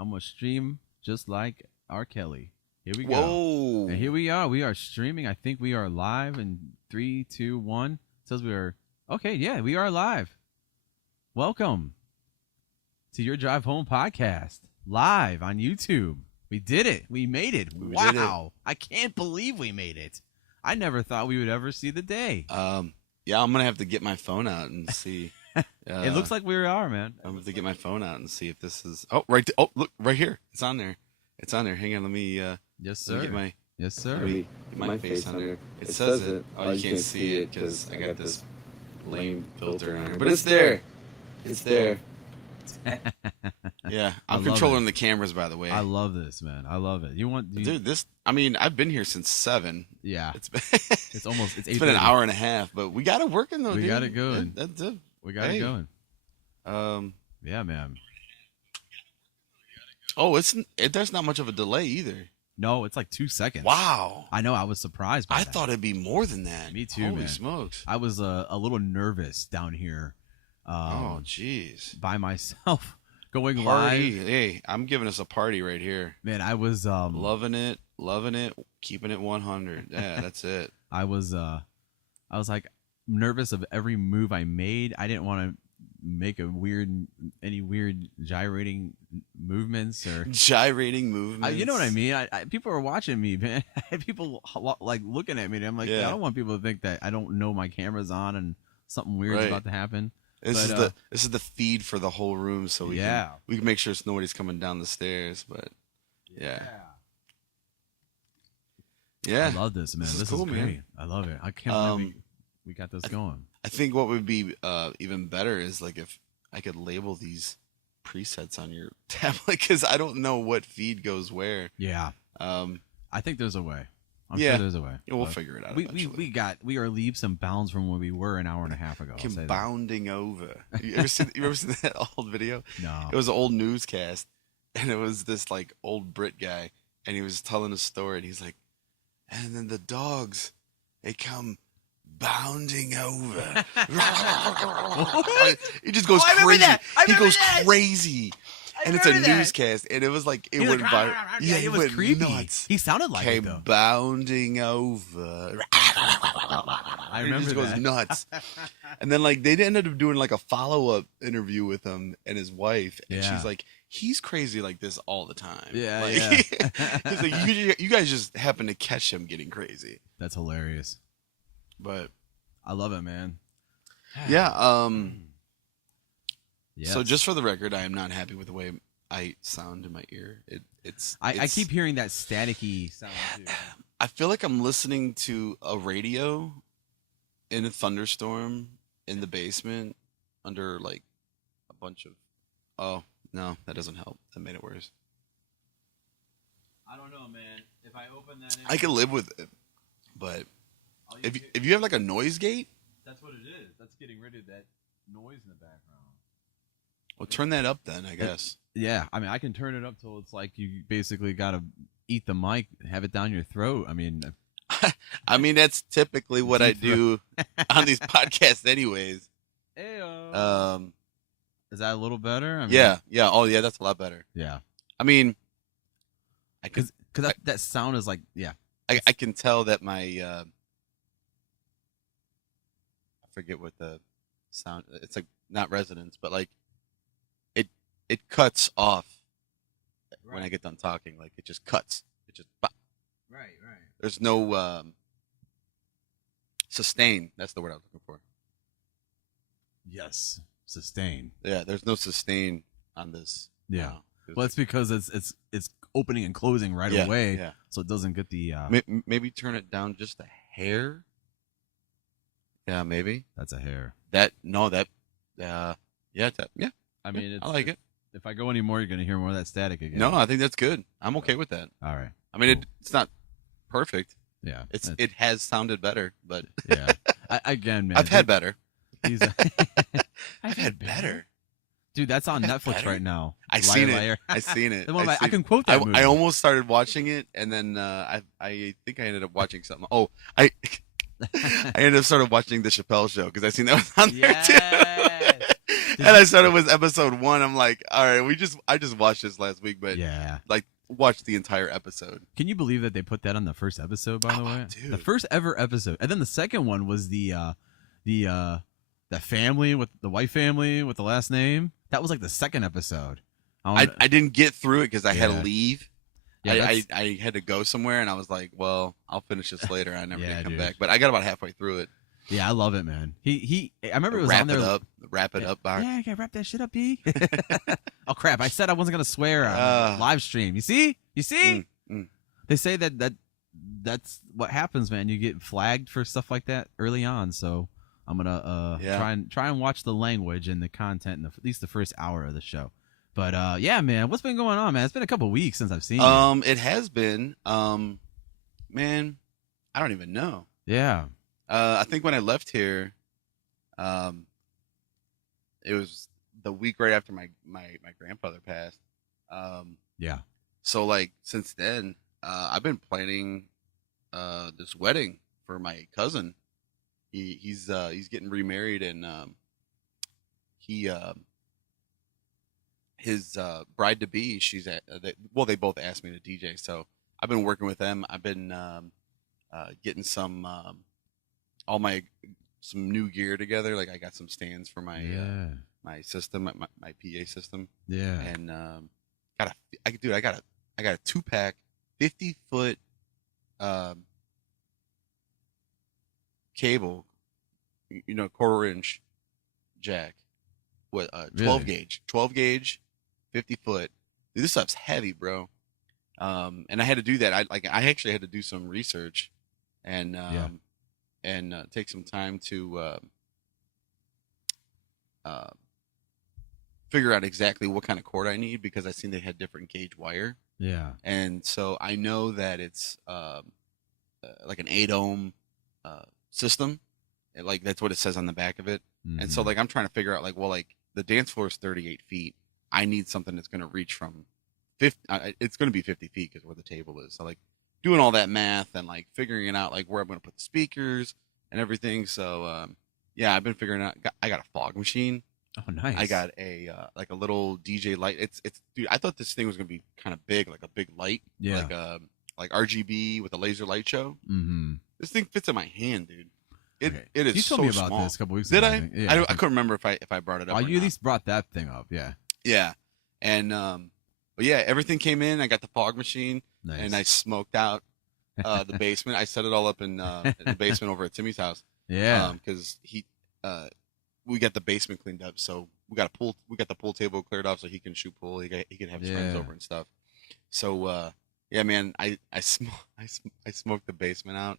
I'm gonna stream just like R. Kelly. Here we go. Whoa. And here we are. We are streaming. I think we are live in 3, 2, 1. It says we are. Okay, yeah, we are live. Welcome to your Drive Home podcast, live on YouTube. We did it. We made it. Wow. I can't believe we made it. I never thought we would ever see the day. Yeah, I'm gonna have to get my phone out and see. It looks like we are, man. I'm gonna have to get my phone out and see if this is. Oh, right. Oh, look, right here. It's on there. It's on there. Hang on. Let me. Yes, sir. Get my. Yes, sir. Let me get my face on there. It says it. Oh, you can't see it because I got this lame filter on here, but it's there. It's there. Yeah, I'm controlling the cameras, by the way. I love this, man. I love it. Dude, this. I mean, I've been here since 7. Yeah, it's been. It's almost. It's 8:30. It's been an hour and a half, but we got it working though. We dude. got it going. That's it. We got it going. Yeah, man. Oh, there's not much of a delay either. No, it's like 2 seconds. Wow. I know. I was surprised by that. I thought it'd be more than that. Me too, Holy man. smokes. I was a little nervous down here. Oh, jeez. By myself, going party. live. Hey, I'm giving us a party right here. Man, I was loving it, keeping it 100. Yeah, that's it. I was like nervous of every move I made. I didn't want to make any weird gyrating movements or gyrating movements. You know what I mean? People are watching me, man. People like looking at me. And I'm like, I don't want people to think that I don't know my camera's on and something weird's about to happen. This is the feed for the whole room, so we can make sure nobody's coming down the stairs. But yeah. I love this, man. This is cool, great. man. I love it. I can't believe we got this going. I think what would be even better is like if I could label these presets on your tablet, because I don't know what feed goes where. Yeah. I think there's a way. I'm sure there's a way. Yeah, we'll figure it out. We are leaps and bounds from where we were an hour and a half ago. Bounding over. You ever seen that old video? No. It was an old newscast, and it was this like old Brit guy, and he was telling a story, and he's like, and then the dogs, they come bounding over. He just goes crazy. He goes crazy. And it's a newscast, and it was like it went viral. Yeah, it was creepy. Nuts. He sounded like it, though. Came bounding over. I remember that. He just goes nuts. And then like they ended up doing like a follow-up interview with him and his wife, and she's like, he's crazy like this all the time. Yeah, He's like, you guys just happen to catch him getting crazy. That's hilarious. But I love it, man. Yeah. Yes. So just for the record, I am not happy with the way I sound in my ear. I keep hearing that staticky sound too. I feel like I'm listening to a radio in a thunderstorm in the basement under like a bunch of. Oh no, that doesn't help. That made it worse. I don't know, man. If I open that, I can live with it, but if you have like a noise gate, that's what it is. That's getting rid of that noise in the background. Well, turn that up then, I guess. Yeah, I mean, I can turn it up till it's like you basically got to eat the mic, have it down your throat. I mean, that's typically what I do on these podcasts, anyways. Ayo. Is that a little better? I mean, yeah. Oh, yeah, that's a lot better. Yeah. I mean, because that sound is like, I can tell that my I forget what the sound. It's like not resonance, but like. It cuts off when I get done talking. Like it just cuts. It just right. There's no sustain. That's the word I was looking for. Yes, sustain. Yeah, there's no sustain on this. Yeah, well, it's because it's opening and closing right away. Yeah. So it doesn't get the. Maybe turn it down just a hair. Yeah, maybe. That's a hair. Yeah. I mean, I like it. If I go any more, you're going to hear more of that static again. No, I think that's good. I'm okay with that. All right. I mean, cool. It's not perfect. Yeah. It has sounded better, but yeah. Again, man. I've had better. I've had better. Dude, that's on Netflix right now. I seen it. I can quote that movie. I almost started watching it, and then I think I ended up watching something. Oh, I ended up started watching the Chappelle Show because I seen that was on there too. And I said it was episode 1. I'm like, all right, I just watched this last week, but Yeah. like watched the entire episode. Can you believe that they put that on the first episode? By the way, dude. The first ever episode, and then the second one was the family with the white family with the last name. That was like the second episode. I didn't get through it because I had to leave. Yeah, I had to go somewhere, and I was like, well, I'll finish this later. I never did come dude. back, but I got about halfway through it. Yeah, I love it, man. I remember it was on there. Wrap it up, box. Yeah, I gotta wrap that shit up, B. Oh crap! I said I wasn't gonna swear on live stream. You see? They say that's what happens, man. You get flagged for stuff like that early on. So I'm gonna try and watch the language and the content in at least the first hour of the show. But yeah, man, what's been going on, man? It's been a couple of weeks since I've seen you. It has been. Man, I don't even know. Yeah. I think when I left here, it was the week right after my grandfather passed. Yeah. So like since then, I've been planning this wedding for my cousin. He's getting remarried, and his bride to be, she's they both asked me to DJ, so I've been working with them. I've been getting some new gear together. Like I got some stands for my my system, my PA system. Yeah. And I got a 2-pack 50-foot cable, 1/4-inch jack with 12 gauge 50 foot. Dude, this stuff's heavy, bro. And I had to do that. I actually had to do some research and take some time to figure out exactly what kind of cord I need, because I seen they had different gauge wire. Yeah. And so I know that it's like an 8-ohm system. Like that's what it says on the back of it. Mm-hmm. And so like I'm trying to figure out like the dance floor is 38 feet. I need something that's going to reach from 50. It's going to be 50 feet because where the table is. So like doing all that math and like figuring it out, like where I'm going to put the speakers and everything. So yeah, I've been figuring out. I got a fog machine. Oh, nice. I got a like a little DJ light. It's dude. I thought this thing was going to be kind of big, like a big light. Yeah. Like RGB with a laser light show. Mm-hmm. This thing fits in my hand, dude. It is. You told so me about small. this a couple weeks ago. Did I? Yeah. I couldn't remember if I brought it up. Oh, or you at not. least brought that thing up, yeah. Yeah, and but yeah, everything came in. I got the fog machine, nice. And I smoked out the basement. I set it all up in the basement over at Timmy's house. Yeah, because we got the basement cleaned up, so we got the pool table cleared off so he can shoot pool. He can have his friends over and stuff. So yeah, man, I smoked the basement out,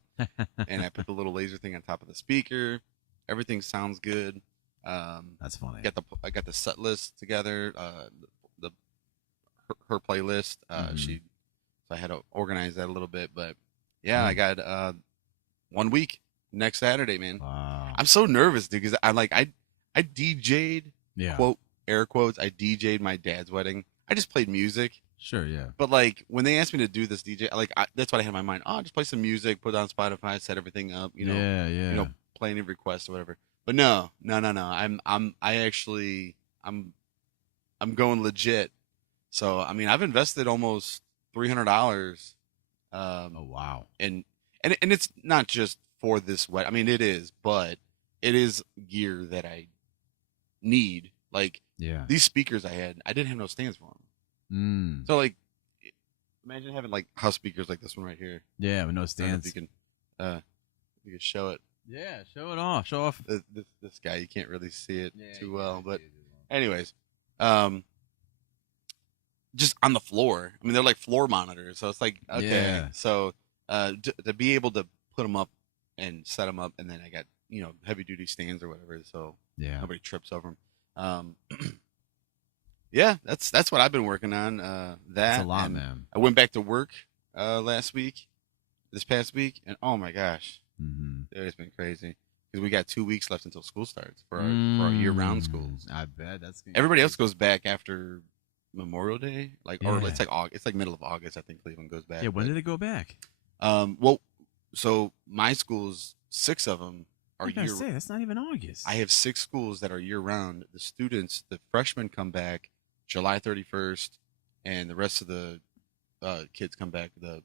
and I put the little laser thing on top of the speaker. Everything sounds good. That's funny. I got the set list together. Her playlist. So I had to organize that a little bit, but yeah, I got 1 week next Saturday, man. Wow. I'm so nervous, dude, because I DJ'd, quote air quotes. I DJ'd my dad's wedding. I just played music. Sure, yeah. But like when they asked me to do this DJ, that's what I had in my mind. Oh, just play some music, put it on Spotify, set everything up, yeah. Play any requests or whatever. But no. I'm going legit. So I mean, I've invested almost $300. Oh wow. And it's not just for this wedding. I mean, it is, but it is gear that I need. Like these speakers I didn't have no stands for them. So like, imagine having like house speakers like this one right here. Yeah, with no stands. You can show it. Yeah, show it off. Show off. This guy, you can't really see it too well, but anyways, just on the floor. I mean, they're like floor monitors, so it's like okay. Yeah. So to be able to put them up and set them up, and then I got heavy duty stands or whatever, so nobody trips over them. Yeah, that's what I've been working on. That's a lot, man. I went back to work this past week, and oh my gosh, it's been crazy because we got 2 weeks left until school starts for our year-round schools. I bet Everybody else goes back after Memorial Day, or it's like August. It's like middle of August, I think Cleveland goes back. Yeah, when did it go back? Well, so my schools, 6 of them are I gotta year. say, that's not even August. I have 6 schools that are year round. The students, the freshmen come back July 31st, and the rest of the kids come back, the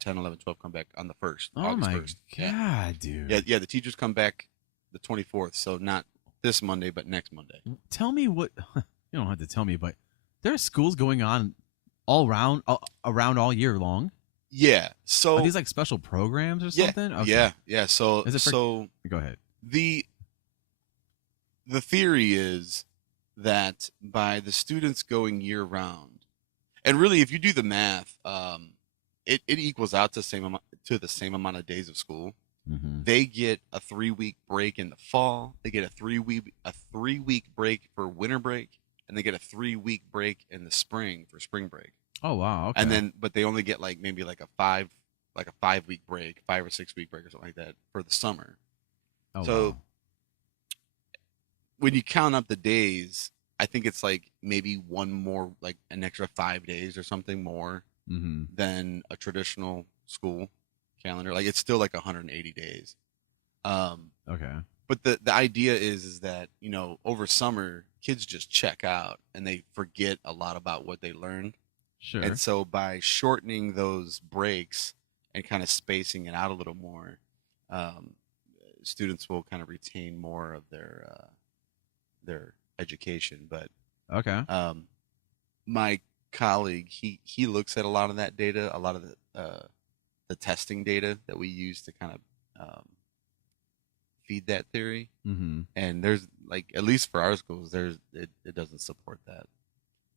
10, 11, 12 come back on the 1st, Oh August my 1st. god, dude. Yeah, the teachers come back the 24th, so not this Monday, but next Monday. Tell me what you don't have to tell me, but there are schools going on around all year long. Yeah, Are so these like special programs or yeah, something? Okay. yeah. So Is it for- so Go ahead. the theory is that by the students going year round, and really, if you do the math, it equals out to the same amount of days of school. Mm-hmm. They get a 3-week break in the fall. They get a 3-week break for winter break, and they get a 3-week break in the spring for spring break. Oh wow. Okay. And then, but they only get maybe like a 5-week break, 5 or 6 week break or something like that for the summer. oh, So wow. when you count up the days, I think it's like maybe one more, like an extra 5 days or something more Mm-hmm. than a traditional school calendar. Like it's still like 180 days. Okay. But the idea is that, over summer, kids just check out and they forget a lot about what they learned. Sure. And so by shortening those breaks and kind of spacing it out a little more, students will kind of retain more of their education. But Okay. my colleague, he looks at a lot of that data, a lot of the testing data that we use to kind of feed that theory. Mm-hmm. And there's at least for our schools, it doesn't support that.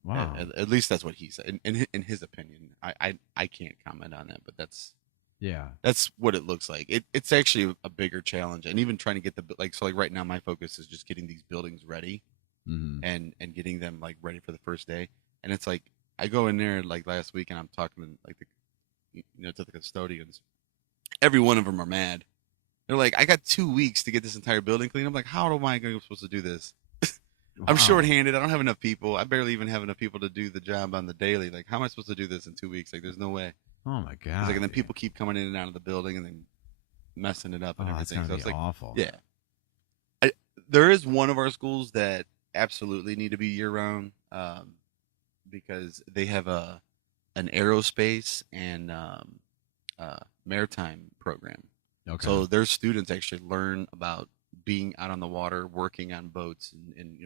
Wow. At least that's what he said. In his opinion, I can't comment on that, but that's what it looks like. It's actually a bigger challenge, and even trying to get right now, my focus is just getting these buildings ready, Mm-hmm. and getting them ready for the first day. And it's like I go in there last week, and I'm talking to the custodians. Every one of them are mad. They're like, I got 2 weeks to get this entire building clean. I'm like, how am I supposed to do this? I'm Wow. shorthanded. I don't have enough people. I barely even have enough people to do the job on the daily. Like, how am I supposed to do this in 2 weeks? There's no way. Oh my god. And then dude. people keep coming in and out of the building and then messing it up and Oh, that's everything. gonna So be it's awful. yeah. There is one of our schools that absolutely need to be year round, because they have an aerospace and maritime program. Okay. So their students actually learn about being out on the water, working on boats, and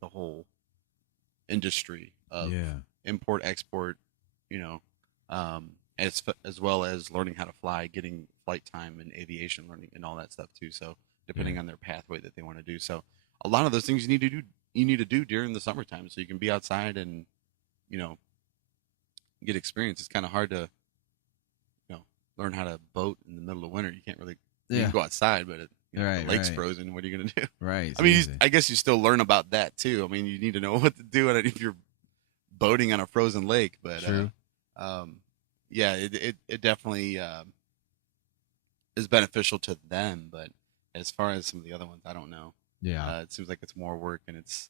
the whole industry of import export, as well as learning how to fly, getting flight time and aviation learning and all that stuff too. So depending on their pathway that they want to do, so a lot of those things you need to do during the summertime, so you can be outside and get experience. It's kind of hard to learn how to boat in the middle of winter. You can't really you can go outside, but the lake's frozen. What are you gonna do? Right. I mean, I guess you still learn about that too. I mean, you need to know what to do if you're boating on a frozen lake. But True. yeah, it definitely is beneficial to them. But as far as some of the other ones, I don't know. Yeah. It seems like it's more work and it's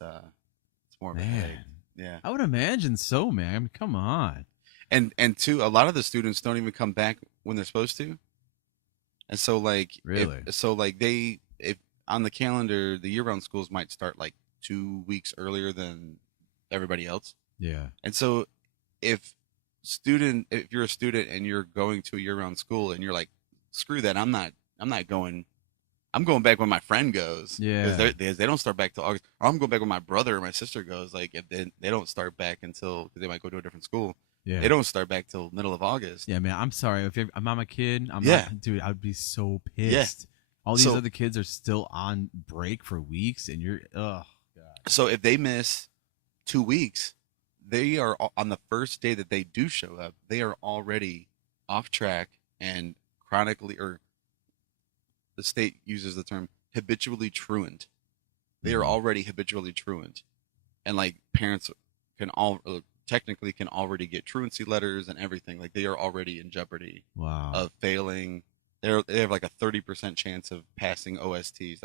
more of a headache. Yeah. I would imagine so, man. I mean, come on. And two, a lot of the students don't even come back when they're supposed to. And so Really? If on the calendar, the year-round schools might start 2 weeks earlier than everybody else. Yeah. And so if you're a student and you're going to a year-round school and you're like, screw that, I'm not going. I'm going back when my friend goes. Yeah. Because they don't start back till August. Or I'm going back when my brother or my sister goes. If they don't start back until, because they might go to a different school. Yeah. They don't start back till middle of August. Yeah, man. I'm sorry if I'm a kid. Dude. I'd be so pissed. All these other kids are still on break for weeks, and you're God. So if they miss 2 weeks, they are on the first day that they do show up. They are already off track and chronically, or the state uses the term habitually truant. They are already habitually truant, and parents technically can already get truancy letters and everything. They are already in jeopardy of failing. They have a 30% chance of passing OSTs,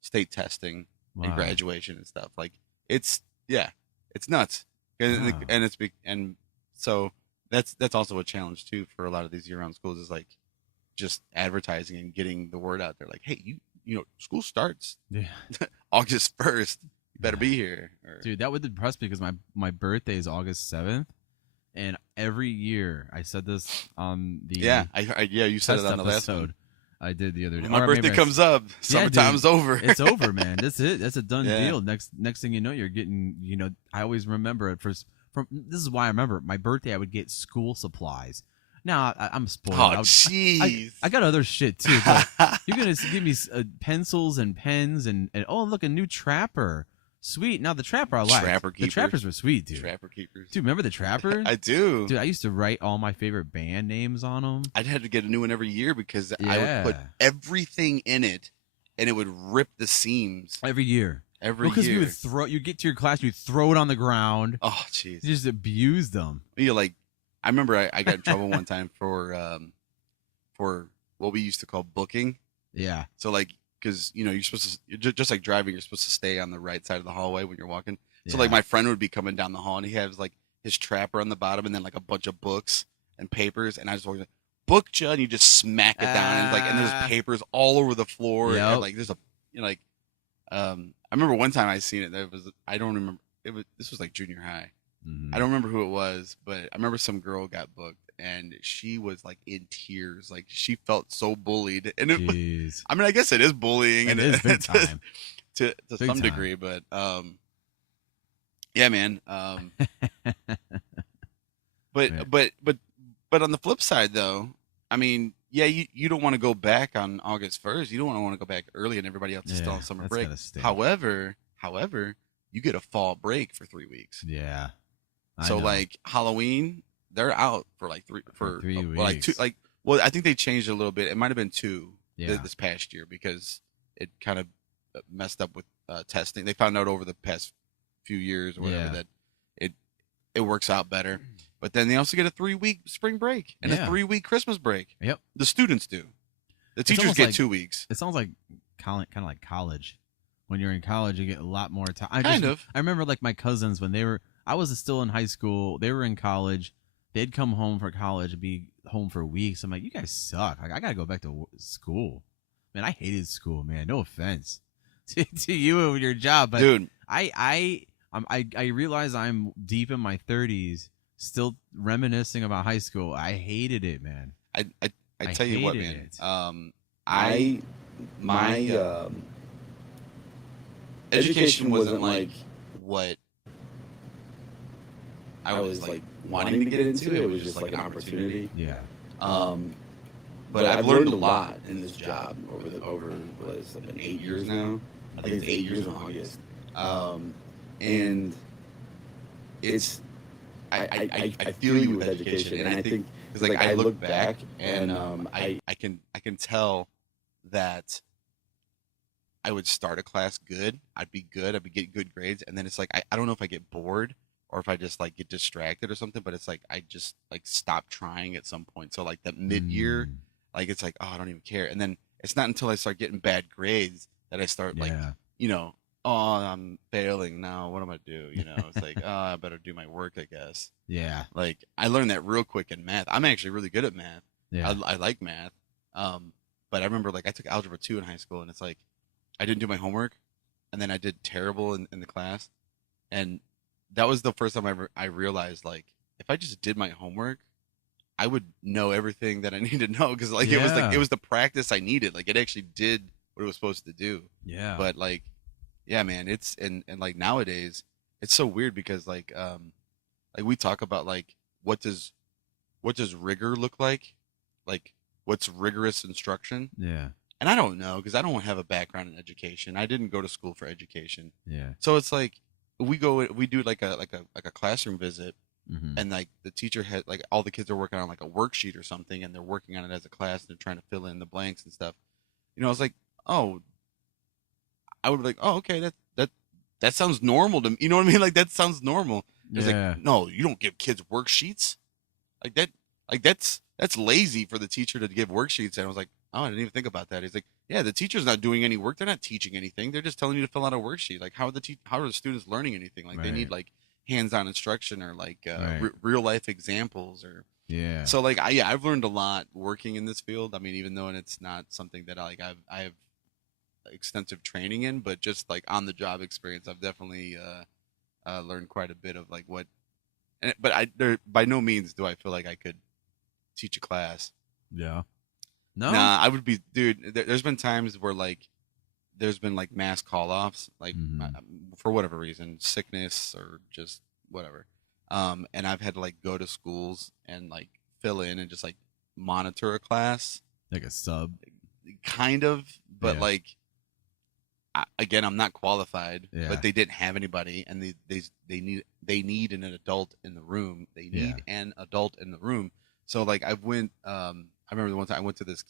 state testing and graduation and stuff. It's nuts. And so that's also a challenge too for a lot of these year-round schools, is just advertising and getting the word out there. Like, hey, you know, school starts Yeah. August 1st. You better be here. Or, Dude, that would depress me because my birthday is August 7th, and every year I said this on the yeah, you said test it on the last episode one. I did the other day. When my Or maybe birthday I comes up, summertime's over. It's over, man. That's it. That's a done Yeah. deal. Next thing you know, you're getting. I always remember it from. This is why I remember my birthday. I would get school supplies. Now I'm spoiled. Oh, jeez. I got other shit too. But you're gonna give me pencils and pens and oh look, a new trapper. Sweet. Now the trapper I like. Trapper The keepers. trappers were sweet, dude. Trapper keepers. Dude, remember the trapper? I do. Dude, I used to write all my favorite band names on them. I'd have to get a new one every year because I Yeah. would put everything in it, and it would rip the seams Every year. every Because year. you get to your class, you throw it on the ground. Oh, jeez. You just abuse them. You like, I remember I got in trouble one time for what we used to call booking. Yeah. So like, because you're supposed to just like driving, you're supposed to stay on the right side of the hallway when you're walking. So like my friend would be coming down the hall and he has like his trapper on the bottom and then like a bunch of books and papers, and I just always like, book you, and you just smack it down and there's papers all over the floor. Yep. And like there's a I remember one time I seen it. I don't remember this was like junior high. Mhm. I don't remember who it was, but I remember some girl got booked and she was like in tears. Like she felt so bullied. And Jeez. I mean, I guess it is bullying It is big time. to Big some time. degree, but yeah, man. But on the flip side though, I mean, yeah, you don't want to go back on August 1st. You don't want to go back early and everybody else is still on summer that's break. gotta stay. However, you get a fall break for 3 weeks. Yeah. I So know. like Halloween, they're out for like three like two, weeks. like well, I think they changed it a little bit. It might have been 2 Yeah. this past year because it kind of messed up with testing. They found out over the past few years or whatever Yeah. that it works out better. But then they also get a 3-week spring break and a Yeah. 3-week Christmas break. Yep. The students do. The teachers almost get like- 2 weeks. It sounds like kind of like college. When you're in college, you get a lot more time. Kind of. I remember like my cousins when I was still in high school. They were in college. They'd come home for college and be home for weeks. I'm like, you guys suck. Like I gotta go back to school. Man, I hated school. Man, no offense to you and your job, but Dude, I realize I'm deep in my 30s, still reminiscing about high school. I hated it, man. I I tell you what, hated man. it. My education wasn't like what I was like wanting to get into. It was just like an opportunity. Yeah. But I've learned a lot in this job over what has it been 8 years now. I think it's 8 years in August. And it's I feel you with education, and I think because like I look back and I can tell that I would start a class good. I'd be getting good grades, and then it's like I don't know if I get bored or if I just like get distracted or something, but it's like I just like stop trying at some point. So like that mid-year, like it's like, oh, I don't even care. And then it's not until I start getting bad grades that I start like, oh, I'm failing now. What am I do? It's like, oh, I better do my work, I guess. Yeah. Like I learned that real quick in math. I'm actually really good at math. Yeah. I like math. But I remember like I took algebra 2 in high school, and it's like I didn't do my homework, and then I did terrible in the class, and that was the first time I realized like if I just did my homework, I would know everything that I need to know because like it was the practice I needed. Like it actually did what it was supposed to do. Yeah. But like, yeah, man, it's and like nowadays it's so weird because like we talk about like what does rigor look like what's rigorous instruction. Yeah. And I don't know because I don't have a background in education. I didn't go to school for education. Yeah. So it's like we do like a classroom visit, Mhm. and like the teacher had like all the kids are working on like a worksheet or something, and they're working on it as a class and they're trying to fill in the blanks and stuff. I was like, oh, I would be like, oh, okay, that sounds normal to me. You know what I mean? Like that sounds normal. It's like, no, you don't give kids worksheets like that. Like that's lazy for the teacher to give worksheets. And I was like, oh, I didn't even think about that. He's like, yeah, the teacher's not doing any work. They're not teaching anything. They're just telling you to fill out a worksheet. Like how are the students learning anything? Like they need like hands-on instruction or like real life examples or Yeah. So like I've learned a lot working in this field. I mean, even though it's not something that I have extensive training in, but just like on the job experience, I've definitely learned quite a bit of like what. But by no means do I feel like I could teach a class. Yeah. No. Nah, I would be, dude. There's been times where like there's been like mass call offs, like Mhm. for whatever reason, sickness or just whatever. And I've had to like go to schools and like fill in and just like monitor a class, Like a sub. kind of, but Yeah. like again, I'm not qualified, Yeah. but they didn't have anybody, and they need an adult in the room. They Yeah. need an adult in the room. So like I went, I remember the one time I went to this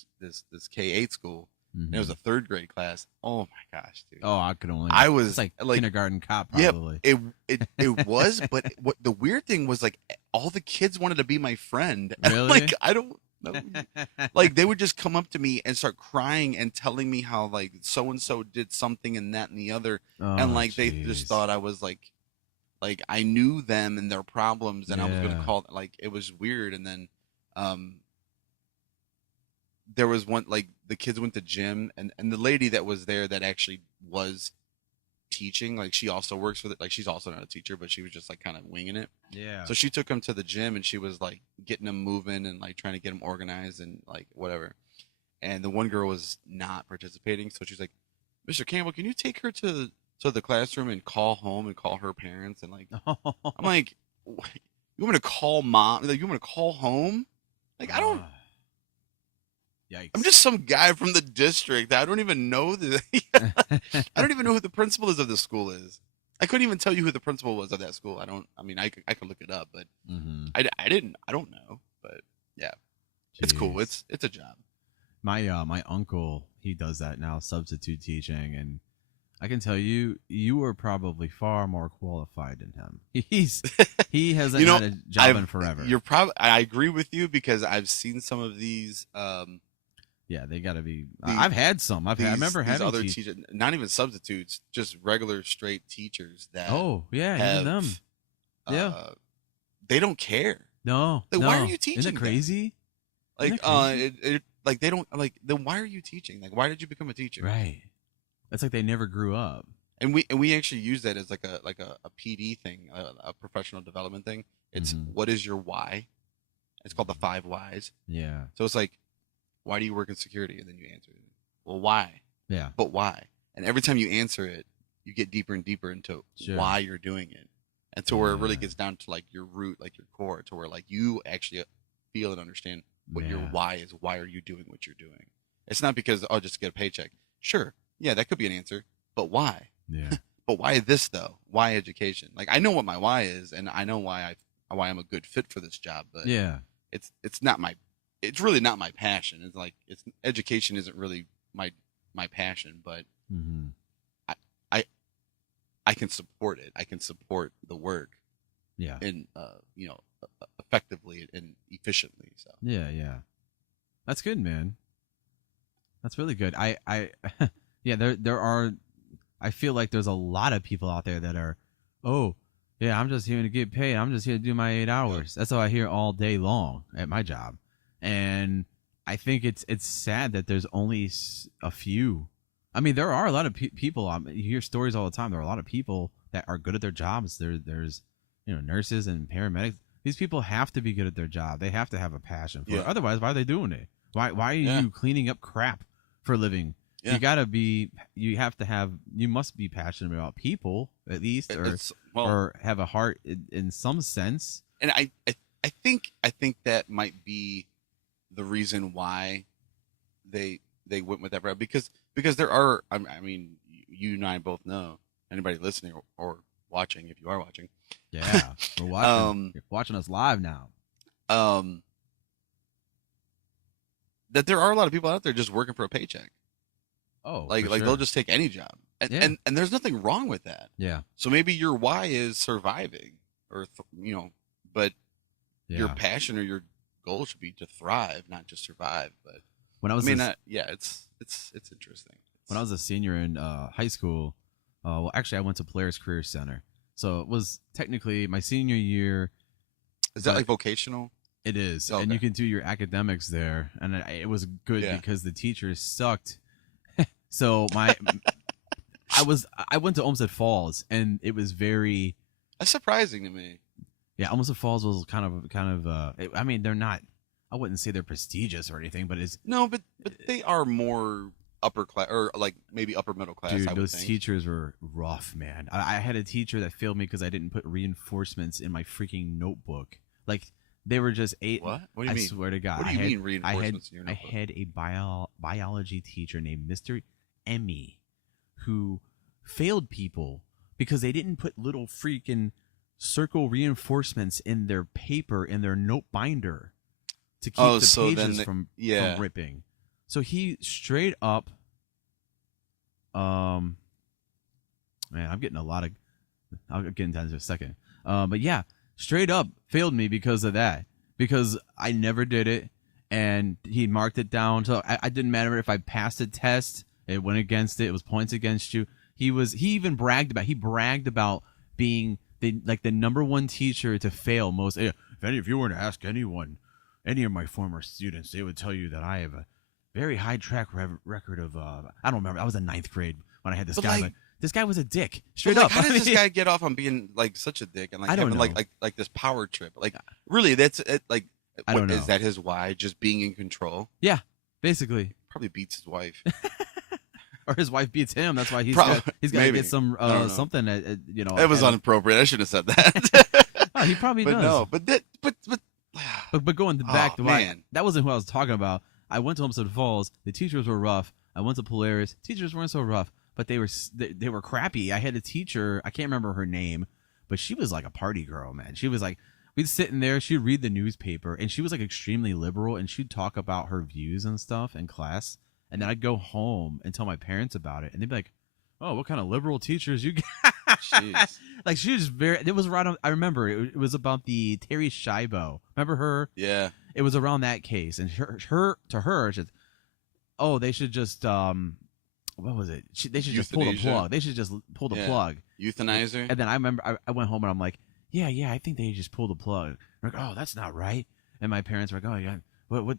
K-8 school, and it was Mhm. a third grade class. Oh my gosh, dude! Oh, I could only. I It's was like like, kindergarten cop, yeah, probably. it was, but what the weird thing was like all the kids wanted to be my friend. And I'm Really? like I don't know. Like they would just come up to me and start crying and telling me how like so and so did something and that and the other, and Oh, like they just jeez. thought I was like I knew them and their problems, and I was gonna Yeah. call, like it was weird. And then um there was one, like the kids went to gym, and the lady that was there that actually was teaching, like she also works for like she's also not a teacher, but she was just like kind of winging it. Yeah. So she took him to the gym and she was like getting him moving and like trying to get him organized and like whatever. And the one girl was not participating, so she's like, "Mr. Campbell, can you take her to the classroom and call home and call her parents?" And like I'm like, "You want me to call mom? Like you want me to call home? Like I don't. Yikes. I'm just some guy from the district. I don't even know the. I don't even know who the principal is of the school is. I couldn't even tell you who the principal was of that school. I don't. I mean, I could look it up, but Mhm. I didn't. I don't know. But yeah, it's cool. Jeez. It's a job. My uncle, he does that now, substitute teaching, and I can tell you, you are probably far more qualified than him. He hasn't You know, had a job in forever. You're probably. I agree with you because I've seen some of these. Yeah, they got to be. These, I've had some. I remember these having other teachers, not even substitutes, just regular straight teachers that Oh yeah, have, even them. Yeah. they don't care. No. Like, no. why are you teaching? Isn't that crazy? Isn't Like, that crazy? like they don't like. Then why are you teaching? Like, why did you become a teacher? Right. It's like they never grew up. And we actually use that as like a PD thing, a professional development thing. It's Mhm. what is your why? It's called the 5 whys. Yeah. So it's like, why do you work in security? And then you answer it. Well, why? Yeah. But why? And every time you answer it, you get deeper and deeper into Sure. why you're doing it. And to where it really Yeah. gets down to like your root, like your core, to where like you actually feel and understand what your Yeah. why is. Why are you doing what you're doing? It's not because, oh, just to get a paycheck. Sure. Yeah, that could be an answer. But why? Yeah. But why this though? Why education? Like I know what my why is, and I know why I'm a good fit for this job. But Yeah. it's not my, it's really not my passion. It's like it's education isn't really my passion, but Mm-hmm. I I can support it. I can support the work Yeah. and effectively and efficiently. So Yeah. Yeah. That's good, man. That's really good. Yeah. There are. I feel like there's a lot of people out there that are, oh, yeah, I'm just here to get paid. I'm just here to do my 8 hours. That's all I hear all day long at my job, and I think it's sad that there's only a few. I mean, there are a lot of people. You hear stories all the time. There are a lot of people that are good at their jobs. There's nurses and paramedics. These people have to be good at their job. They have to have a passion for it. Yeah. Otherwise, why are they doing it? Why are Yeah. you cleaning up crap for a living? Yeah. You must be passionate about people at least, or have a heart in some sense. And I think that might be the reason why they went with that route, because there are, I mean, you and I both know, anybody listening or watching, if you are watching, Yeah, we're watching. You're watching us live now. That there are a lot of people out there just working for a paycheck. Oh, like for they'll sure. just take any job, and, Yeah. and there's nothing wrong with that. Yeah, So maybe your why is surviving, or but yeah. your passion or your goal should be to thrive, not just survive. But When I was it's interesting. when I was a senior in high school, well, actually, I went to Polaris Career Center, so it was technically my senior year. Is that but- like vocational? It is, Okay. and you can do your academics there, and it was good Yeah. because the teachers sucked. So I went to Olmsted Falls, and it was very That's surprising to me. yeah. Olmsted Falls was kind of I mean, they're not. I wouldn't say they're prestigious or anything, but it's No, but they are more upper class or like maybe upper middle class. dude. I would Those think. teachers were rough, man. I had a teacher that failed me because I didn't put reinforcements in my freaking notebook. Like they were just eight. What? What do you I mean? swear to God, What do you mean reinforcements in your I notebook? had a biology teacher named Mr. Emmy who failed people because they didn't put little freaking circle reinforcements in their paper in their note binder to keep Oh, the so then pages from ripping. So he straight up man, I'm getting a lot of I'll get into that in a second. But yeah, straight up failed me because of that. Because I never did it and he marked it down. So I didn't matter if I passed a test, it went against it, it was points against you. He even bragged about being the number one teacher to fail most. If any of you were to ask anyone, any of my former students, they would tell you that I have a very high track record of I don't remember. I was in 9th grade when I had this But guy. like- but this guy was a dick. Straight But, up. how I does this mean, guy get off on being like such a dick and like I don't having know. like this power trip? Like really, that's it. Like, I don't know. Is that his why? Just being in control? Yeah, basically. Probably beats his wife. Or his wife beats him. That's why he's Probably- got to maybe. get some I don't know. something. It was inappropriate. I shouldn't have said that. Oh, he probably but does. no, but But going back to why man. that wasn't who I was talking about. I went to Olmsted Falls. The teachers were rough. I went to Polaris. Teachers weren't so rough, but they were crappy. I had a teacher. I can't remember her name, but she was like a party girl, man. She was like, we'd sit in there. She'd read the newspaper, and she was like extremely liberal, and she'd talk about her views and stuff in class. And then I'd go home and tell my parents about it, and they'd be like, "Oh, what kind of liberal teachers you got?" Jeez. Like she was very. It was right on. I remember it was about the Terry Schiavo. Remember her? Yeah. It was around that case, and her, she, oh, they should just what was it? They should just pull the Euthanasia? plug. They should just pull the Yeah. plug. Euthanizer. And then I remember I went home and I'm like, yeah, I think they just pulled the plug. I'm like, oh, that's not right. And my parents were like, oh yeah,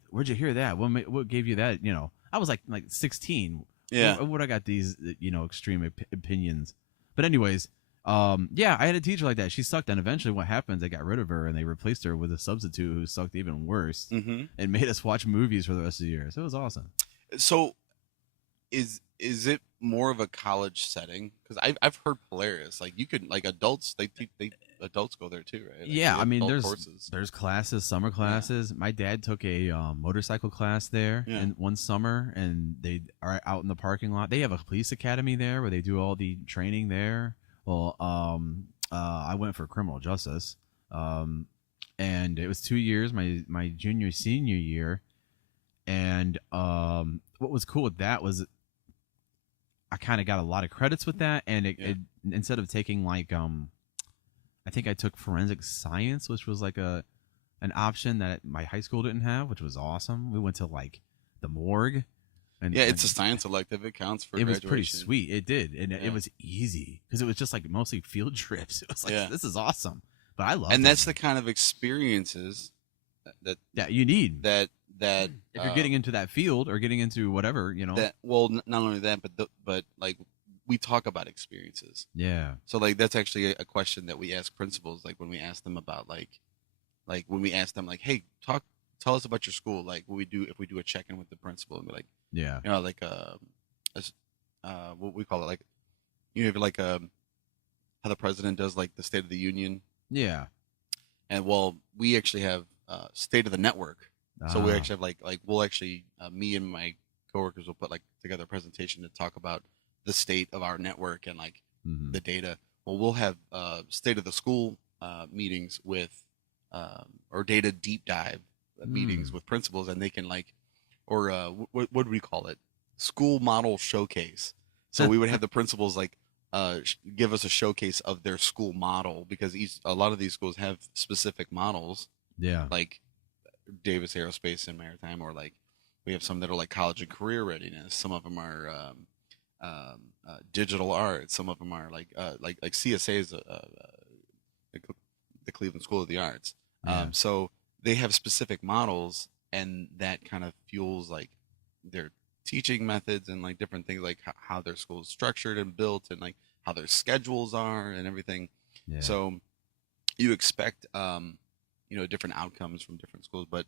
where'd you hear that? What gave you that? You know, I was like 16. Yeah. What I got these extreme opinions. But anyways, yeah, I had a teacher like that. She sucked, and eventually, what happened? They got rid of her and they replaced her with a substitute who sucked even worse, Mm-hmm. and made us watch movies for the rest of the year. So it was awesome. So, is it more of a college setting? Because I've heard Polaris, like you could like adults they adults go there too, right? Like, Yeah, they I have mean, adult courses. there's classes, summer classes. My dad took a motorcycle class there Yeah. in one summer, and they are out in the parking lot. They have a police academy there where they do all the training there. Well, I went for criminal justice, and it was 2 years, my junior senior year, and what was cool with that was I kind of got a lot of credits with that, and it instead of taking like I think I took forensic science, which was like an option that my high school didn't have, which was awesome. We went to like the morgue. And, Yeah, it's a science elective. It counts for it was graduation. pretty sweet. It did, and Yeah. it was easy because it was just like mostly field trips. It was like Yeah. this is awesome, but I love. And that's the kind of experiences that you need that if you're getting into that field or getting into whatever that well not only that but like we talk about experiences. Yeah. So like that's actually a question that we ask principals, like when we ask them about like when we ask them like, hey, tell us about your school, like what we do if we do a check-in with the principal and be like, Yeah. you know, like what we call it, like you know, like how the president does like the State of the Union. Yeah. And well, we actually have State of the Network. So we Ah. actually have like we'll actually me and my coworkers will put like together a presentation to talk about the state of our network and like Mhm. the data. Well, we'll have state of the school meetings with or data deep dive meetings with principals, and they can like or what do we call it? School model showcase. So we would have the principals like give us a showcase of their school model, because a lot of these schools have specific models, Yeah. like Davis Aerospace and Maritime, or like we have some that are like college and career readiness. Some of them are digital art. Some of them are like CSA is the Cleveland School of the Arts. Yeah. So they have specific models, and that kind of fuels like their teaching methods and like different things, like how their school is structured and built, and like how their schedules are and everything. Yeah. So you expect different outcomes from different schools, but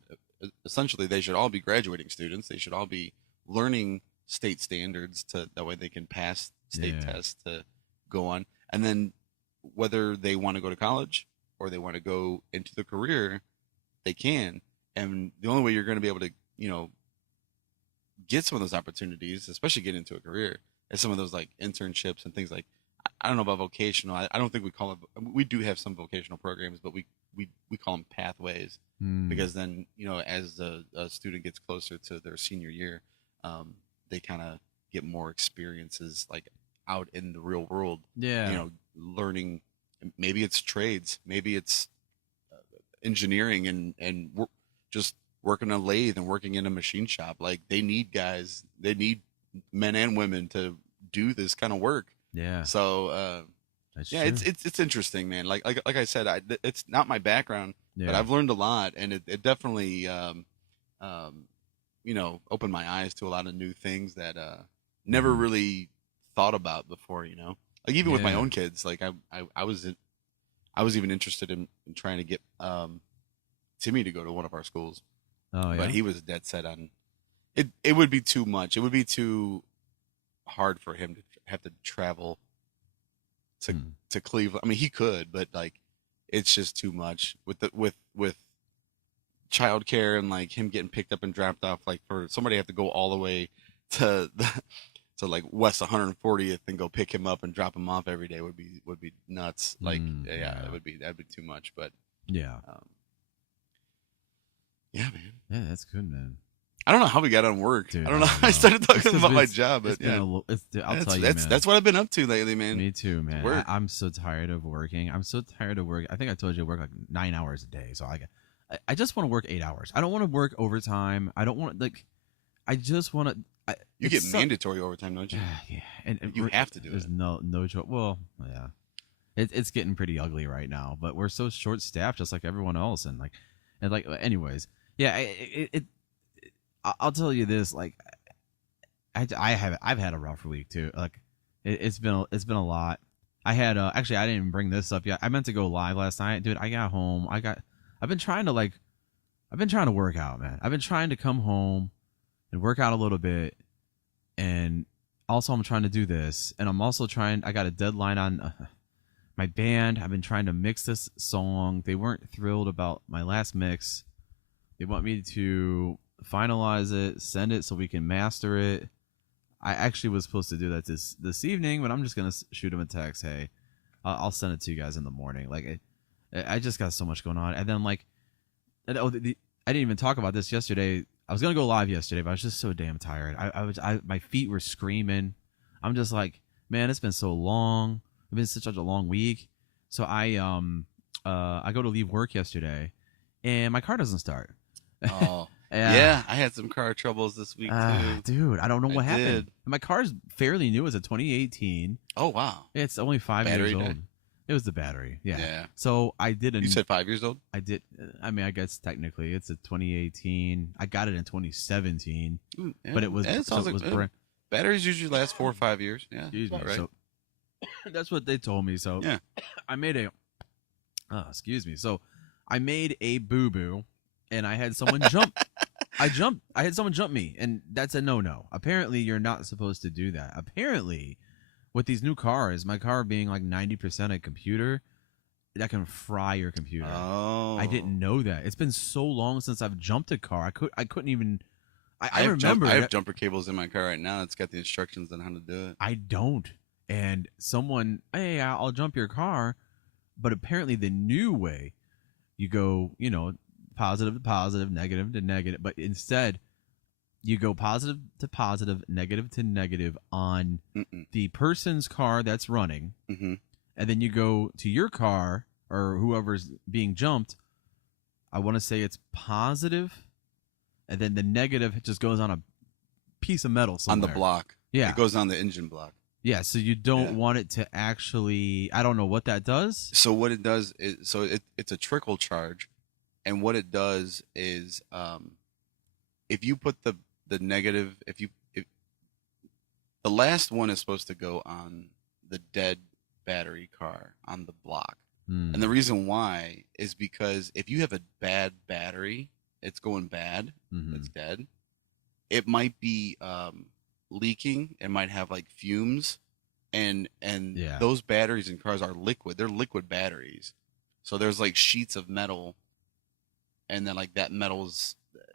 essentially they should all be graduating students. They should all be learning state standards to that way they can pass state tests to go on. And then whether they want to go to college or they want to go into the career, they can. And the only way you're going to be able to, get some of those opportunities, especially get into a career, is some of those like internships and things like, I don't know about vocational. I don't think we call it. We do have some vocational programs, but we call them pathways, because then as a student gets closer to their senior year, they kind of get more experiences like out in the real world. Yeah. Learning. Maybe it's trades. Maybe it's engineering and just working a lathe and working in a machine shop. Like they need guys. They need men and women to do this kind of work. Yeah. So yeah, it's interesting, man. Like I said, it's not my background, but I've learned a lot, and it definitely opened my eyes to a lot of new things that never really thought about before. Like even with my own kids, like I was even interested in trying to get Timmy to go to one of our schools. Oh yeah. But he was dead set on it. It would be too much. It would be too hard for him to have to travel to Cleveland. I mean, he could, but like it's just too much with childcare and like him getting picked up and dropped off. Like for somebody to have to go all the way to like West 140th and go pick him up and drop him off every day would be nuts. Like that'd be too much. But yeah, yeah, man. Yeah, that's good, man. I don't know how we got on work. Dude, I don't know how I started talking about my job, but I'll tell you, man. That's what I've been up to lately, man. Me too, man. I'm so tired of working. I'm so tired of work. I think I told you I work like 9 hours a day. So I just want to work 8 hours. I don't want to work overtime. I don't want I just want to. You get mandatory overtime, don't you? Yeah, and you have to do there's it. There's no choice. Well, yeah, it's getting pretty ugly right now. But we're so short staffed, just like everyone else, and anyways, yeah. I'll tell you this, like, I've had a rough week too. Like, it's been a lot. I had actually I didn't even bring this up yet. I meant to go live last night, dude. I got home. I've been trying to work out, man. I've been trying to come home and work out a little bit, and also I'm trying to do this, and I'm also trying. I got a deadline on my band. I've been trying to mix this song. They weren't thrilled about my last mix. They want me to finalize it, send it so we can master it. I actually was supposed to do that this evening, but I'm just gonna shoot him a text. Hey, I'll send it to you guys in the morning. Like, I just got so much going on, and then I didn't even talk about this yesterday. I was gonna go live yesterday, but I was just so damn tired. My feet were screaming. I'm just like, man, it's been so long. It's been such a long week. So I go to leave work yesterday, and my car doesn't start. Oh. Yeah, I had some car troubles this week too. Dude, I don't know what happened. My car's fairly new. It's a 2018. Oh, wow. It's only 5 years old. It was the battery. Yeah. So I did You said 5 years old? I did. I mean, I guess technically it's a 2018. I got it in 2017. But it was, batteries usually last 4 or 5 years. Yeah. Excuse me. Right. So that's what they told me. So yeah. I made a So I made a boo-boo, and I had someone jump. I had someone jump me, and that's a no-no. Apparently, you're not supposed to do that. Apparently, with these new cars, my car being like 90% a computer, that can fry your computer. Oh. I didn't know that. It's been so long since I've jumped a car. I couldn't even. I remember. I have jumper cables in my car right now. It's got the instructions on how to do it. I don't. And someone, hey, I'll jump your car, but apparently the new way, you go, positive to positive, negative to negative, but instead you go positive to positive, negative to negative on the person's car that's running, and then you go to your car or whoever's being jumped. I want to say it's positive, and then the negative just goes on a piece of metal somewhere. On the block. Yeah. It goes on the engine block. Yeah, so you don't want it to actually. I don't know what that does. So what it does is, it's a trickle charge. and what it does is, if you put the negative, if the last one is supposed to go on the dead battery car on the block. And the reason why is because if you have a bad battery, it's going bad, it's dead. It might be leaking. It might have like fumes, and those batteries in cars are liquid. They're liquid batteries, so there's like sheets of metal, and then like that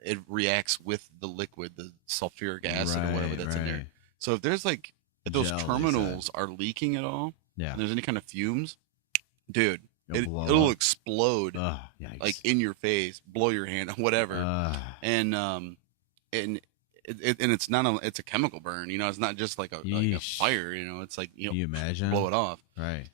it reacts with the liquid, the sulfuric acid or whatever that's in there. So if there's like if those terminals are leaking at all, and there's any kind of fumes, dude, it'll explode like in your face, blow your hand, whatever. And it's not it's a chemical burn, you know. It's not just like a fire, you know. It's like, you know, you imagine blow it off, right?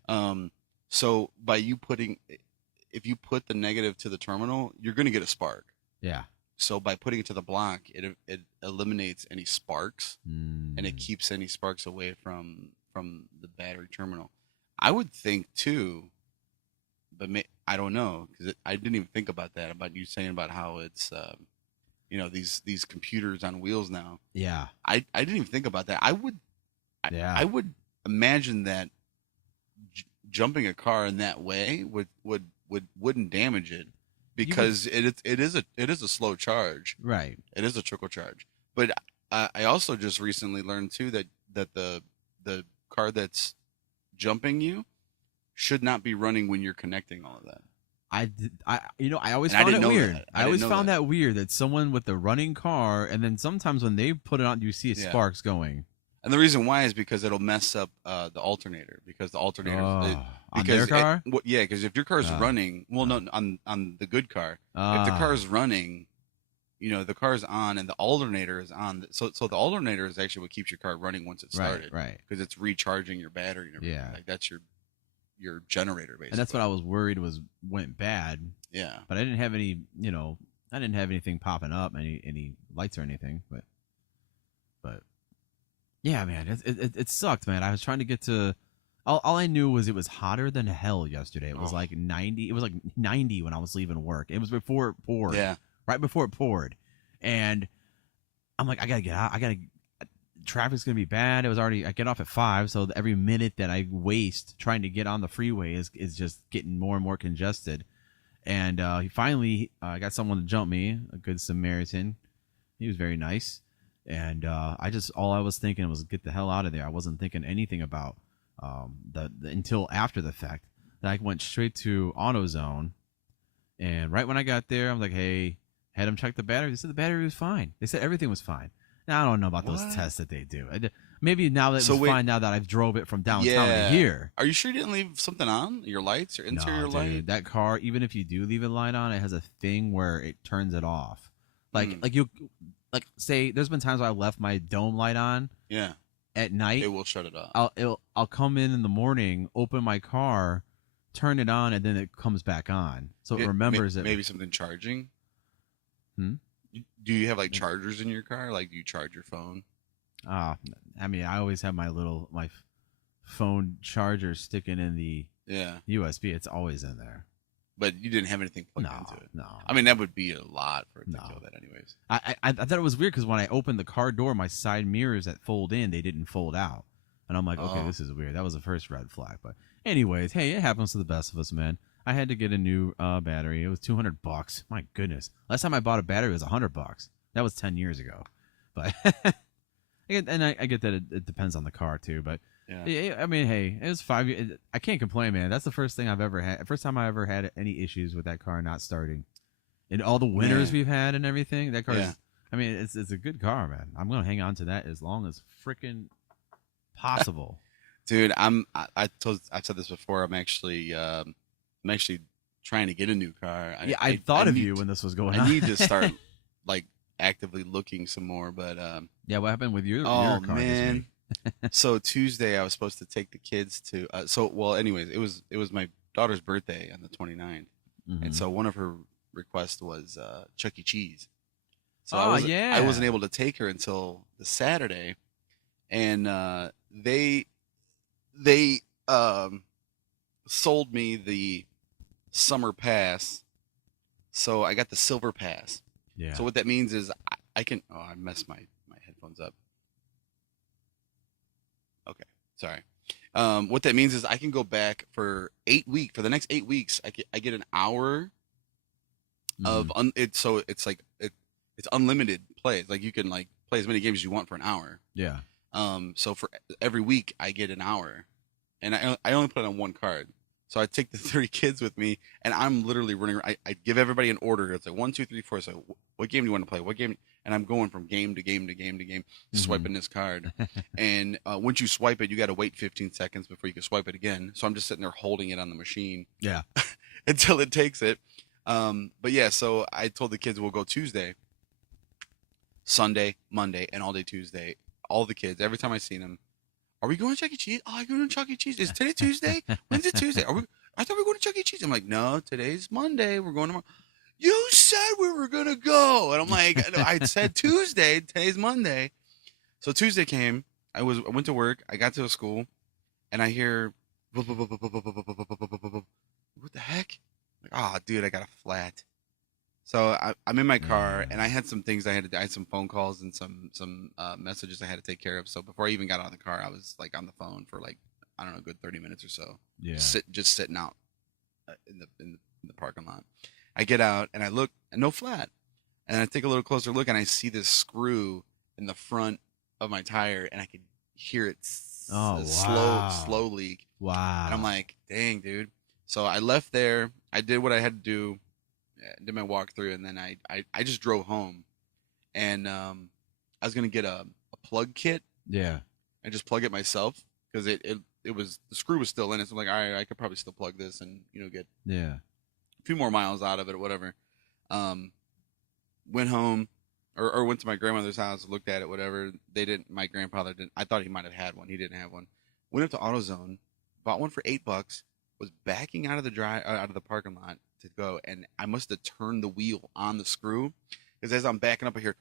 So by if you put the negative to the terminal, you're going to get a spark. Yeah. So by putting it to the block, it eliminates any sparks, and it keeps any sparks away from the battery terminal. I would think too, but I don't know, because I didn't even think about that, about you saying about how it's you know, these computers on wheels now. Yeah. I didn't even think about that. I would imagine that jumping a car in that way wouldn't damage it, because it is a slow charge. Right. It is a trickle charge. But I also just recently learned too that the car that's jumping you should not be running when you're connecting all of that. I always found it weird. I always found that weird, that someone with the running car, and then sometimes when they put it on, you see sparks going. And the reason why is because it'll mess up the alternator, because the alternator on their car. Because if your car's running, no, on the good car, if the car's running, you know, the car's on and the alternator is on. So the alternator is actually what keeps your car running once it started, right? Because it's recharging your battery and everything. Yeah, like that's your generator basically. And that's what I was worried went bad. Yeah, but I didn't have any, you know, I didn't have anything popping up, any lights or anything, but yeah, man, it sucked, man. I was trying to get to. All I knew was it was hotter than hell yesterday. It was like 90. It was like 90 when I was leaving work. It was before it poured. Yeah. Right before it poured. And I'm like, I gotta get out. Traffic's gonna be bad. I get off at 5, so every minute that I waste trying to get on the freeway is just getting more and more congested. And he finally got someone to jump me, a good Samaritan. He was very nice. And all I was thinking was get the hell out of there. I wasn't thinking anything about the until after the fact. That I went straight to AutoZone, and right when I got there, I'm like, hey, had them check the battery. They said the battery was fine. They said everything was fine. Now I don't know about those tests that they do. Maybe now that it's fine, now that I've drove it from downtown to here. Are you sure you didn't leave something on? Your lights, your interior light? Dude, that car, even if you do leave a light on, it has a thing where it turns it off. Like say, there's been times where I left my dome light on. Yeah. At night, it will shut it off. I'll come in the morning, open my car, turn it on, and then it comes back on. So it remembers it. Maybe something charging. Do you have like chargers in your car? Like, do you charge your phone? I mean, I always have my phone charger sticking in the USB. It's always in there. But you didn't have anything plugged into it. No. I mean, that would be a lot for it to kill that anyways. I thought it was weird because when I opened the car door, my side mirrors that fold in, they didn't fold out. And I'm like, okay, this is weird. That was the first red flag. But anyways, hey, it happens to the best of us, man. I had to get a new battery. It was $200. My goodness. Last time I bought a battery was $100. That was 10 years ago. But I get that it depends on the car too. But yeah, I mean, hey, it was 5 years. I can't complain, man. That's the first thing I've ever had. First time I ever had any issues with that car not starting. And all the winters we've had and everything, that car is, I mean, it's a good car, man. I'm gonna hang on to that as long as freaking possible. Dude, I've said this before. I'm actually trying to get a new car. I thought of you when this was going on. I need to start like actively looking some more, but yeah, what happened with your car man this week? So Tuesday I was supposed to take the kids to anyways, it was my daughter's birthday on the 29th. And so one of her requests was Chuck E. Cheese. So I wasn't able to take her until the Saturday, and they sold me the summer pass. so I got the silver pass. Yeah. So what that means is I can. Oh, I messed my headphones up. Okay, sorry. What that means is I can go back for 8 weeks. For the next 8 weeks, I get an hour of so it's like it's unlimited plays. Like you can like play as many games as you want for an hour. Yeah. So for every week I get an hour, and I only put it on one card. So I take the 3 kids with me, and I'm literally running. I give everybody an order. It's like 1, 2, 3, 4. So what game do you want to play? What game? And I'm going from game to game to game to game, swiping this card. And once you swipe it, you got to wait 15 seconds before you can swipe it again. So I'm just sitting there holding it on the machine. Yeah. Until it takes it. But yeah, so I told the kids we'll go Tuesday, Sunday, Monday, and all day Tuesday. All the kids, every time I see them, are we going to Chuck E. Cheese? Oh, I go to Chuck E. Cheese. Is today Tuesday? When's it Tuesday? I thought we were going to Chuck E. Cheese. I'm like, no, today's Monday. We're going tomorrow. You said we were going to go. And I'm like, I said Tuesday. Today's Monday. So Tuesday came. I went to work. I got to the school, and I hear, what the heck? Like, oh, dude, I got a flat. So I'm in my car, and I had some things I had to do. I had some phone calls and some messages I had to take care of. So before I even got out of the car, I was like on the phone for like, I don't know, a good 30 minutes or so. Yeah. Just sitting out in the parking lot. I get out and I look, and no flat. And I take a little closer look, and I see this screw in the front of my tire, and I could hear it slow leak. Wow. And I'm like, dang, dude. So I left there. I did what I had to do. Did my walkthrough, and then I just drove home, and I was gonna get a plug kit. Yeah. And just plug it myself, because it was, the screw was still in it. So I'm like, all right, I could probably still plug this and get a few more miles out of it or whatever. Went home, or went to my grandmother's house, looked at it, whatever. They didn't. My grandfather didn't. I thought he might have had one. He didn't have one. Went up to AutoZone, bought one for $8. Was backing out of the parking lot to go, and I must have turned the wheel on the screw, because as I'm backing up, I hear,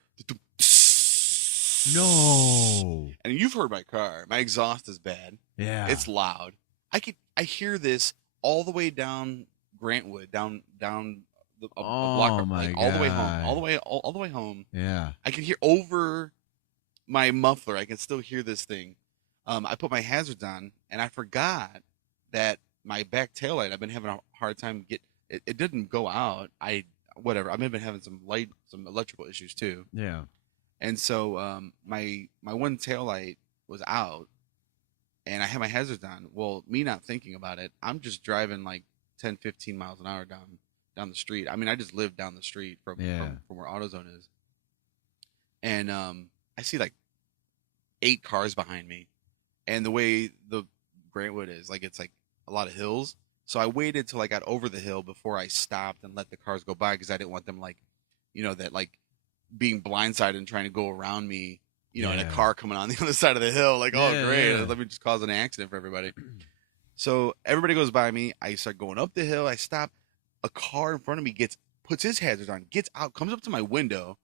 no. And you've heard my car. My exhaust is bad. Yeah. It's loud. I hear this all the way down Grantwood, down a block, like all the way home, all the way home. Yeah. I can hear over my muffler. I can still hear this thing. I put my hazards on, and I forgot that my back taillight, I've been having a hard time it didn't go out. I've been having some electrical issues too. Yeah. And so my one taillight was out, and I had my hazards on. Well, me not thinking about it, I'm just driving like 10, 15 miles an hour down the street. I mean, I just live down the street from where AutoZone is. And I see like 8 cars behind me. And the way the Grantwood is, like, it's like a lot of hills. So I waited till I got over the hill before I stopped and let the cars go by, because I didn't want them being blindsided and trying to go around me, in a car coming on the other side of the hill. Like, oh, great, let me just cause an accident for everybody. So everybody goes by me. I start going up the hill. I stop. A car in front of me puts his hazards on, gets out, comes up to my window.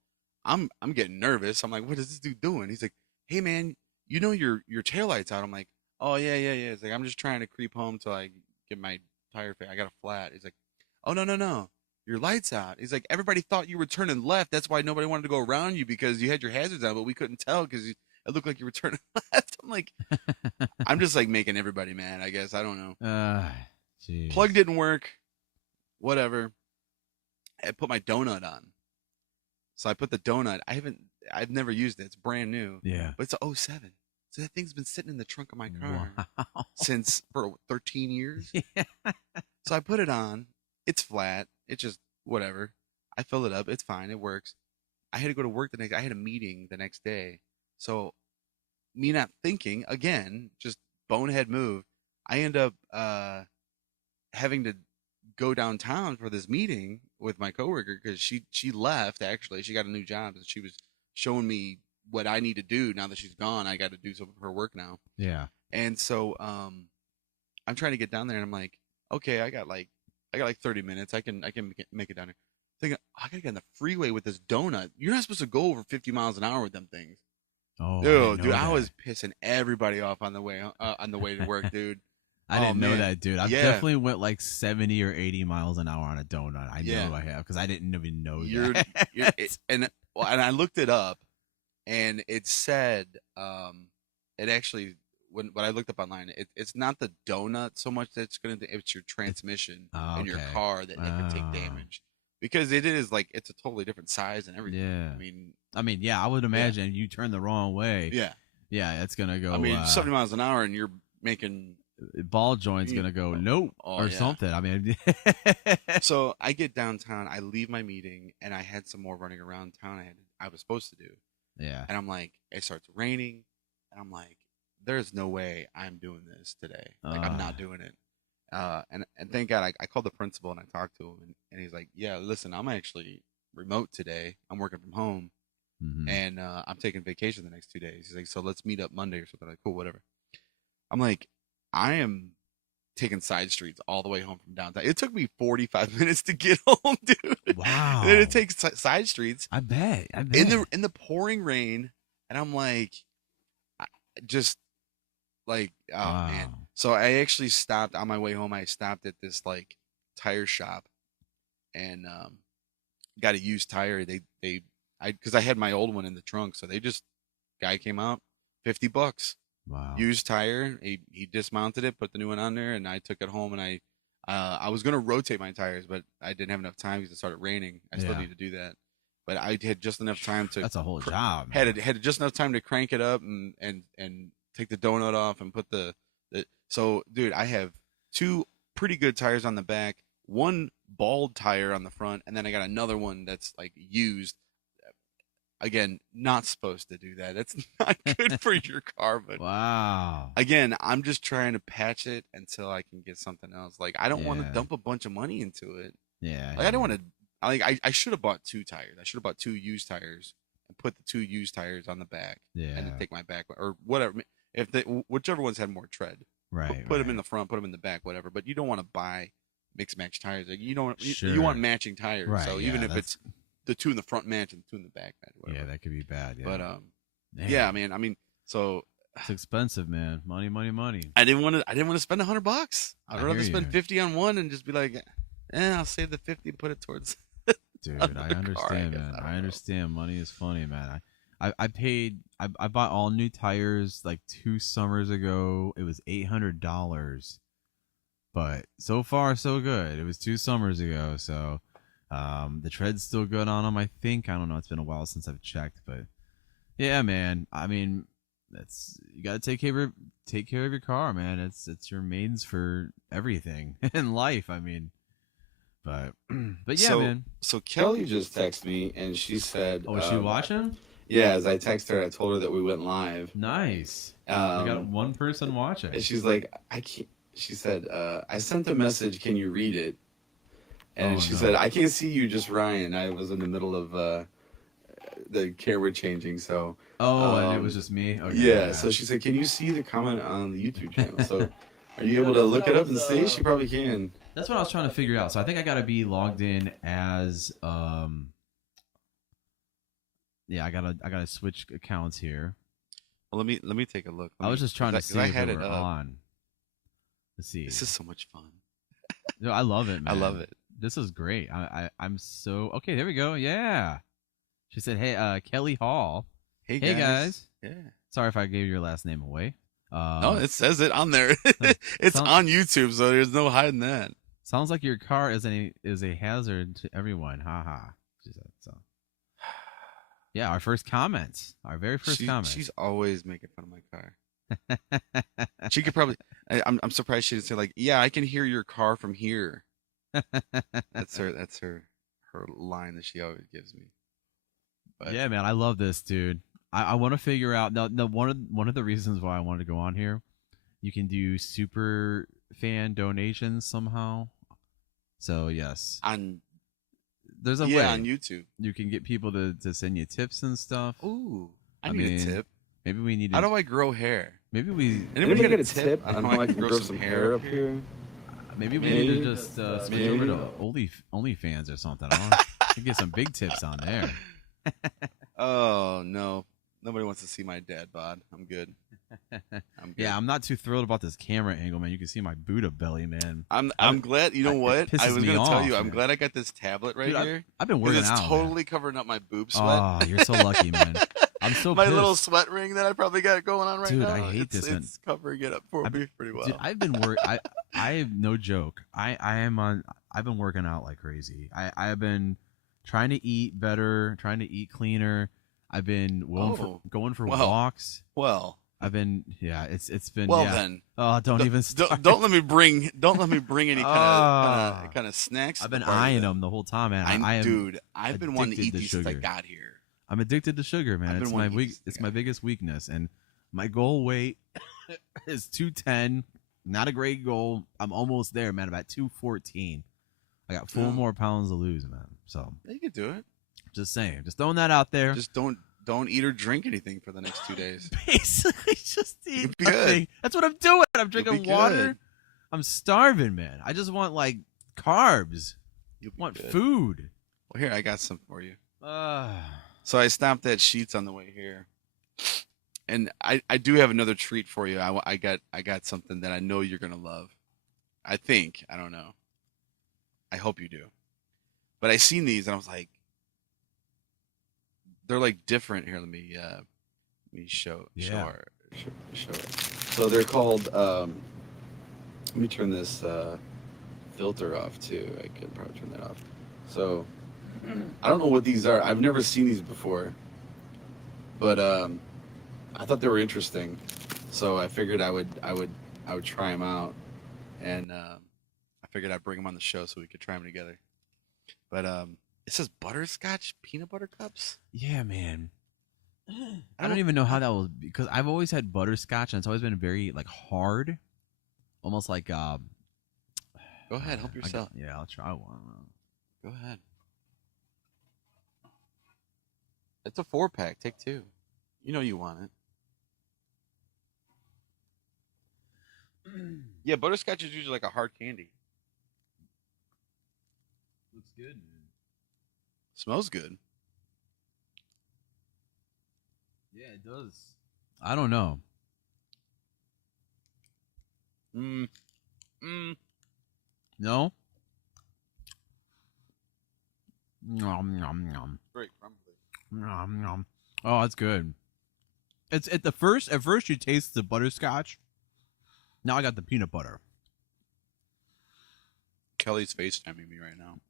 I'm getting nervous. I'm like, what is this dude doing? He's like, hey man, your taillight's out. I'm like, oh yeah. It's like, I'm just trying to creep home till I get my tire fixed. I got a flat. He's like, oh no, your light's out. He's like, everybody thought you were turning left. That's why nobody wanted to go around you, because you had your hazards on, but we couldn't tell because it looked like you were turning left. I'm like, I'm just like making everybody mad, I guess. I don't know. Plug didn't work. Whatever. I put my donut on. So I put the donut. I've never used it. It's brand new. Yeah. But it's a 07. So that thing's been sitting in the trunk of my car for 13 years. Yeah. So I put it on. It's flat. It's just whatever. I fill it up. It's fine. It works. I had to go to work I had a meeting the next day. So me not thinking, again, just bonehead move. I end up having to go downtown for this meeting with my coworker, because she left. Actually, she got a new job, and she was showing me what I need to do now that she's gone. I got to do some of her work now. Yeah. And so I'm trying to get down there, and I'm like, okay, I got like 30 minutes. I can make it down there. Thinking, I gotta get on the freeway with this donut. You're not supposed to go over 50 miles an hour with them things. Oh, dude, I was pissing everybody off on the way to work, dude. I didn't know man. that, dude. I've Yeah. definitely went like 70 or 80 miles an hour on a donut. I Yeah. know I have because I didn't even know You're, that. and I looked it up, and it said, it actually when I looked up online, it's not the donut so much that's gonna, it's your transmission in your Okay. car that it could take damage, because it is like it's a totally different size and everything. Yeah. I mean, yeah, I would imagine you turn the wrong way. yeah. Yeah, it's gonna go. I mean, 70 miles an hour, and you're making ball joint's gonna go nope or something. I mean, so I get downtown, I leave my meeting, and I had some more running around town I was supposed to do. Yeah. And I'm like, it starts raining, and I'm like, there's no way I'm doing this today. Like, I'm not doing it. And thank God I called the principal and I talked to him, and he's like, yeah, listen, I'm actually remote today. I'm working from home, and I'm taking vacation the next 2 days. He's like, so let's meet up Monday or something. Like, cool, whatever. I'm like, I am taking side streets all the way home from downtown. It took me 45 minutes to get home, dude. Wow. And then it takes side streets. I bet. In the pouring rain, and I'm like, just like, oh man. So I actually stopped on my way home. I stopped at this like tire shop, and got a used tire. Because I had my old one in the trunk, so guy came out, $50. Wow. Used tire. He dismounted it, put the new one on there, and I took it home. And I was gonna rotate my tires, but I didn't have enough time because it started raining. I still need to do that, but I had just enough time to. That's a whole job. Had just enough time to crank it up and take the donut off and put the. So, dude, I have 2 pretty good tires on the back, 1 bald tire on the front, and then I got another one that's like used. Again, not supposed to do that. It's not good for your car, but wow. Again, I'm just trying to patch it until I can get something else. Like, I don't want to dump a bunch of money into it. Yeah. Like, I don't want to. I should have bought 2 tires. I should have bought 2 used tires and put the 2 used tires on the back. Yeah. And then take my back or whatever. If whichever ones had more tread. Right. Put them in the front. Put them in the back. Whatever. But you don't want to buy mixed match tires. Like, you don't. Sure. You want matching tires. Right. So even if it's the 2 in the front match and the 2 in the back match. Whatever. Yeah, that could be bad. Yeah. But man. yeah, man. I mean, so it's expensive, man. Money. I didn't want to spend $100. I'd rather spend 50 on one and just be like, I'll save the 50 and put it towards. Dude, I understand, man. I understand. Money is funny, man. I bought all new tires like 2 summers ago. It was $800, but so far so good. It was 2 summers ago, so the tread's still good on them. I think. I don't know. It's been a while since I've checked, but yeah, man. I mean, you gotta take care of your car, man. It's your mains for everything in life. I mean, but yeah, man. So Kelly just texted me and she said, "Oh, is she watching?" Yeah, as I texted her, I told her that we went live. Nice. You got one person watching. And she's like, I can't. She said, I sent a message. Can you read it? And she said, I can't see you, just Ryan. I was in the middle of the camera changing, so. And it was just me? Okay. Yeah, so she said, can you see the comment on the YouTube channel? So are you able to look it up and see? She probably can. That's what I was trying to figure out. So I think I got to be logged in as, yeah, I gotta switch accounts here. Well, let me take a look. I was just trying to see if had we it were on. Let's see. This is so much fun. No, I love it, man. I love it. This is great. I'm so okay. There we go. Yeah. She said, "Hey, Kelly Hall. Hey guys. Yeah. Sorry if I gave your last name away. No, it says it on there. It's on YouTube, so there's no hiding that. Sounds like your car is a hazard to everyone. Haha. She said so. Yeah, our very first comment. She's always making fun of my car. She could probably. I'm surprised she didn't say like, "Yeah, I can hear your car from here." That's her line that she always gives me. But yeah, man, I love this, dude. I want to figure out now. One of the reasons why I wanted to go on here, you can do super fan donations somehow. So yes, there's a way on YouTube. You can get people to send you tips and stuff. Ooh, I need a tip. Maybe we need. How do I grow hair? Maybe we. Anybody get a tip on how I can grow some hair up here? Maybe we need to just switch over to OnlyFans or something. I don't know. You get some big tips on there. Oh no, nobody wants to see my dad bod. I'm good. I'm good. Yeah, I'm not too thrilled about this camera angle, man. You can see my Buddha belly, man. I'm glad. You know what? It pisses I was me gonna tell off, you. I'm man. glad I got this tablet right Dude, here. I've been 'Cause working it's out. totally covering up my boob sweat. Oh, you're so lucky, man. I'm so my pissed. little sweat ring that I probably got going on right Dude, now. I hate this one. It's covering it up for me pretty well. Dude, I've been I have no joke. I've been working out like crazy. I've been trying to eat better, trying to eat cleaner. I've been going for walks. Well, I've been it's been then. Oh, don't even start. Don't let me bring any kind of snacks. I've been eyeing them the whole time, man. Dude, I've been wanting to eat these since I sugar. got here. I'm addicted to sugar, man. It's my biggest weakness, and my goal weight is 210. Not a great goal. I'm almost there, man. I'm at 214. I got 4 more pounds to lose, man. So you can do it. Just saying, just throwing that out there. Just don't eat or drink anything for the next 2 days. Basically, just eat be nothing. good. That's what I'm doing. I'm drinking water. Good. I'm starving, man. I just want like carbs. You'll be want good. food. Well, here I got some for you. So I stopped at Sheetz on the way here, and I do have another treat for you. I got something that I know you're gonna love. I think. I don't know. I hope you do. But I seen these and I was like, they're like different. Here, let me show it. So they're called. Let me turn this filter off too. I could probably turn that off. So I don't know what these are. I've never seen these before, but I thought they were interesting. So I figured I would try them out, and I figured I'd bring them on the show so we could try them together. But it says butterscotch peanut butter cups. Yeah, man. I don't even know how that was, because I've always had butterscotch and it's always been very like hard, almost like. Go ahead, help yourself. I'll try one. Go ahead. It's a 4-pack. Take 2. You know you want it. Yeah, butterscotch is usually like a hard candy. Looks good, man. Smells good. Yeah, it does. I don't know. No? Nom, nom, nom. Very crumbly. Nom, nom. Oh, that's good. It's at first you taste the butterscotch. Now I got the peanut butter. Kelly's FaceTiming me right now.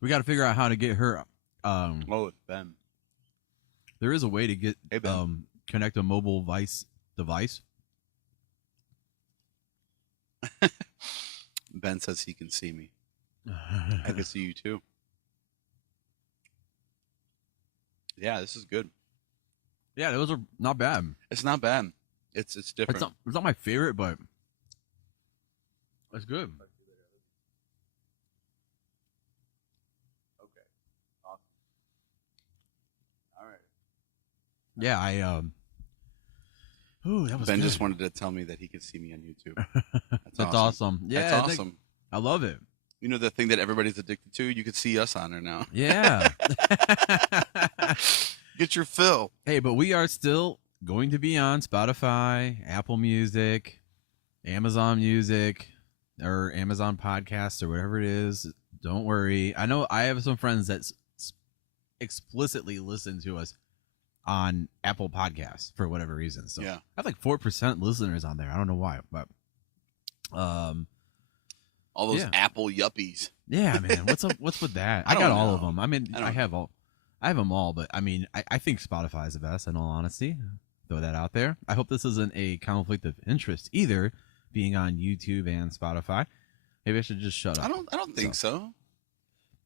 We got to figure out how to get her. Oh, it's Ben. There is a way to get Hey, Ben. connect a mobile device. Ben says he can see me. I can see you too. Yeah, this is good. Yeah, those are not bad. It's not bad. It's different. It's not my favorite, but it's good. Okay. Awesome. All right. Yeah, Ooh, that was Ben good. just wanted to tell me that he could see me on YouTube. That's awesome. Yeah, that's awesome. I love it. You know the thing that everybody's addicted to? You could see us on there now. Yeah. Get your fill. Hey, but we are still going to be on Spotify, Apple Music, Amazon Music, or Amazon Podcasts, or whatever it is. Don't worry. I know I have some friends that explicitly listen to us on Apple Podcasts for whatever reason. So yeah. I have like 4% listeners on there. I don't know why, but all those Apple yuppies. Yeah, man. What's with that? I got all of them. I mean, I have them all, but I mean, I think Spotify is the best, in all honesty. Throw that out there. I hope this isn't a conflict of interest either, being on YouTube and Spotify. Maybe I should just shut up. I don't think so.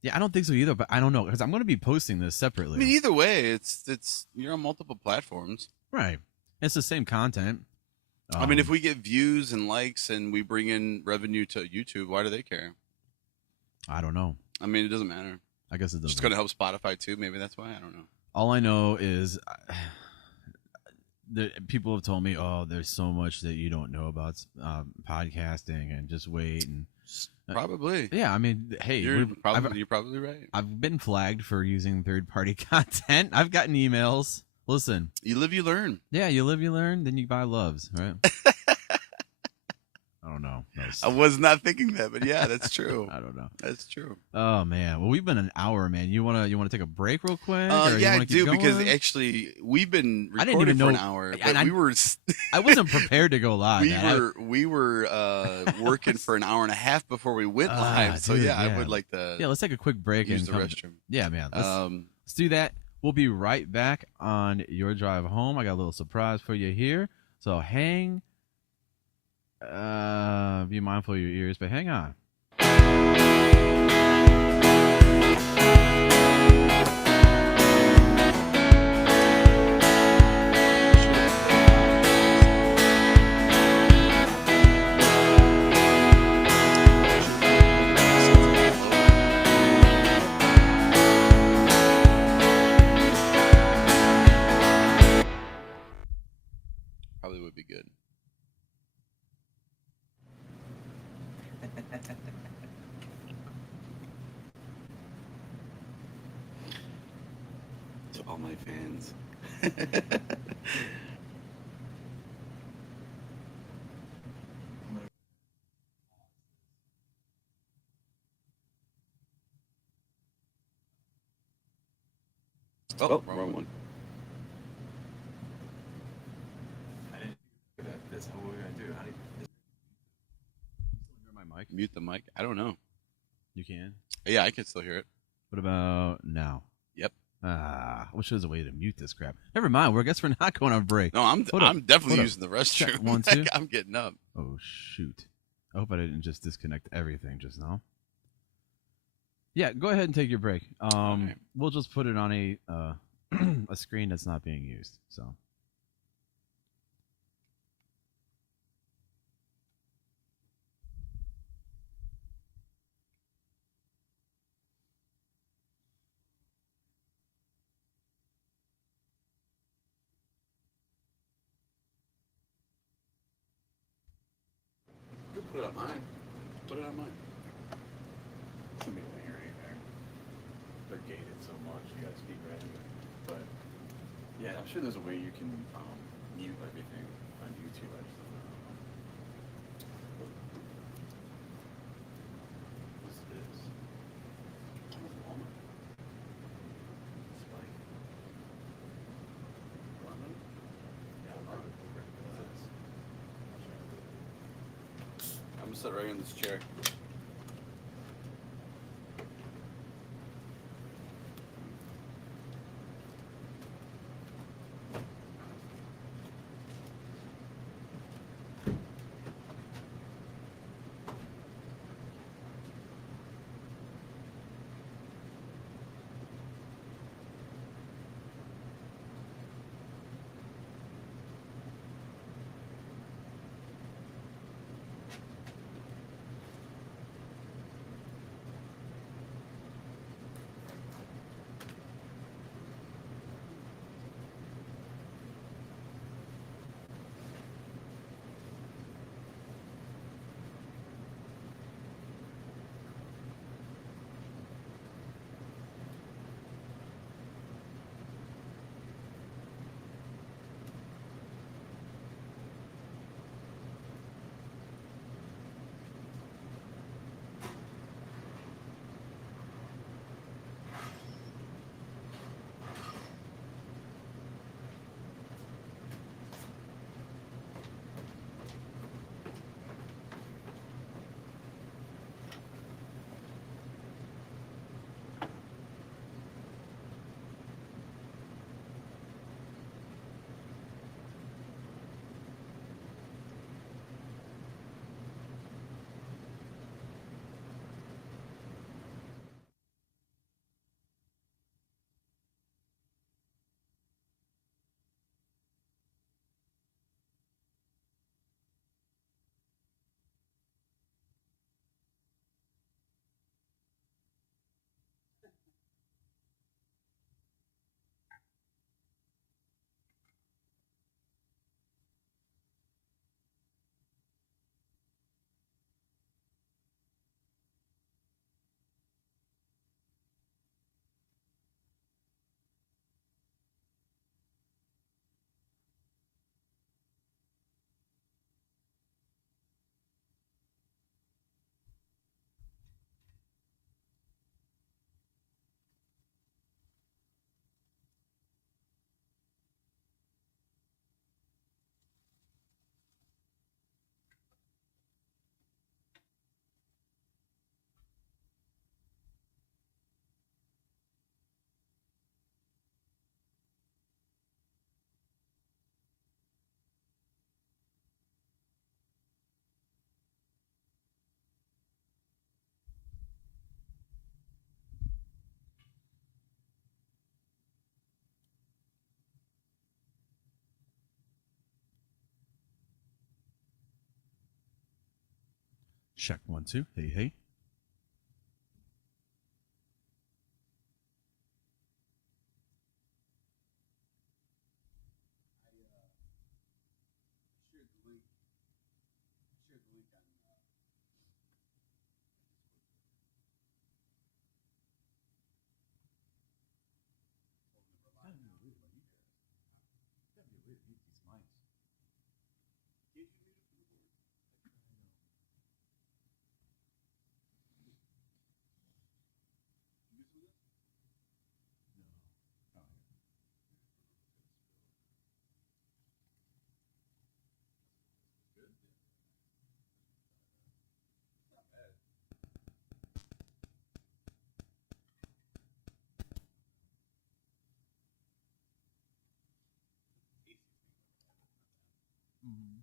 Yeah, I don't think so either, but I don't know, because I'm going to be posting this separately. I mean, either way, it's you're on multiple platforms. Right. It's the same content. I mean, if we get views and likes and we bring in revenue to YouTube, why do they care? I don't know. I mean, it doesn't matter. I guess it doesn't. It's going to help Spotify too. Maybe that's why. I don't know. All I know is people have told me, "Oh, there's so much that you don't know about podcasting, and just wait." And probably, yeah. I mean, hey, you're probably right. I've been flagged for using third-party content. I've gotten emails Listen, You live, you learn. yeah, you live, you learn, then you buy loves, right? I don't know. I was not thinking that, but yeah, that's true. I don't know. That's true. Oh man, well we've been an hour, man. You wanna take a break real quick? Or you Yeah, I wanna keep do because going? actually we've been I didn't recording even for an know- hour, and but I- we were I wasn't prepared to go live. man. we were working for an hour and a half before we went live. So dude, yeah, I yeah. would like to Yeah, let's take a quick break use and the come. restroom. Yeah, man. Let's do that. We'll be right back on your drive home. I got a little surprise for you here. So hang. Be mindful of your ears, but hang on. Probably would be good. To all my fans. Oh, wrong one. That's how we're gonna do. How do you my mic? Mute the mic. I don't know. You can. Yeah, I can still hear it. What about now? Yep. I wish there was a way to mute this crap. Never mind. I guess we're not going on break. No, I'm Hold up. definitely Hold up. using the restroom. Check, 1, 2. I'm getting up. Oh shoot! I hope I didn't just disconnect everything just now. Yeah, go ahead and take your break. Okay. We'll just put it on a a screen that's not being used. So. Put it on mine. Put it on mine. Somebody will hear anything. They're gated so much, you gotta speak right into it. But yeah, I'm sure there's a way you can mute everything on YouTube. I just don't know. What's this? Walmart. Spike. Ramen? Yeah, ramen. What's this? I'm gonna sit right in this chair. Check 1 2. Hey hey. Mm-hmm.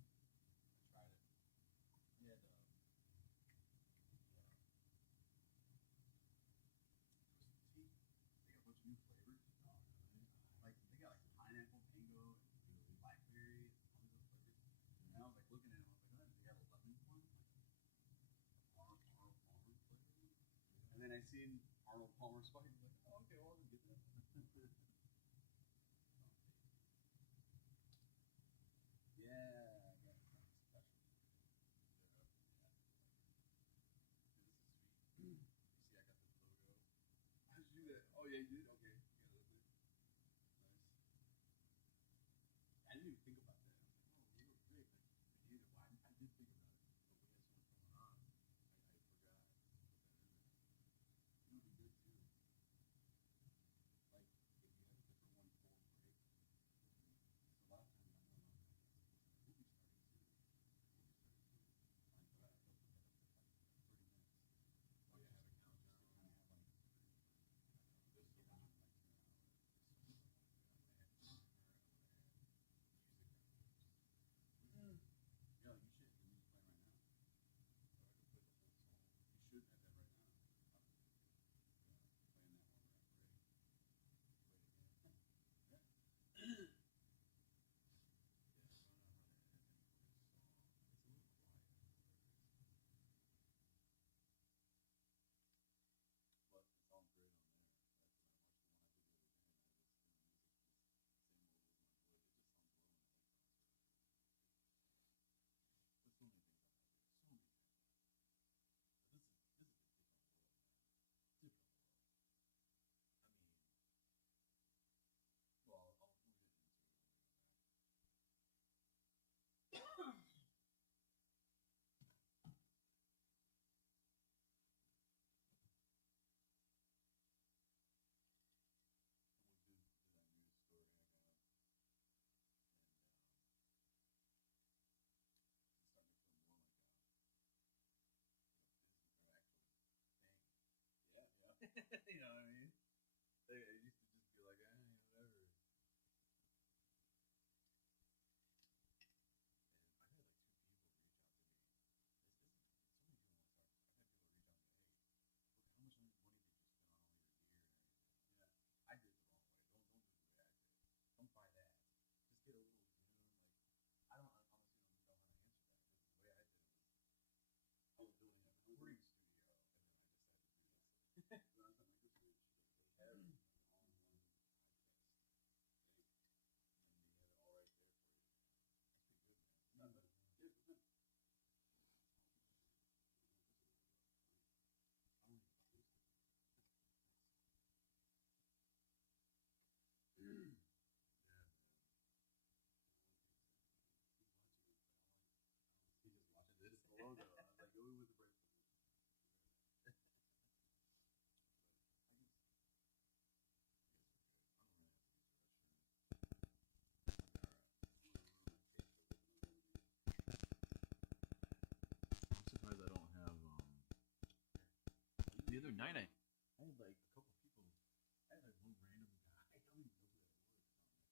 I'm surprised I don't have the other night I had like a couple people. I had like one random guy. I don't even know who that was.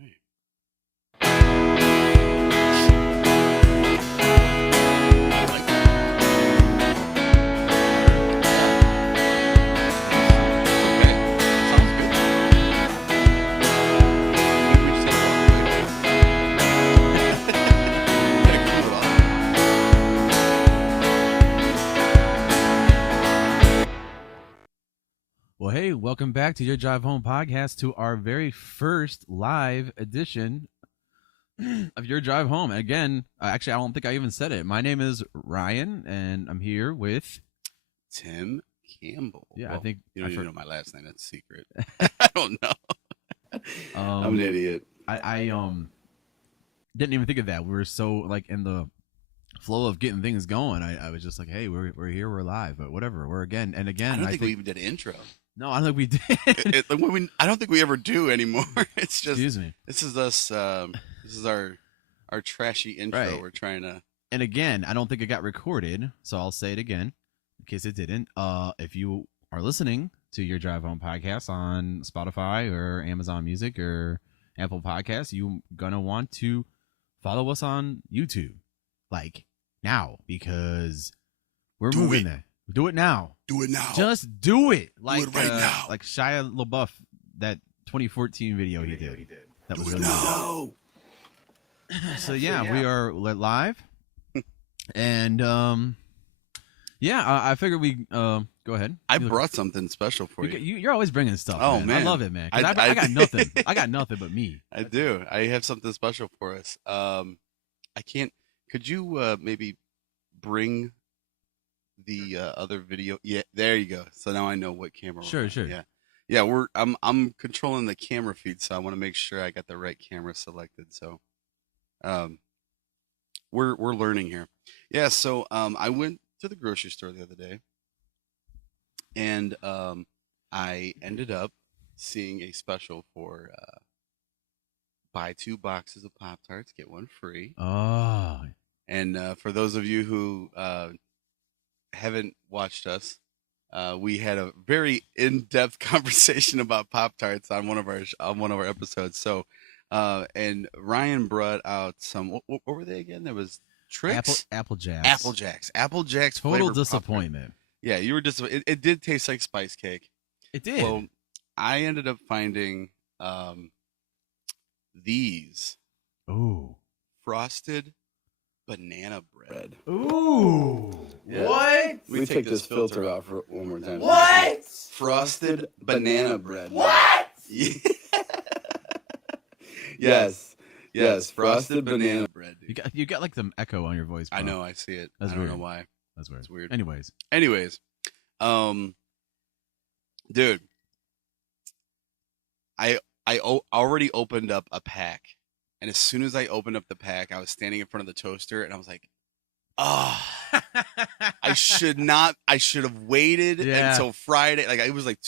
right. I like that. Okay, sounds good. Maybe we just have to gotta cool it off. Well, hey, welcome back to Your Drive Home podcast, to our very first live edition of Your Drive Home. Again, actually, I don't think I even said it. My name is Ryan, and I'm here with Tim Campbell. Yeah, Well, I think you don't I even for- know my last name. That's a secret. I don't know. I'm an idiot. I didn't even think of that. We were so like in the flow of getting things going. I was just like, hey, we're here, we're live, but whatever. We're again and again. I don't think we even did an intro. No, I don't think we did. I don't think we ever do anymore. It's just Excuse me. this is us. This is our trashy intro. Right. We're trying to. And again, I don't think it got recorded, so I'll say it again in case it didn't. If you are listening to Your Drive Home podcast on Spotify or Amazon Music or Apple Podcasts, you're gonna want to follow us on YouTube, like now, because we're moving there. Do it now. Do it now. Just do it. Like it right now. Like Shia LaBeouf, that 2014 video he did. That was Do it really now. good. So yeah, we are live, and I figured we go ahead. I brought something special for you. You're always bringing stuff. Oh, man. man. I love it, man. 'Cause I I got nothing. I got nothing but me. I do. I have something special for us. I can't. Could you maybe bring the other video? Yeah, there you go. So now I know what camera. Sure, we're on. sure. Yeah. I'm controlling the camera feed, so I want to make sure I got the right camera selected. So, we're learning here. Yeah. So I went to the grocery store the other day, and I ended up seeing a special for buy 2 boxes of Pop-Tarts, get 1 free. Oh, And for those of you who haven't watched us, we had a very in-depth conversation about Pop-Tarts on one of our episodes. So, and Ryan brought out some. What were they again? There was Trix, Apple Jacks. Apple Jacks. Total flavored disappointment. Pop-Tart. Yeah, you were disappointed. It did taste like spice cake. It did. Well, I ended up finding these Ooh. frosted banana bread. Ooh. Yeah. What? We take this filter off one more time. What? Frosted banana bread. What? Yes. Frosted banana bread. Dude. You got like some echo on your voice, bro. I know. I see it. That's I don't weird. know why. That's weird. It's weird. Anyways. Dude, I already opened up a pack, and as soon as I opened up the pack, I was standing in front of the toaster, and I was like, "Oh, I should have waited until Friday. Like it was like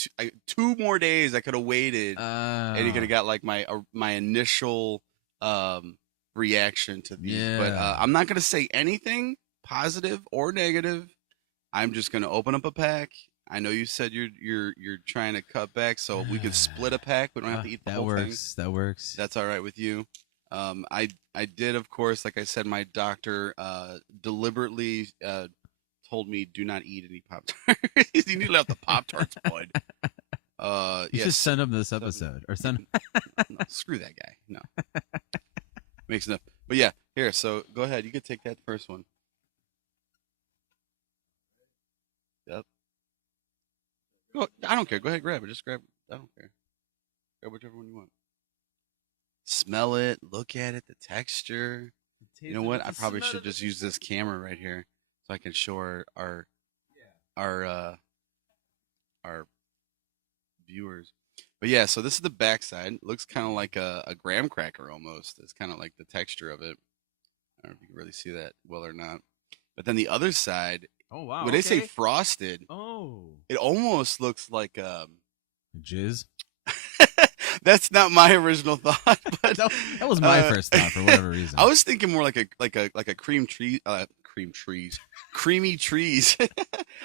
2 more days. I could have waited, and you could have got like my initial reaction to these. Yeah. But I'm not gonna say anything positive or negative. I'm just gonna open up a pack. I know you said you're trying to cut back, so we could split a pack. We don't have to eat the whole thing. That works. That's all right with you. I did, of course, like I said, my doctor deliberately told me do not eat any Pop-Tarts. You need to let the Pop-Tarts, bud. You should send him this episode or send. No, screw that guy. No, makes enough. But yeah, here. So go ahead. You could take that first one. Yep. Go, I don't care. Go ahead, grab it. Just grab it. I don't care. Grab whichever one you want. Smell it. Look at it. The texture. You know what? I probably should just use this camera right here so I can show our viewers. But yeah, so this is the backside. It looks kind of like a graham cracker almost. It's kind of like the texture of it. I don't know if you can really see that well or not. But then the other side, Oh wow! when they say frosted, it almost looks like jizz. That's not my original thought, but that was my first thought for whatever reason. I was thinking more like a cream trees. Creamy trees.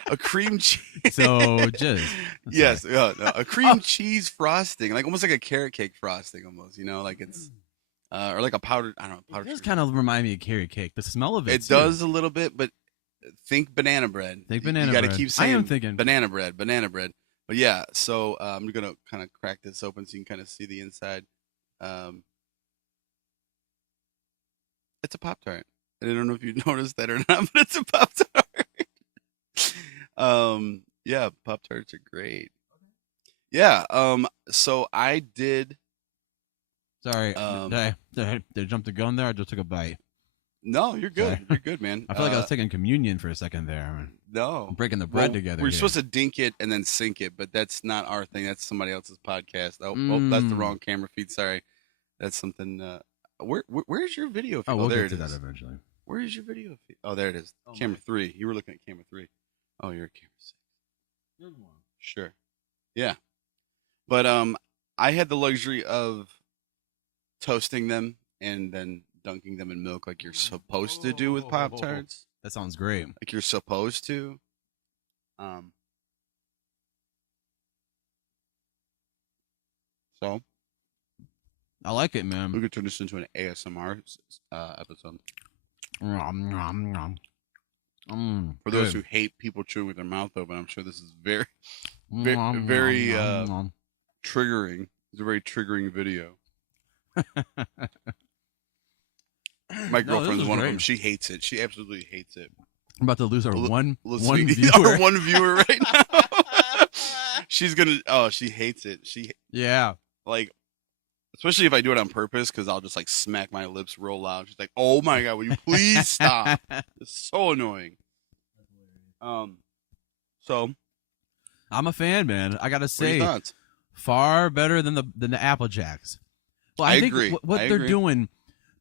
A cream cheese. So just yes, no, a cream cheese frosting, like almost like a carrot cake frosting, almost. You know, like it's or like a powdered. I don't know. It Powdered. does kind of remind me of carrot cake. The smell of it. It too. does a little bit, but think banana bread. Think banana You got to bread. keep saying I am thinking banana bread. But yeah, so I'm gonna kind of crack this open so you can kind of see the inside. It's a Pop-Tart. I don't know if you noticed that or not, but it's a Pop-Tart. Yeah, Pop-Tarts are great. Yeah, so I did. Sorry, Um, did I jump the gun there? I just took a bite. No, you're good. Sorry. You're good, man. I feel like I was taking communion for a second there. No, I'm breaking the bread Well, together. We're here. supposed to dink it and then sink it, but that's not our thing. That's somebody else's podcast. Oh, that's the wrong camera feed. Sorry, that's something. Where's your video feed? Oh, we'll there get to it is. that eventually. Where is your video feed? Oh, there it is. Camera 3. You were looking at camera 3. Oh, you're at camera 6. Sure. Yeah. But I had the luxury of toasting them and then dunking them in milk like you're supposed to do with Pop-Tarts. That sounds great. Like you're supposed to. So I like it, man. we could turn this into an ASMR episode. For those who hate people chewing with their mouth open, I'm sure this is very triggering. It's a very triggering video. My girlfriend's one of them. She hates it. She absolutely hates it. I'm about to lose our one viewer. Our one viewer right now. She's gonna. Oh, she hates it. Yeah. Like, especially if I do it on purpose, because I'll just like smack my lips real loud. She's like, "Oh my god, will you please stop?" It's so annoying. So I'm a fan, man. I gotta what are say, your thoughts? far better than the Apple Jacks. Well, I think agree. what I they're agree. doing,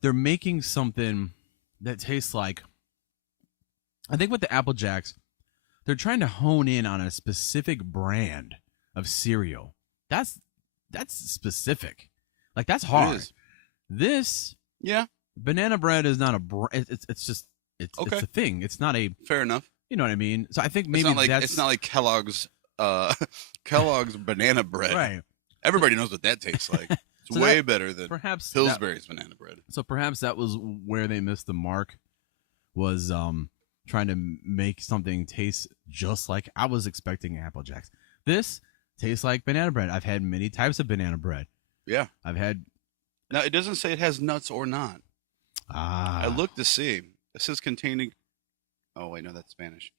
they're making something that tastes like. I think with the Apple Jacks, they're trying to hone in on a specific brand of cereal. That's specific. Like that's hard. is. This Yeah, banana bread is not a brand. It's just it's Okay. a thing. It's not a. fair enough. You know what I mean? So I think maybe It's not like Kellogg's Kellogg's banana bread. right. Everybody knows what that tastes like. It's So way that- better than Perhaps Pillsbury's banana bread. So perhaps that was where they missed the mark, was trying to make something taste just like I was expecting Apple Jacks. This tastes like banana bread. I've had many types of banana bread. Yeah. I've had Now it doesn't say it has nuts or not. I looked to see. It says containing. Oh wait, no, that's Spanish.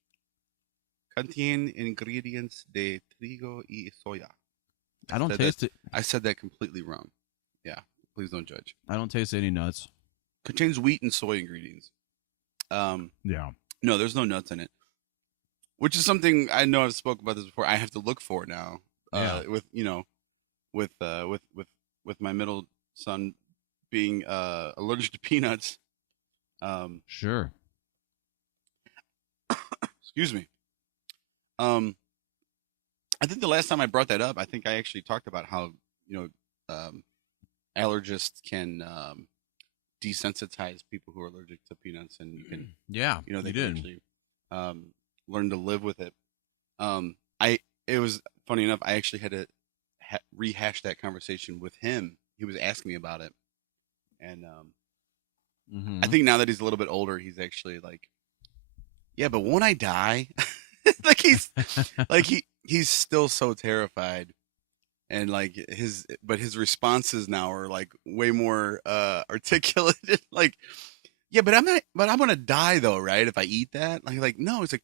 Contain ingredients de trigo y soya. I don't said taste it. I said that completely wrong. Yeah, please don't judge. I don't taste any nuts. Contains wheat and soy ingredients. Yeah. No, there's no nuts in it. Which is something I know I've spoken about this before. I have to look for now. Yeah. With my middle son being allergic to peanuts. Sure. Excuse me. I think the last time I brought that up, I think I actually talked about how allergists can desensitize people who are allergic to peanuts, and you can Yeah. they you can did. actually learn to live with it. It was funny enough. I actually had to rehash that conversation with him. He was asking me about it, and I think now that he's a little bit older, he's actually like, yeah, but won't I die? He's still so terrified, and like his responses now are like way more articulate. Like, yeah, but I'm gonna die though, right? If I eat that, like no, it's like,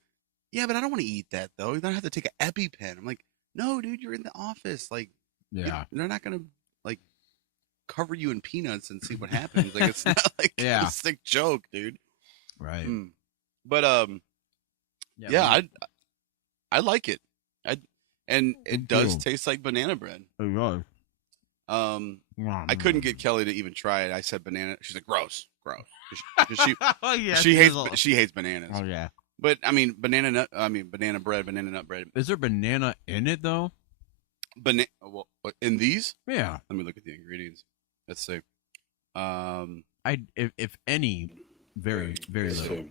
yeah, but I don't want to eat that though. You don't have to take an EpiPen. I'm like, no, dude, you're in the office. Like, Yeah. they're not gonna like cover you in peanuts and see what happens. Like, it's not like Yeah. a sick joke, dude. Right. But yeah, I like it. And it does too. taste like banana bread. Oh, I couldn't get Kelly to even try it. I said banana. She's like, gross. 'Cause oh yeah. she hates bananas. Oh yeah. But I mean, banana bread, banana nut bread. Is there banana in it though? Well, in these? Yeah. Let me look at the ingredients. Let's see. If any, very very So, little.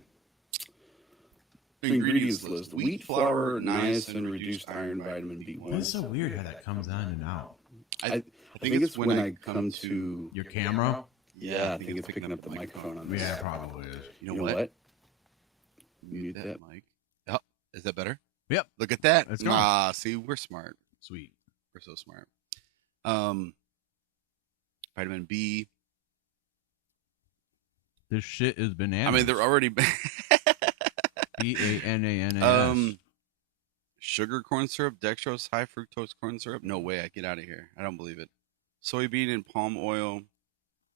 Ingredients list: wheat flour, niacin, reduced iron, vitamin B1. That's so weird how that comes on and out. I think it's when I come to Your camera? Yeah, I think it's picking up the microphone on this. Yeah, it probably is. You know what? Mute that. mic. Oh, is that better? Yep. Look at that. It's gone. Ah, see, we're smart. Sweet. We're so smart. Vitamin B. This shit is bananas. I mean, they're already BANANAS. Sugar corn syrup, dextrose, high fructose corn syrup. No way, I get out of here. I don't believe it. Soybean and palm oil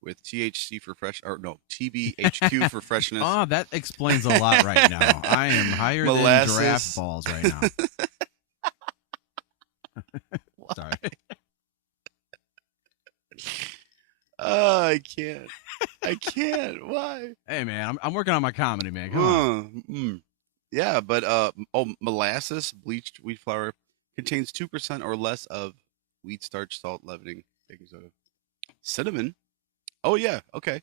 with THC for fresh, or no, TBHQ for freshness. Oh, that explains a lot right now. I am higher than giraffe balls right now. Sorry. Oh, I can't. I can't. Why? Hey, man, I'm working on my comedy, man. Come on. Yeah, but molasses, bleached wheat flour, contains 2% or less of wheat starch, salt, leavening, baking soda. Cinnamon. Oh yeah, okay.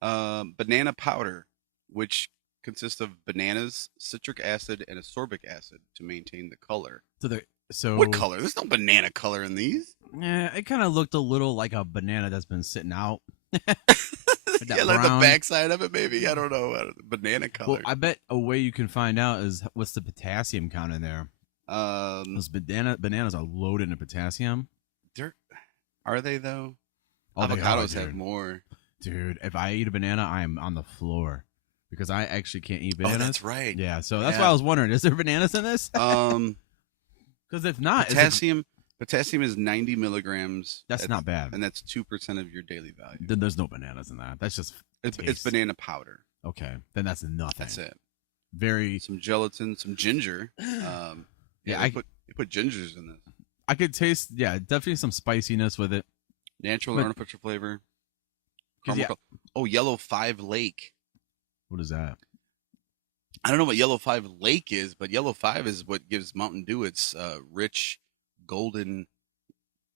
Banana powder, which consists of bananas, citric acid, and ascorbic acid to maintain the color. So What color? There's no banana color in these. Yeah, it kind of looked a little like a banana that's been sitting out. Yeah, like the backside of it, maybe. I don't know. Banana color. Well, I bet a way you can find out is what's the potassium count in there. Those bananas are loaded in potassium. Are they though? Oh, avocados have more. Dude, if I eat a banana, I am on the floor because I actually can't eat bananas. Oh, that's right. Yeah, so that's why I was wondering: is there bananas in this? Because if not, potassium is 90 milligrams. That's not bad, and that's 2% of your daily value. Then there's no bananas in that. That's just it's banana powder. Okay, then that's nothing. That's it. Some gelatin, some ginger. They put gingers in this. I could taste, definitely some spiciness with it. Natural and artificial flavor. Oh, Yellow 5 Lake. What is that? I don't know what Yellow 5 Lake is, but Yellow 5 is what gives Mountain Dew its rich golden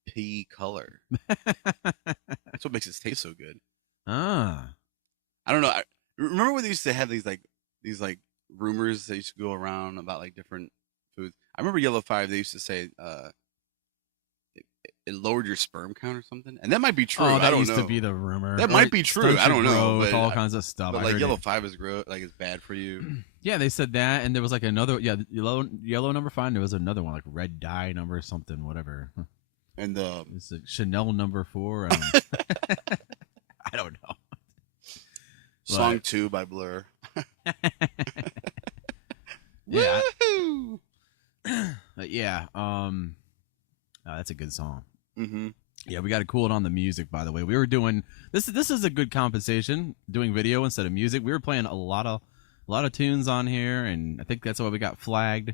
pea color. That's what makes it taste so good. Ah. I don't know. Remember when they used to have these rumors that used to go around about like different foods? I remember Yellow 5, they used to say it lowered your sperm count or something, and that might be true. Oh, I don't know. Used to be the rumor. That might be true. I don't know. But all kinds of stuff. But like Yellow 5 is it's bad for you. Yeah, they said that, and there was like another. Yeah, yellow number 5. There was another one like red dye number something, whatever. And it's like Chanel number 4. I don't know. Song 2 by Blur. Yeah. But yeah. That's a good song. Mm-hmm. Yeah, we got to cool it on the music. By the way, we were doing this. This is a good compensation. Doing video instead of music. We were playing a lot of tunes on here, and I think that's why we got flagged.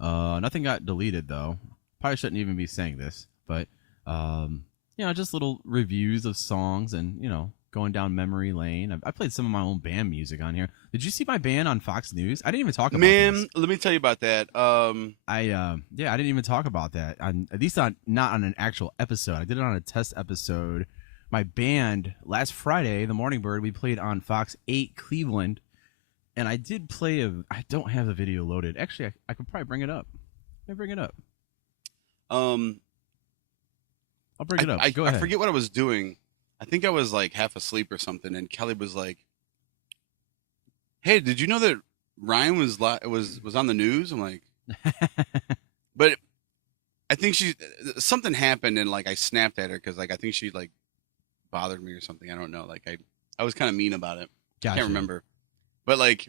Nothing got deleted though. Probably shouldn't even be saying this, but just little reviews of songs and going down memory lane. I played some of my own band music on here. Did you see my band on Fox News? I didn't even talk about this. Man, let me tell you about that. I didn't even talk about that. At least not on an actual episode. I did it on a test episode. My band, last Friday, the Morning Bird, we played on Fox 8 Cleveland. And I did play I don't have the video loaded. Actually, I could probably bring it up. Let me bring it up. I'll bring it up. Go ahead. I forget what I was doing. I think I was like half asleep or something, and Kelly was like, "Hey, did you know that Ryan was on the news?" I'm like, but I think something happened, and like I snapped at her because like I think she like bothered me or something. I don't know. Like I was kind of mean about it. Gotcha. I can't remember, but like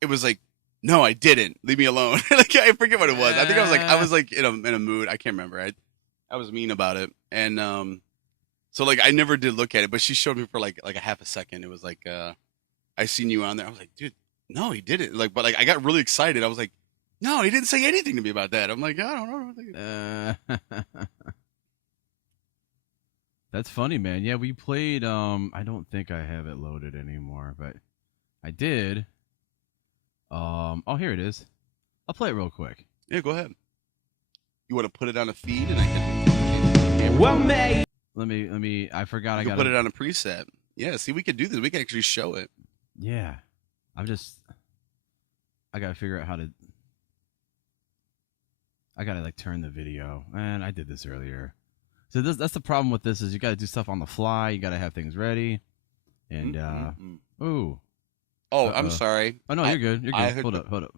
it was like, no, I didn't. Leave me alone. Like I forget what it was. I think I was like in a mood. I can't remember. I was mean about it, and so like I never did look at it, but she showed me for like a half a second. It was like I seen you on there. I was like, dude, no, he didn't. Like, but like I got really excited. I was like, no, he didn't say anything to me about that. I'm like, I don't know. That's funny, man. Yeah, we played. I don't think I have it loaded anymore, but I did. Oh, here it is. I'll play it real quick. Yeah, go ahead. You want to put it on a feed, and I can. Well, mate. Let me. I forgot. I got to put it on a preset. Yeah. See, we could do this. We can actually show it. Yeah. I I gotta figure out how to. I gotta like turn the video, and I did this earlier. So that's the problem with this is you gotta do stuff on the fly. You gotta have things ready, and ooh. Oh, I'm sorry. Oh no, you're good. You're good. Hold up.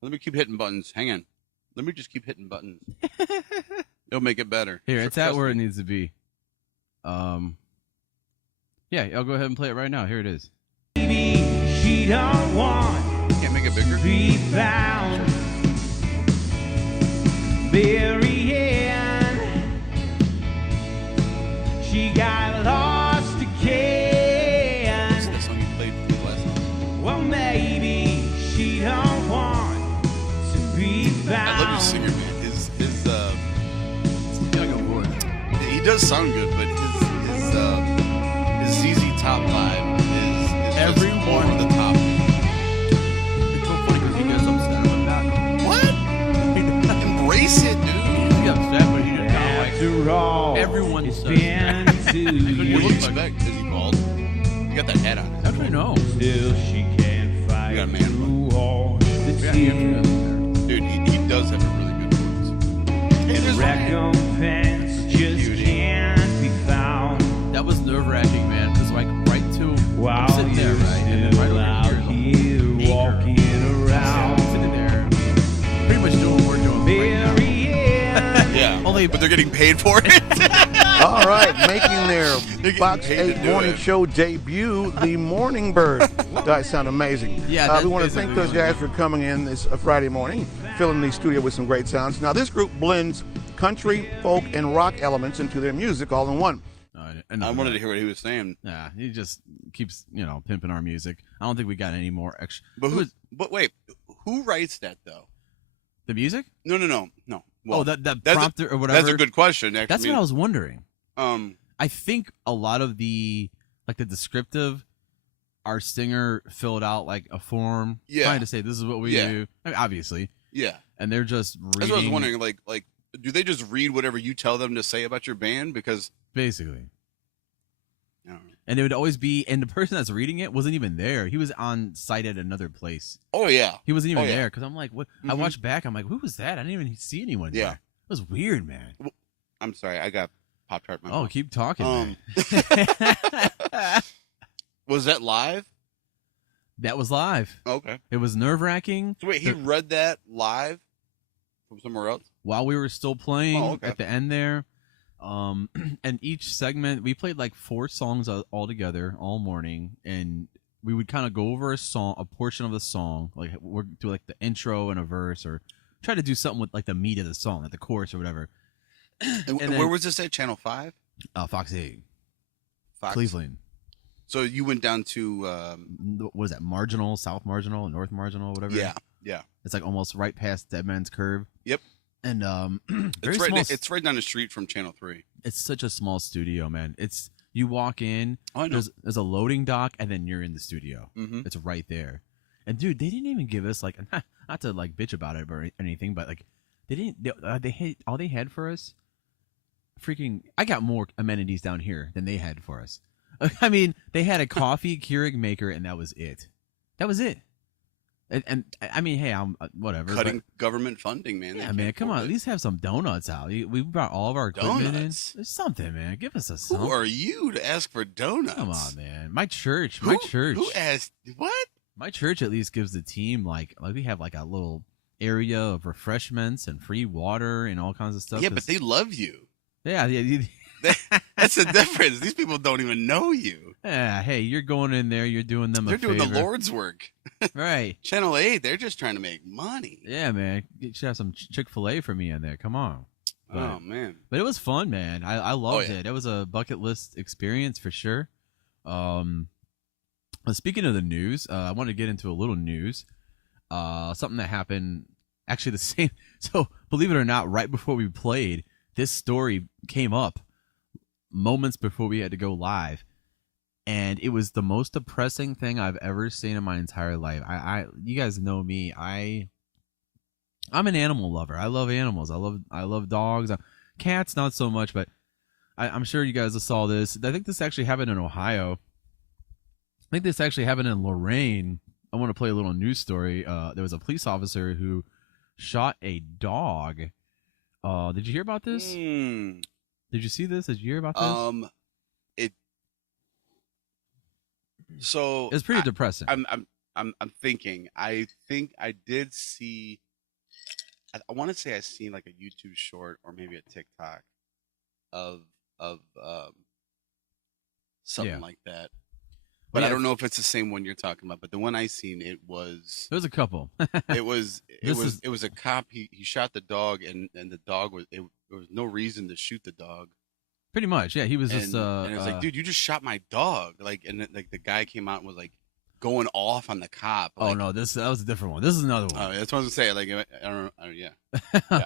Let me keep hitting buttons. Hang on. Let me just keep hitting buttons. It'll make it better. Here, it's at where it needs to be. Yeah, I'll go ahead and play it right now. Here it is. Baby, she don't want Can't make it bigger. to be found. Burying. She got lost again. What's that song you played for me last time? Well, maybe she don't want to be found. I love your singer, man. Yeah, go for it. He does sound good, but his ZZ Top vibe is Everyone- just over the top. It's so funny because he gets upset about that. What? Embrace it, dude. He gets upset, but he just kind of After all, everyone it's says been that. 2 What do you years expect? Is he bald? You got that head on it. Actually, no. till she can't fight You got a man through all the Yeah, tears. Dude, he does have a really good voice. The recompense just Beauty. can't be found. That was nerve-wracking, man. Because like right to While I'm sitting there, you're right, and then right still over out here is here a acre. walking I'm around. sitting there, pretty much doing what we're doing right now. Burying. Yeah. Only- but they're getting paid for it. All right, making their getting Fox paid to 8 do morning it. show debut, the Morning Bird. Does sound amazing. Yeah, that's we want to thank basically those what it guys for coming in this Friday morning, filling the studio with some great sounds. Now, this group blends country, folk, and rock elements into their music all in one. I wanted to hear what he was saying. Yeah, he just keeps, pimping our music. I don't think we got any more extra. But wait, who writes that though? The music? No. Well, that that's prompter or whatever. That's a good question. Actually, That's what I was wondering. Um, I think a lot of the descriptive, our singer filled out like a form trying to say this is what we do. I mean, obviously, yeah. and they're just reading. That's what I was wondering. Like, do they just read whatever you tell them to say about your band? Because basically. I don't know. And it would always be, and the person that's reading it wasn't even there. He was on site at another place. Oh yeah. He wasn't even Oh, yeah. there because I'm like, what? I Mhm. watched back. I'm like, who was that? I didn't even see anyone. Yeah. there. It was weird, man. I'm sorry. I got Pop-Tart in my Oh, mouth. keep talking. Um, Man. Was that live? That was live. Okay. It was nerve wracking. So wait, he read that live from somewhere else? While we were still playing Oh, okay. at the end there. And each segment we played like 4 songs all together all morning, and we would kind of go over a portion of the song, like we're do like the intro and a verse, or try to do something with like the meat of the song, like the chorus or whatever. And then- where was this at? Channel 5? Fox 8, Fox. Cleveland. So you went down to What is that? Marginal, South Marginal, North Marginal, whatever. yeah. It's like almost right past Dead Man's Curve. Yep. And very It's right. small. It's right down the street from Channel 3. It's such a small studio, man. You walk in, Oh, I know. there's a loading dock, and then you're in the studio. Mm-hmm. It's right there. And dude, they didn't even give us like not to like bitch about it or anything, but like they didn't. They had all they had for us. Freaking! I got more amenities down here than they had for us. I mean, they had a coffee Keurig maker, and that was it. That was it. And I mean, hey, I'm whatever. Cutting government funding, man. but, They yeah, can't man, come on. afford At it. least have some donuts out. We brought all of our equipment Donuts? in. There's something, man. Give us a Who something. are you to ask for donuts? Come on, man. My church. Who asked what? My church at least gives the team like we have like a little area of refreshments and free water and all kinds of stuff. Yeah, but they love you. yeah. That's the difference. These people don't even know you. Yeah, hey, you're going in there, you're doing them They're a doing the favor. Lord's work. Right. Channel 8, they're just trying to make money. Yeah, man. You should have some Chick-fil-A for me in there. Come on. Oh, man. But it was fun, man. I loved yeah. it. It was a bucket list experience for sure. Speaking of the news, I want to get into a little news. Something that happened actually the same. So believe it or not, right before we played, this story came up moments before we had to go live. And it was the most depressing thing I've ever seen in my entire life. You guys know me. I'm an animal lover. I love animals. I love dogs. Cats, not so much, but I'm sure you guys saw this. I think this actually happened in Ohio. I think this actually happened in Lorain want to play a little news story. There was a police officer who shot a dog. Did you hear about this? Did you see this? Did you hear about this? So It's pretty depressing. I'm thinking. I think I did see. I want to say I seen like a YouTube short or maybe a TikTok of something Yeah. like that. But Yeah. I don't know if it's the same one you're talking about. But the one I seen, it was There was a couple. it was This it was a cop. He shot the dog, and the dog was there was no reason to shoot the dog. Pretty much, yeah. He was And, just and it was like, dude, you just shot my dog. Like, and like the guy came out and was like going off on the cop. Oh Like, no, that was a different one. This is another one. oh, that's what I was gonna say. Like, I don't know.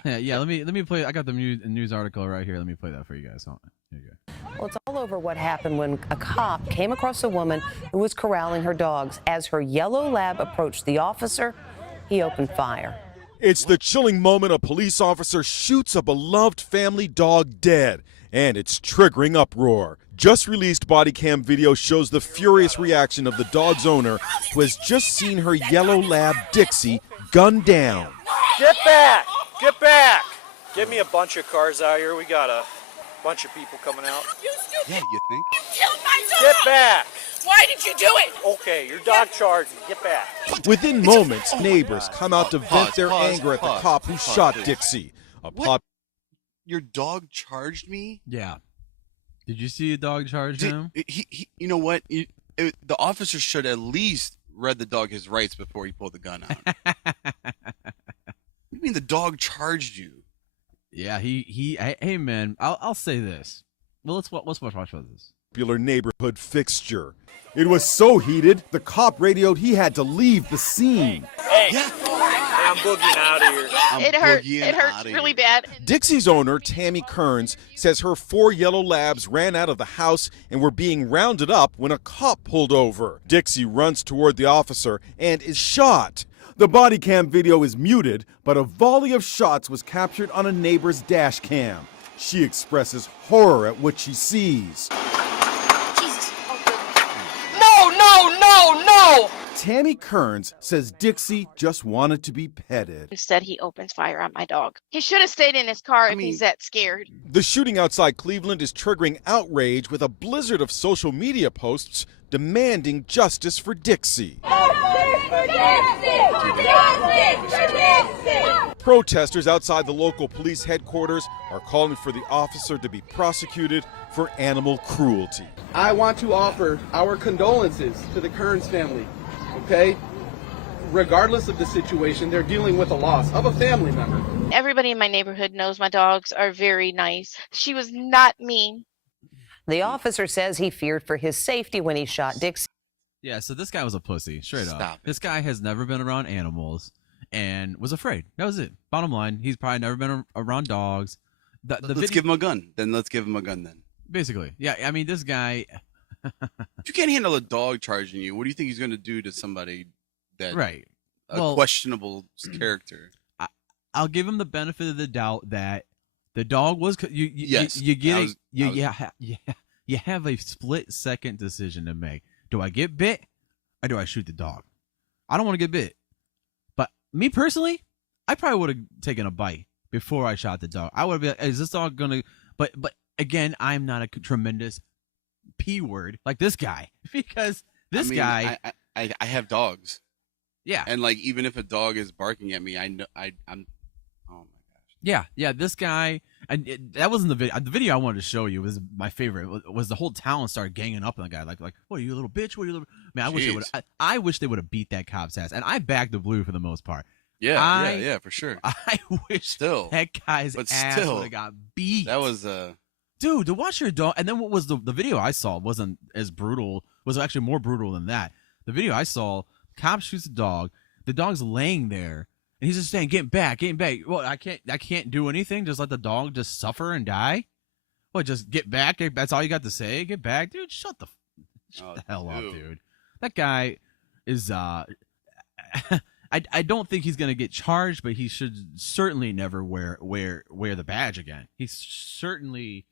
Yeah. yeah. Let me play. I got the news article right here. Let me play that for you guys. Hold on. Here you go. Well, it's all over what happened when a cop came across a woman who was corralling her dogs. As her yellow lab approached the officer, he opened fire. It's the chilling moment a police officer shoots a beloved family dog dead, and it's triggering uproar. Just released body cam video shows the furious reaction of the dog's owner, who has just seen her yellow lab, Dixie, gunned down. Get back! Get back! Get me a bunch of cars out here. We got a bunch of people coming out. Yeah, you think? Killed my dog! Get back! Why did you do it? Okay, your dog charged me. Get back. Within moments, neighbors come out to vent their Pause, anger at the pause, cop who pause, shot please. Dixie. A What? pop. Your dog charged me. Yeah. Did you see a dog charge him? He you know what? The officer should at least read the dog his rights before he pulled the gun out. You mean the dog charged you? Yeah. Hey man, I'll say this. Well, let's watch this. Popular neighborhood fixture. It was so heated, the cop radioed he had to leave the scene. Hey, hey, I'm boogieing out of here. It hurt. boogieing It hurts outta really here. bad. Dixie's owner, Tammy Kearns, says her 4 yellow labs ran out of the house and were being rounded up when a cop pulled over. Dixie runs toward the officer and is shot. The body cam video is muted, but a volley of shots was captured on a neighbor's dash cam. She expresses horror at what she sees. Jesus. Oh, goodness. No! Tammy Kearns says Dixie just wanted to be petted. Instead, he opens fire on my dog. He should have stayed in his car if mean- he's that scared. The shooting outside Cleveland is triggering outrage with a blizzard of social media posts demanding justice for Dixie. Protesters outside the local police headquarters are calling for the officer to be prosecuted for animal cruelty. I want to offer our condolences to the Kearns family, okay? Regardless of the situation, they're dealing with a loss of a family member. Everybody in my neighborhood knows my dogs are very nice. She was not mean. The officer says he feared for his safety when he shot Dixie. Yeah. So this guy was a pussy, straight up. Stop it. This guy has never been around animals and was afraid. That was it. Bottom line, he's probably never been around dogs. Let's give him a gun. Then let's give him a gun. Then Basically, yeah. I mean, this guy. if you can't handle a dog charging you, what do you think he's going to do to somebody that Right. a Well- questionable character? I'll give him the benefit of the doubt that the dog was. Yes, You get I it. was- You have a split second decision to make. Do I get bit or do I shoot the dog? I don't want to get bit. But me personally, I probably would have taken a bite before I shot the dog. I would have been like, is this dog gonna? But again, I'm not a tremendous P word like this guy because this I mean, guy. I have dogs, Yeah. and like even if a dog is barking at me, I know I'm. Oh my gosh. Yeah, this guy, and that wasn't the video. The video I wanted to show you was my favorite. Was the whole town started ganging up on the guy, like, what are you, a little bitch? What are you, little? Man, I wish they would. I wish they would have beat that cop's ass, and I backed the blue for the most part. Yeah, for sure. I wish Still, that guy's but ass still, would have got beat. that was dude, to watch your dog. And then what was the video I saw wasn't as brutal. Was actually more brutal than that. The video I saw, cop shoots the dog. The dog's laying there. And he's just saying, "Get back, get back." Well, I can't do anything. Just let the dog just suffer and die. What? Just get back. That's all you got to say. Get back, dude. Shut the hell up, dude. That guy is. I don't think he's gonna get charged, but he should certainly never wear the badge again. He certainly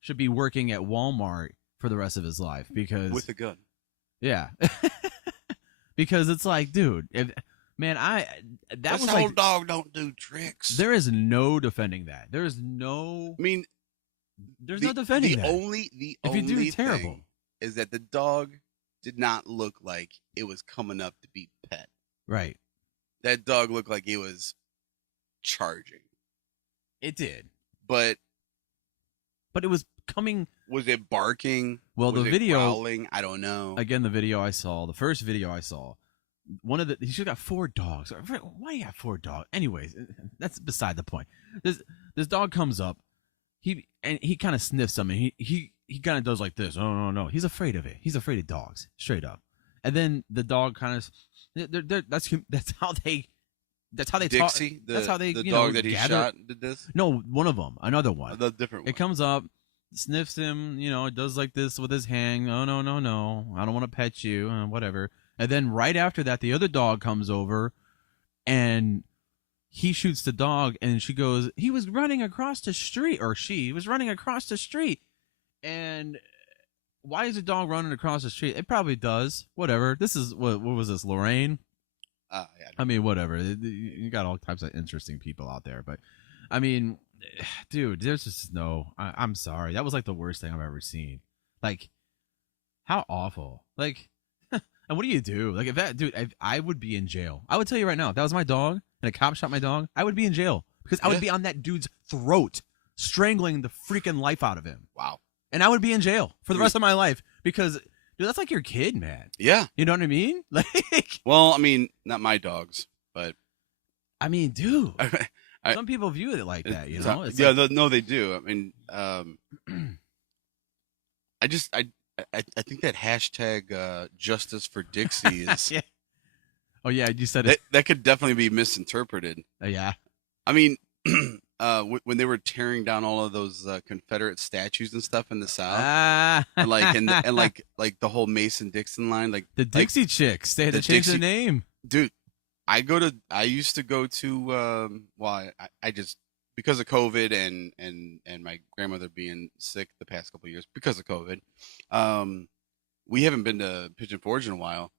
should be working at Walmart for the rest of his life because with a gun. Yeah. because it's like, dude, man, that was like, dog don't do tricks. there is no defending that. There is no. I mean, there's no defending the that. only if you do, only it's terrible. thing is that the dog did not look like it was coming up to beat Pet. Right. That dog looked like it was charging. It did. But it was coming. Was it barking? Well, was the it video. growling? I don't know. Again, the video I saw, the first video I saw, he should have got 4 dogs. Why you got 4 dogs? Anyways, that's beside the point. This dog comes up. He kind of sniffs something. He kind of does like this. Oh no. He's afraid of it. He's afraid of dogs, straight up. And then the dog kind of. That's how they Dixie, talk. That's how they the you dog know, that he gather. shot did this. No, one of them, another one, the different one. It comes up, sniffs him, it does like this with his hand. Oh no, I don't want to pet you, whatever. And then right after that, the other dog comes over, and he shoots the dog, and she goes, he was running across the street, or she was running across the street, and. Why is a dog running across the street? It probably does. Whatever. This is what was this, Lorraine? Yeah. I mean, whatever. You got all types of interesting people out there, but I mean, dude, there's just no. I'm sorry. That was like the worst thing I've ever seen. Like, how awful. Like, and what do you do? Like, if that dude, I would be in jail. I would tell you right now, if that was my dog and a cop shot my dog, I would be in jail because I would be on that dude's throat, strangling the freaking life out of him. Wow. And I would be in jail for the rest of my life because, dude, that's like your kid, man. Yeah. You know what I mean? Like, well, I mean, not my dogs, but I mean, dude, some people view it like that, you know? It's yeah, like, no, they do. I mean, I think that hashtag justice for Dixie is. yeah. Oh yeah, you said it. That could definitely be misinterpreted. Yeah. I mean. When they were tearing down all of those Confederate statues and stuff in the South, and like the whole Mason-Dixon line, like the Dixie Chicks, they had to change their name. Dude, I used to go to I just because of COVID and my grandmother being sick the past couple of years because of COVID, we haven't been to Pigeon Forge in a while.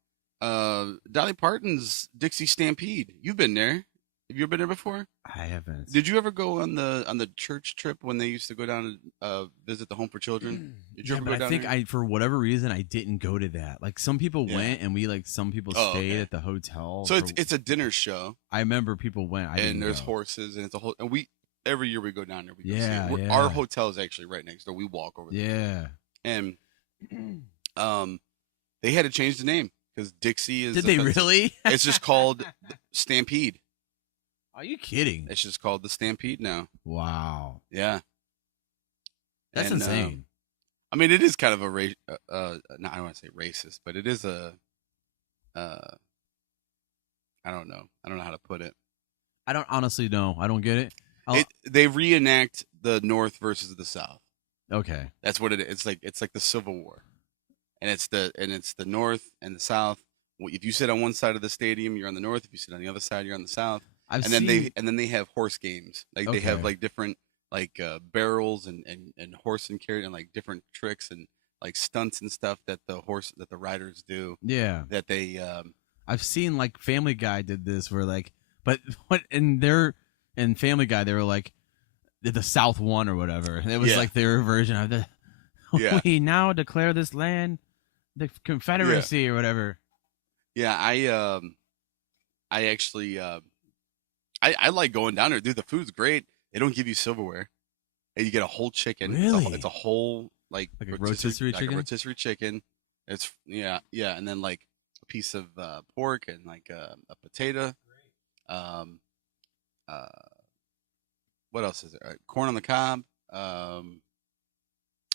Dolly Parton's Dixie Stampede, you've been there. Have you ever been there before? I haven't. Did you ever go on the church trip when they used to go down and visit the Home for Children? Did you ever go down there? I for whatever reason I didn't go to that. Like some people went and some people stayed at the hotel. So it's a dinner show. I remember people went. And there's horses and it's a whole and every year we go down there. We go see it. Yeah. Our hotel is actually right next door. We walk over there. Yeah. And they had to change the name because Dixie is. Did they really? It's just called Stampede. Are you kidding? It's just called the Stampede now. Wow. Yeah. That's insane. I mean, it is kind of a I don't want to say racist, but it is a. I don't know. I don't know how to put it. I don't honestly know. I don't get it. They reenact the North versus the South. Okay. That's what it is. It's like the Civil War, and it's the North and the South. If you sit on one side of the stadium, you're on the North. If you sit on the other side, you're on the South. Then they have horse games. Like they have like different barrels and horse and carriage and like different tricks and like stunts and stuff that the riders do. Yeah. That they I've seen like Family Guy did this where like in Family Guy they were like the South won or whatever. And it was like their version of the we now declare this land the Confederacy or whatever. Yeah, I actually I like going down there, dude. The food's great. They don't give you silverware, and you get a whole chicken. Really? It's a whole like a rotisserie chicken. Like a rotisserie chicken. It's yeah, and then like a piece of pork and like a potato. What else is there? Corn on the cob.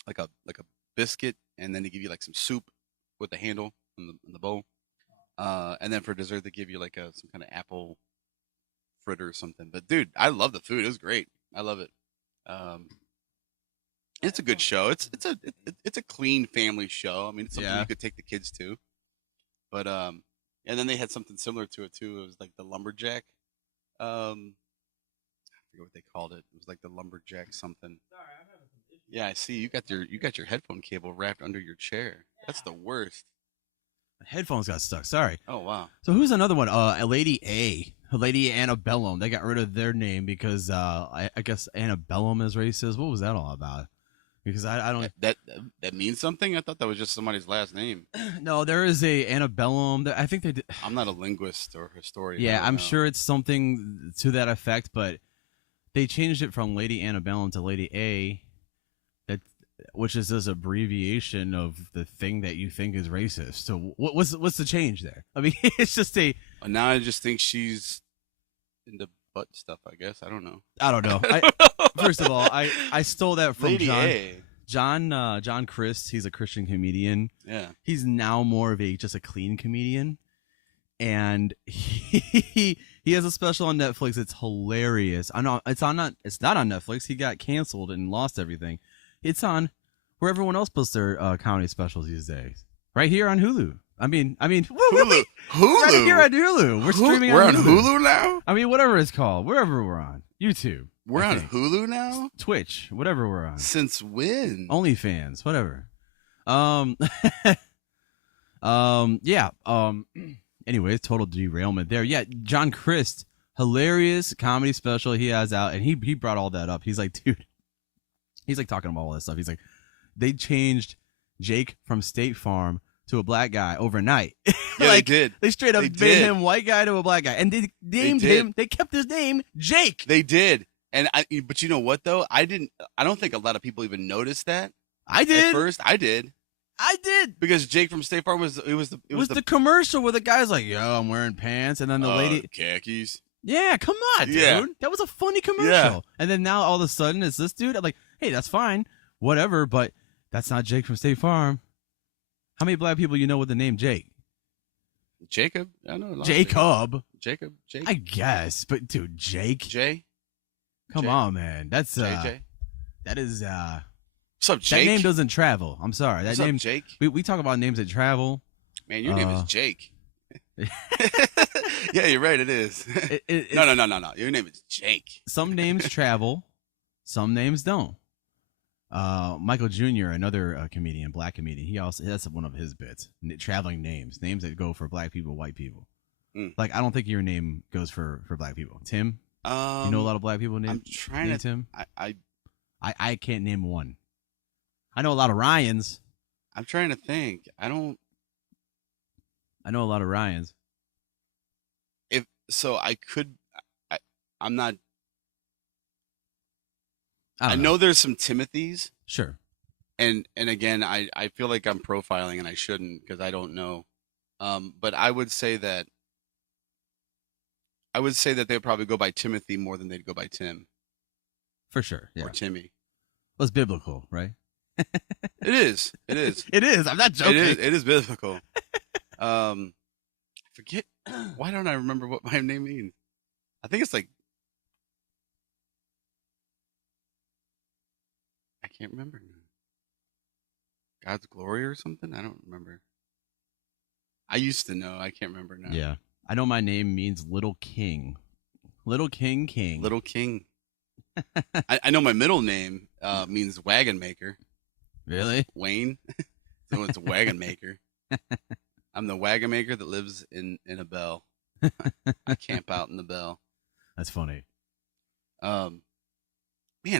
Like a biscuit, and then they give you like some soup with the handle in the bowl. And then for dessert they give you like some kind of apple fritter or something. But dude, I love the food. It was great. I love it. It's a good show. It's a clean family show. I mean, it's something you could take the kids to. But and then they had something similar to it too. It was like the lumberjack. I forget what they called it. It was like the lumberjack something. Yeah, I see. You got your headphone cable wrapped under your chair. That's the worst. Headphones got stuck. Sorry. Oh wow. So who's another one? Lady Antebellum. They got rid of their name because I guess Antebellum is racist. What was that all about? Because I don't. That means something. I thought that was just somebody's last name. No, there is a Antebellum. I think they did. I'm not a linguist or historian. Yeah, I'm sure it's something to that effect, but they changed it from Lady Antebellum to Lady A. Which is this abbreviation of the thing that you think is racist. So what's the change there? I mean, it's just now I just think she's into butt stuff. I guess I don't know. First of all, I stole that from Lady John Christ. He's a Christian comedian. Yeah, he's now more of just a clean comedian, and he has a special on Netflix. It's hilarious. I know it's not on Netflix. He got canceled and lost everything. It's on where everyone else puts their comedy specials these days. Right here on Hulu. I mean, Hulu. Right here on Hulu. We're streaming. We're on Hulu now. I mean, whatever it's called, wherever we're on YouTube. We're on Hulu now. Twitch, whatever we're on. Since when? OnlyFans, whatever. Yeah. Anyways, total derailment there. Yeah, John Christ, hilarious comedy special he has out, and he brought all that up. He's like, dude. He's like talking about all this stuff. He's like, they changed Jake from State Farm to a black guy overnight. Yeah, like, they did. They straight up made him white guy to a black guy, and they named him. They kept his name Jake. They did, but you know what though? I don't think a lot of people even noticed that. I did at first. I did because Jake from State Farm was the commercial where the guy's like, "Yo, I'm wearing pants," and then the lady khakis. Yeah, come on, dude. Yeah. That was a funny commercial. Yeah. And then now all of a sudden it's this dude. I'm like, hey, that's fine, whatever, but that's not Jake from State Farm. How many black people you know with the name Jake? Jacob. I know a lot. Jacob. Jacob. Jake. I guess, but dude, Jake. Jay. Come on, man. That's JJ. That is What's up, Jake? That name doesn't travel. I'm sorry. That What's name up, Jake? We talk about names that travel. Man, your name is Jake. Yeah, you're right. It is. No. Your name is Jake. Some names travel, some names don't. Michael Jr., another comedian, black comedian, that's one of his bits. Traveling names that go for black people, white people. Like, I don't think your name goes for black people. Tim, you know a lot of black people named. I'm trying to. Tim. I can't name one. I know a lot of Ryans. I'm trying to think. I know a lot of Ryans. I'm not. I know there's some Timothys. Sure. And again, I feel like I'm profiling and I shouldn't because I don't know. But I would say that they would probably go by Timothy more than they'd go by Tim. For sure. Yeah. Or Timmy. Well, it's biblical, right? It is. It is. I'm not joking. It is biblical. I forget. Why don't I remember what my name means? I think it's like. I can't remember. God's glory or something? I don't remember. I used to know. I can't remember now. Yeah. I know my name means little king. Little king. Little king. I know my middle name means wagon maker. Really? Wayne. So it's wagon maker. I'm the wagon maker that lives in a bell. I camp out in the bell. That's funny. Man,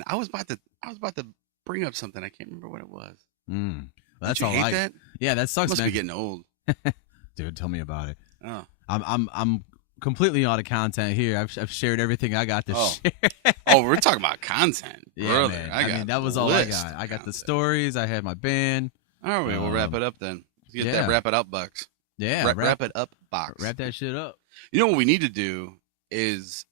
I was about to bring up something. I can't remember what it was. Well, that's Don't you all hate that? Yeah, that sucks, Must man. be getting old. Dude, tell me about it. Oh. I'm completely out of content here. I've shared everything I got to share. Oh, we're talking about content, Yeah, brother. man. I mean, that was all I got. I got the stories. I had my band. All right, we'll wrap it up then. Let's get that wrap it up box. Yeah, wrap it up box. Wrap that shit up. You know what we need to do is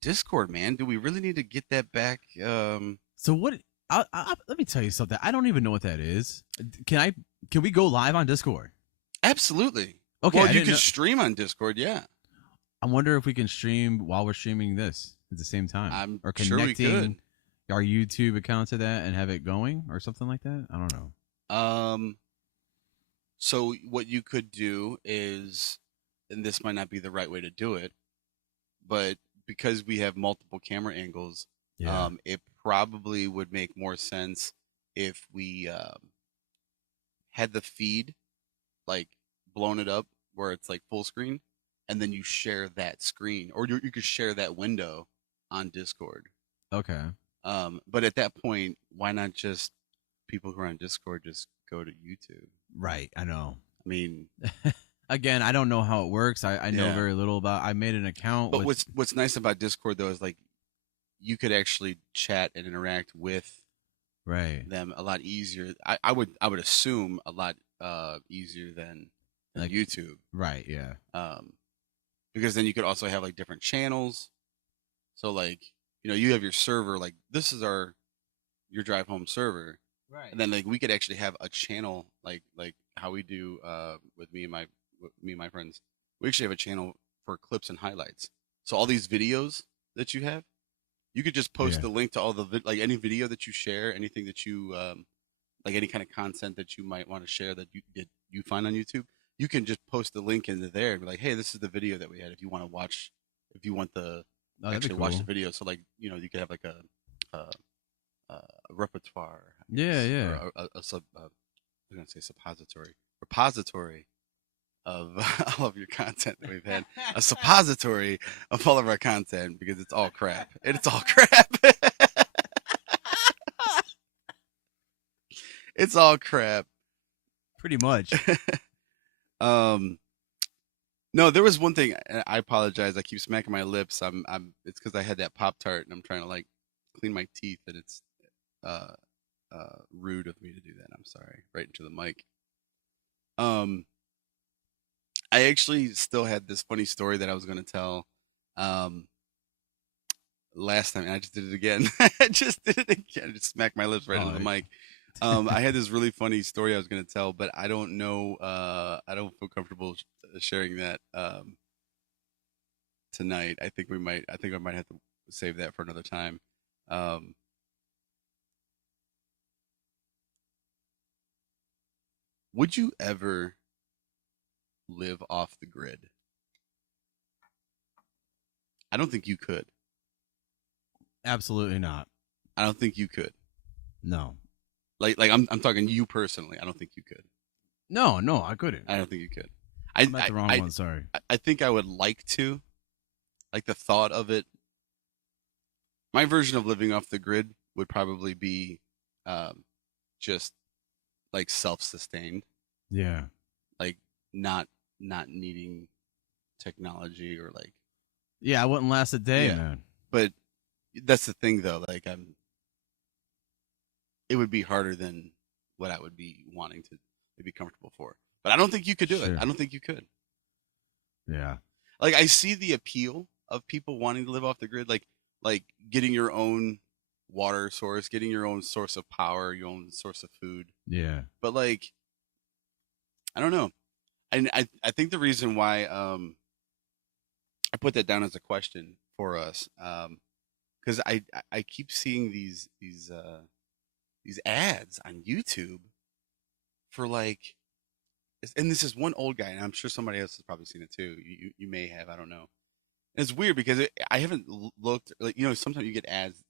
Discord, man. Do we really need to get that back? So what? Let me tell you something. I don't even know what that is. Can we go live on Discord? Absolutely. Okay. Well, you can stream on Discord. Yeah. I wonder if we can stream while we're streaming this at the same time, or sure we connecting could. our YouTube account to that and have it going, or something like that. I don't know. So what you could do is, and this might not be the right way to do it, but because we have multiple camera angles, it probably would make more sense if we had the feed like blown it up where it's like full screen, and then you share that screen, or you could share that window on Discord. Okay. But at that point, why not just people who are on Discord just go to YouTube? Right. I know. I mean, again, I don't know how it works. I know Yeah. very little about. I made an account. but with, what's nice about Discord though is like you could actually chat and interact with right. them a lot easier. I would assume a lot easier than Like- YouTube. Right. Yeah. Because then you could also have like different channels. So like, you have your server, like this is your drive home server. Right. And then like we could actually have a channel like how we do with me and my friends. We actually have a channel for clips and highlights. So all these videos that you have, you could just post Yeah. the link to all the like any video that you share, anything that you like any kind of content that you might want to share that you find on YouTube. You can just post the link into there and be like, hey, this is the video that we had. If you want to watch, if you want the that'd be actually watch the cool. video, so like you could have like a repertoire. I Yeah, guess, yeah. Or I'm gonna say repository of all of your content that we've had. A suppository of all of our content because it's all crap. It's all crap. It's all crap. Pretty much. No, there was one thing. I apologize. I keep smacking my lips. It's because I had that Pop-Tart and I'm trying to like clean my teeth, and it's rude of me to do that. I'm sorry. Right into the mic. I actually still had this funny story that I was going to tell last time, and I just did it again. I just smacked my lips right into the mic. I had this really funny story I was going to tell, but I don't know. I don't feel comfortable sharing that tonight. I think I might have to save that for another time. Would you ever live off the grid? I don't think you could. Absolutely not. I don't think you could. No. Like I'm talking you personally. I don't think you could. No, I couldn't. I don't think you could. I'm at the wrong one. Sorry. I think I would like to. Like the thought of it. My version of living off the grid would probably be just like self-sustained. Yeah. Like not needing technology or like. Yeah, I wouldn't last a day, Yeah. man. But that's the thing though, like it would be harder than what I would be wanting to be comfortable for. But I don't think you could do it. Sure. I don't think you could. Yeah. Like I see the appeal of people wanting to live off the grid, like getting your own water source, getting your own source of power, your own source of food. Yeah. But like I don't know. And I think the reason why I put that down as a question for us, because I keep seeing these ads on YouTube for like, and this is one old guy, and I'm sure somebody else has probably seen it too. You may have, I don't know. And it's weird because I haven't looked, like, sometimes you get ads,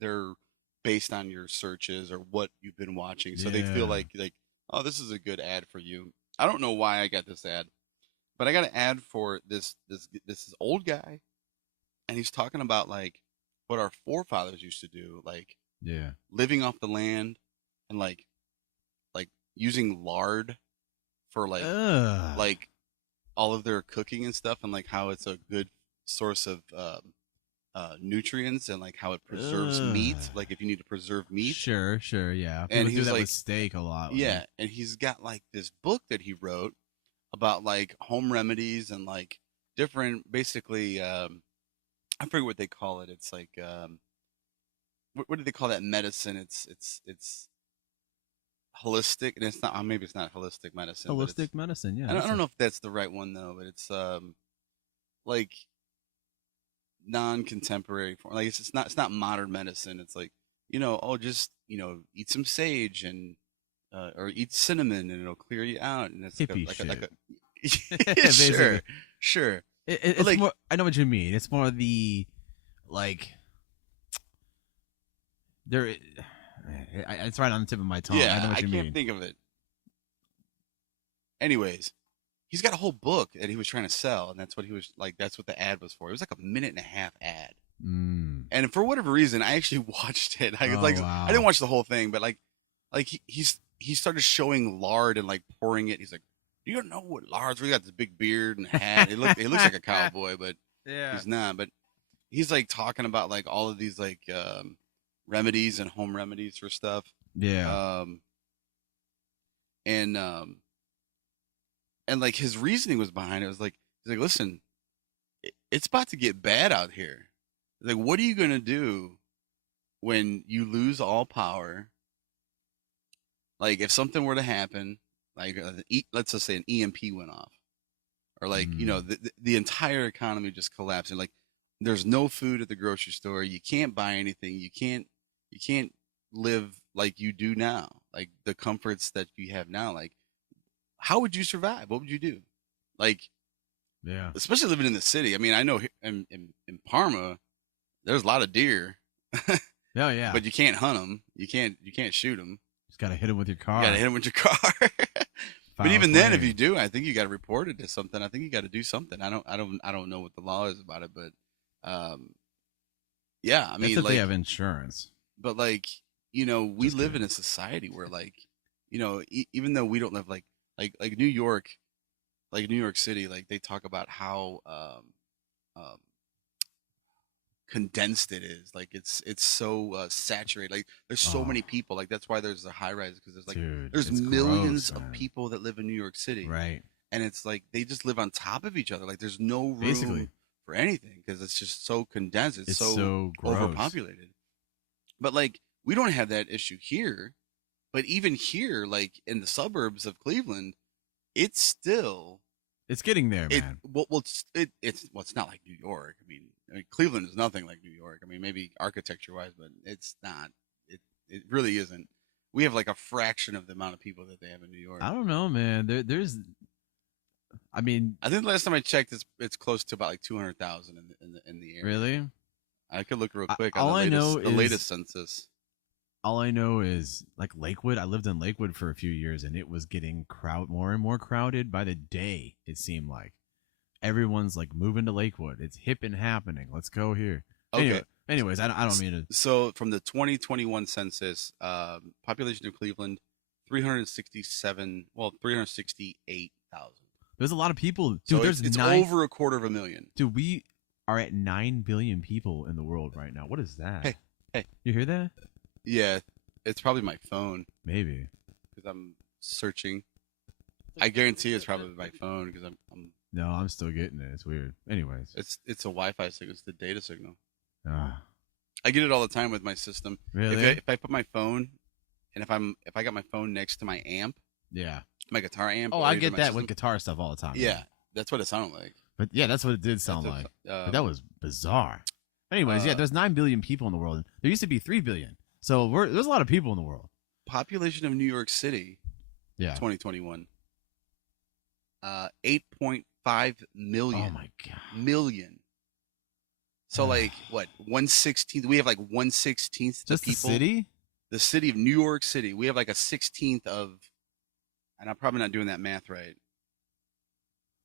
they're based on your searches or what you've been watching, so they feel Yeah. like oh, this is a good ad for you. I don't know why I got this ad, but I got an ad for this old guy, and he's talking about like what our forefathers used to do, like Yeah. living off the land and like using lard for like Ugh. like all of their cooking and stuff, and like how it's a good source of nutrients, and like how it preserves meat, Ugh. like if you need to preserve meat. Sure, yeah. And People do he's that like- with steak a lot. Yeah, and he's got like this book that he wrote about like home remedies and like different, basically I forget what they call it. It's like what do they call that medicine? It's holistic, and it's not, maybe it's not holistic medicine. but it's- Holistic medicine, yeah. I that's don't know if that's the right one though, but it's like non-contemporary form. Like it's not modern medicine. It's like, just eat some sage and or eat cinnamon and it'll clear you out, and it's Hippie like a Basically. sure. It's like- more. I know what you mean. It's more the like. There, it's right on the tip of my tongue. Yeah, I know what you can't mean. think of it. Anyways, he's got a whole book that he was trying to sell, and that's what he was like. That's what the ad was for. It was like a 1.5-minute ad. And for whatever reason, I actually watched it. I wow. I didn't watch the whole thing, but he started showing lard and like pouring it. He's like, "Do you know what lard's?" We got this big beard and hat. He looks like a cowboy, but he's not. But he's like talking about like all of these like remedies and home remedies for stuff. Yeah. And like his reasoning was behind it. It was like, he's like, listen, it's about to get bad out here. Like, what are you going to do when you lose all power? Like, if something were to happen, like, let's just say an EMP went off, or like, you know, the entire economy just collapsed, and like, there's no food at the grocery store. You can't buy anything. You can't live like you do now, like the comforts that you have now. Like, how would you survive? What would you do? Like, yeah, especially living in the city. I mean, I know in Parma, there's a lot of deer. Oh yeah, but you can't hunt them. You can't shoot them. Just gotta hit them with your car. You gotta hit them with your car. But even then, if you do, I think you got to report it to something. I think you got to do something. I don't know what the law is about it, but yeah, I mean, if like, they have insurance. But like, you know, we live in a society where, like, you know, even though we don't live like New York, like New York City, like they talk about how condensed it is. Like it's so saturated. Like there's so many people. Like that's why there's a high rise, because there's like there's millions of people that live in New York City. Right. And it's like they just live on top of each other. Like there's no room for anything because it's just so condensed. It's so overpopulated. But like we don't have that issue here. But even here, like in the suburbs of Cleveland, it's getting there, man. It's not like New York. I mean, Cleveland is nothing like New York. I mean, maybe architecture wise, but it's not. It really isn't. We have like a fraction of the amount of people that they have in New York. I don't know, man. There's. I mean, I think the last time I checked, it's close to about like 200,000 in the area. Really? I could look real quick. All on the I know latest census. All I know is like Lakewood. I lived in Lakewood for a few years, and it was getting more and more crowded by the day. It seemed like everyone's like moving to Lakewood. It's hip and happening. Let's go here. Okay. Anyways, I don't mean to. So from the 2021 census, population of Cleveland, 368,000. There's a lot of people, dude. So it's over 250,000. Dude, we are at 9 billion people in the world right now. What is that? Hey, you hear that? Yeah, it's probably my phone. Maybe because I'm searching. I guarantee it's probably my phone because I'm. No, I'm still getting it. It's weird. Anyways, it's a Wi-Fi signal. It's the data signal. I get it all the time with my system. Really? If I put my phone, and if I got my phone next to my amp. Yeah. My guitar amp. Oh, I get that with guitar stuff all the time. Yeah, that's what it sounded like. But yeah, that's what it did sound like. But that was bizarre. Anyways, yeah, there's 9 billion people in the world. There used to be 3 billion. So there's a lot of people in the world. Population of New York City. Yeah. 2021. 8.5 million. Oh my god. Million. So like what? 1/16. We have like 1/16 Just people. The city? The city of New York City. We have like a 16th of. And I'm probably not doing that math right.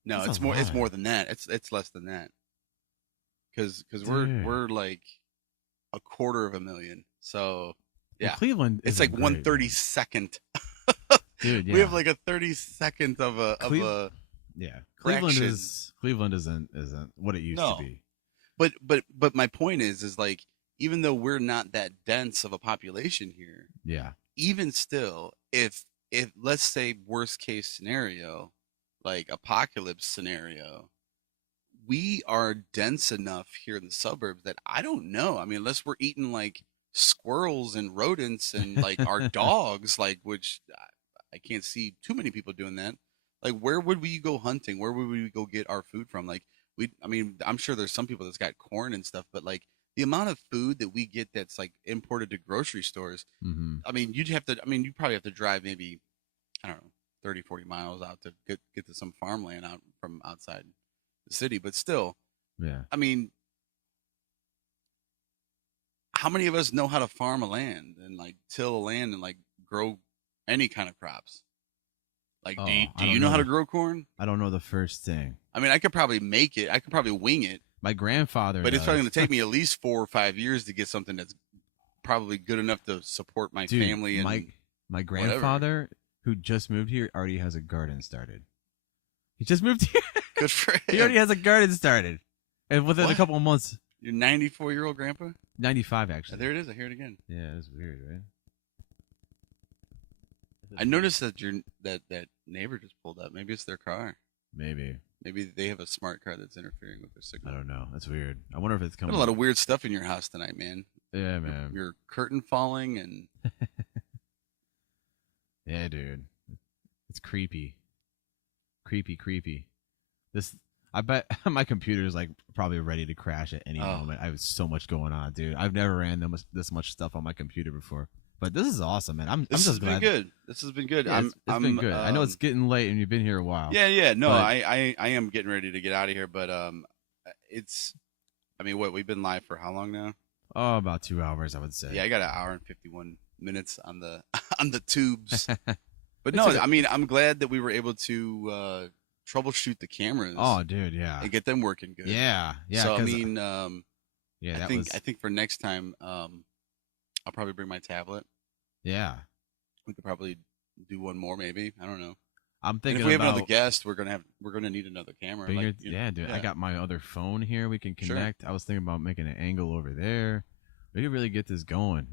No, That's it's more. It's more than that. It's less than that. Because we're like 250,000. So yeah, well, Cleveland. It's like 1/32nd. Dude, yeah. We have like a 32nd of a yeah. correction. Cleveland isn't what it used to be. But my point is like even though we're not that dense of a population here, yeah. Even still, if let's say worst case scenario, like apocalypse scenario, we are dense enough here in the suburbs that I don't know. I mean, unless we're eating like squirrels and rodents and like our dogs, like which I can't see too many people doing that. Like, where would we go hunting? Where would we go get our food from? Like, I mean, I'm sure there's some people that's got corn and stuff, but like the amount of food that we get that's like imported to grocery stores. Mm-hmm. I mean, you probably have to drive maybe, I don't know, 30, 40 miles out to get to some farmland out from outside the city, but still, yeah. I mean, how many of us know how to farm a land and like till a land and like grow any kind of crops? Like, Oh, do I you don't know know how to the- grow corn? I don't know the first thing. I mean, I could probably make it. I could probably wing it, My grandfather but it's probably does. going to take me at least 4 or 5 years to get something that's probably good enough to support my Dude, family. And my grandfather, who just moved here, already has a garden started. He just moved here. good for him. He already has a garden started. And within a What? couple of months. Your 94-year-old grandpa? 95, Oh, actually. there it is. I hear it again. Yeah, that's weird, right? I noticed that that neighbor just pulled up. Maybe it's their car. Maybe. Maybe they have a smart car that's interfering with their signal. I don't know. That's weird. I wonder if it's Got coming. a lot of weird stuff in your house tonight, man. Yeah, man. Your curtain falling and Yeah, dude. It's creepy. Creepy. I bet my computer's like probably ready to crash at any moment. I have so much going on, dude. I've never ran this much stuff on my computer before. But this is awesome, man. I'm just glad. This has been good. Yeah, it's been good. I know it's getting late and you've been here a while. Yeah. No, but- I am getting ready to get out of here, but it's. I mean, we've been live for how long now? Oh, about 2 hours, I would say. Yeah, I got an hour and 51 minutes on the on the tubes. But It's no, okay. I mean, I'm glad that we were able to troubleshoot the cameras. Oh, dude, yeah. And get them working good. Yeah. So I 'cause- mean, yeah, I think for next time, I'll probably bring my tablet. Yeah. We could probably do one more, maybe. I don't know. I'm And thinking if we have about another guest, we're gonna need another camera. bigger- Like, you know, yeah, dude. I got my other phone here. We can Sure. connect. I was thinking about making an angle over there. We could really get this going.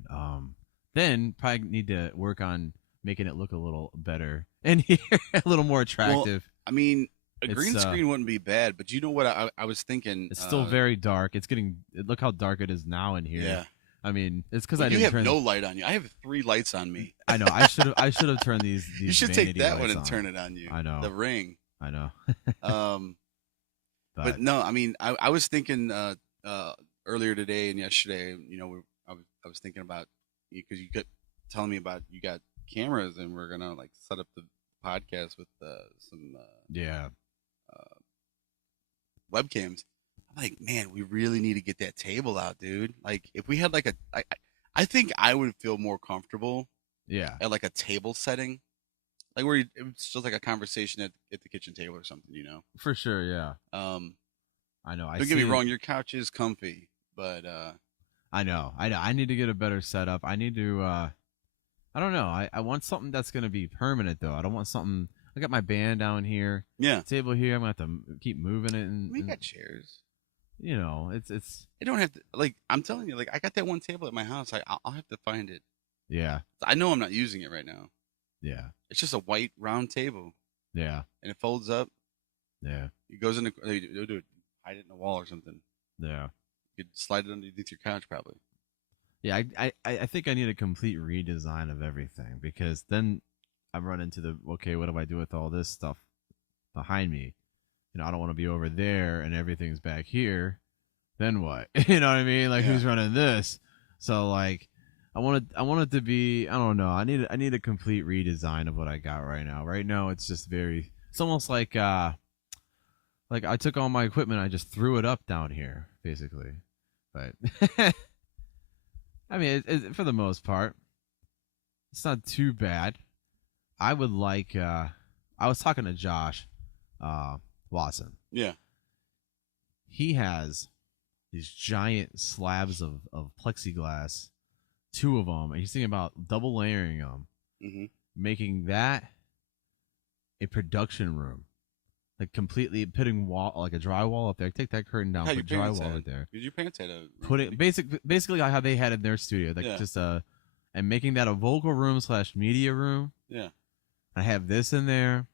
Then probably need to work on making it look a little better and here a little more attractive. Well, I mean, a It's, green screen wouldn't be bad, but you know what I was thinking? It's still very dark. It's getting. Look how dark it is now in here. Yeah. I mean, it's because Well, I you didn't have turn. no light on you. I have 3 lights on me. I know. I should have turned these. You should take vanity that one lights and on. turn it on you. I know. The ring. I know. But no, I mean, I was thinking earlier today and yesterday. You know, I was thinking about because you kept telling me about you got cameras and we're gonna like set up the podcast with some yeah webcams. I'm like, man, we really need to get that table out, dude. Like, if we had like I think I would feel more comfortable. Yeah. At like a table setting, like where it's just like a conversation at the kitchen table or something, you know. For sure. Yeah. I know. Don't get me wrong, your couch is comfy, but I know. I need to get a better setup. I need to. I don't know. I want something that's gonna be permanent though. I don't want something. I got my band down here. Yeah. Table here. I'm gonna have to keep moving it. And we got chairs. You know, it's. You don't have to like. I'm telling you, like I got that one table at my house. I'll have to find it. Yeah. I know I'm not using it right now. Yeah. It's just a white round table. Yeah. And it folds up. Yeah. It goes in the. Do it. Hide it in the wall or something. Yeah. You could slide it underneath your couch probably. Yeah, I think I need a complete redesign of everything because then I run into the okay, what do I do with all this stuff behind me? You know, I don't want to be over there and everything's back here. Then what? You know what I mean? Like who's running this? So like I want it to be I don't know. I need a complete redesign of what I got right now. Right now it's just it's almost like I took all my equipment, I just threw it up down here basically. But I mean, for the most part, it's not too bad. I would like. I was talking to Josh Watson. Yeah. He has these giant slabs of plexiglass, 2 of them, and he's thinking about double layering them, making that a production room, like completely putting like a drywall up there. Take that curtain down, put drywall right there. Your parents had a Put it basically like how they had it in their studio, like just and making that a vocal room / media room. Yeah. I have this in there.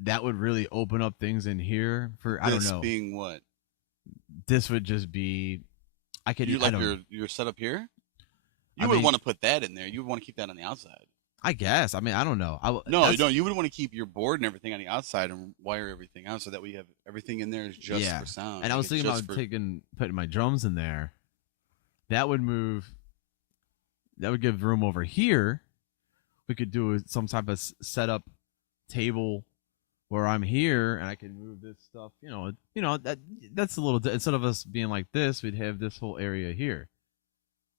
That would really open up things in here for I don't know. This being what? This would just be. I could. You I like don't, your setup here? I You would mean- want to put that in there. You would want to keep that on the outside. I guess. I mean, I don't know. No, you don't. You would want to keep your board and everything on the outside and wire everything out so that we have everything in there is just for sound. And I was Like, thinking it's about just putting my drums in there. That would move. That would give room over here. We could do some type of setup table where I'm here and I can move this stuff. You know that's a little instead of us being like this, we'd have this whole area here.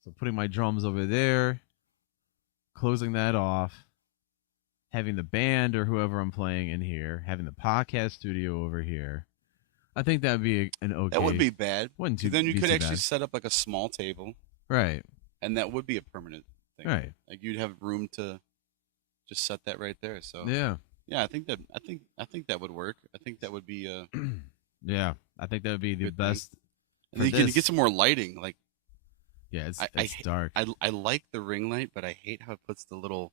So putting my drums over there, closing that off, having the band or whoever I'm playing in here, having the podcast studio over here. I think that'd be an okay. That would be bad. Wouldn't Because then you be could too actually bad. set up like a small table, Right. and that would be a permanent thing. Right. Like you'd have room to just set that right there. So Yeah. yeah, I think that would work. I think that would be Yeah. I think that would be the Good thing. best. and then you can get some more lighting. Like Yeah, it's I dark. I like the ring light, but I hate how it puts the little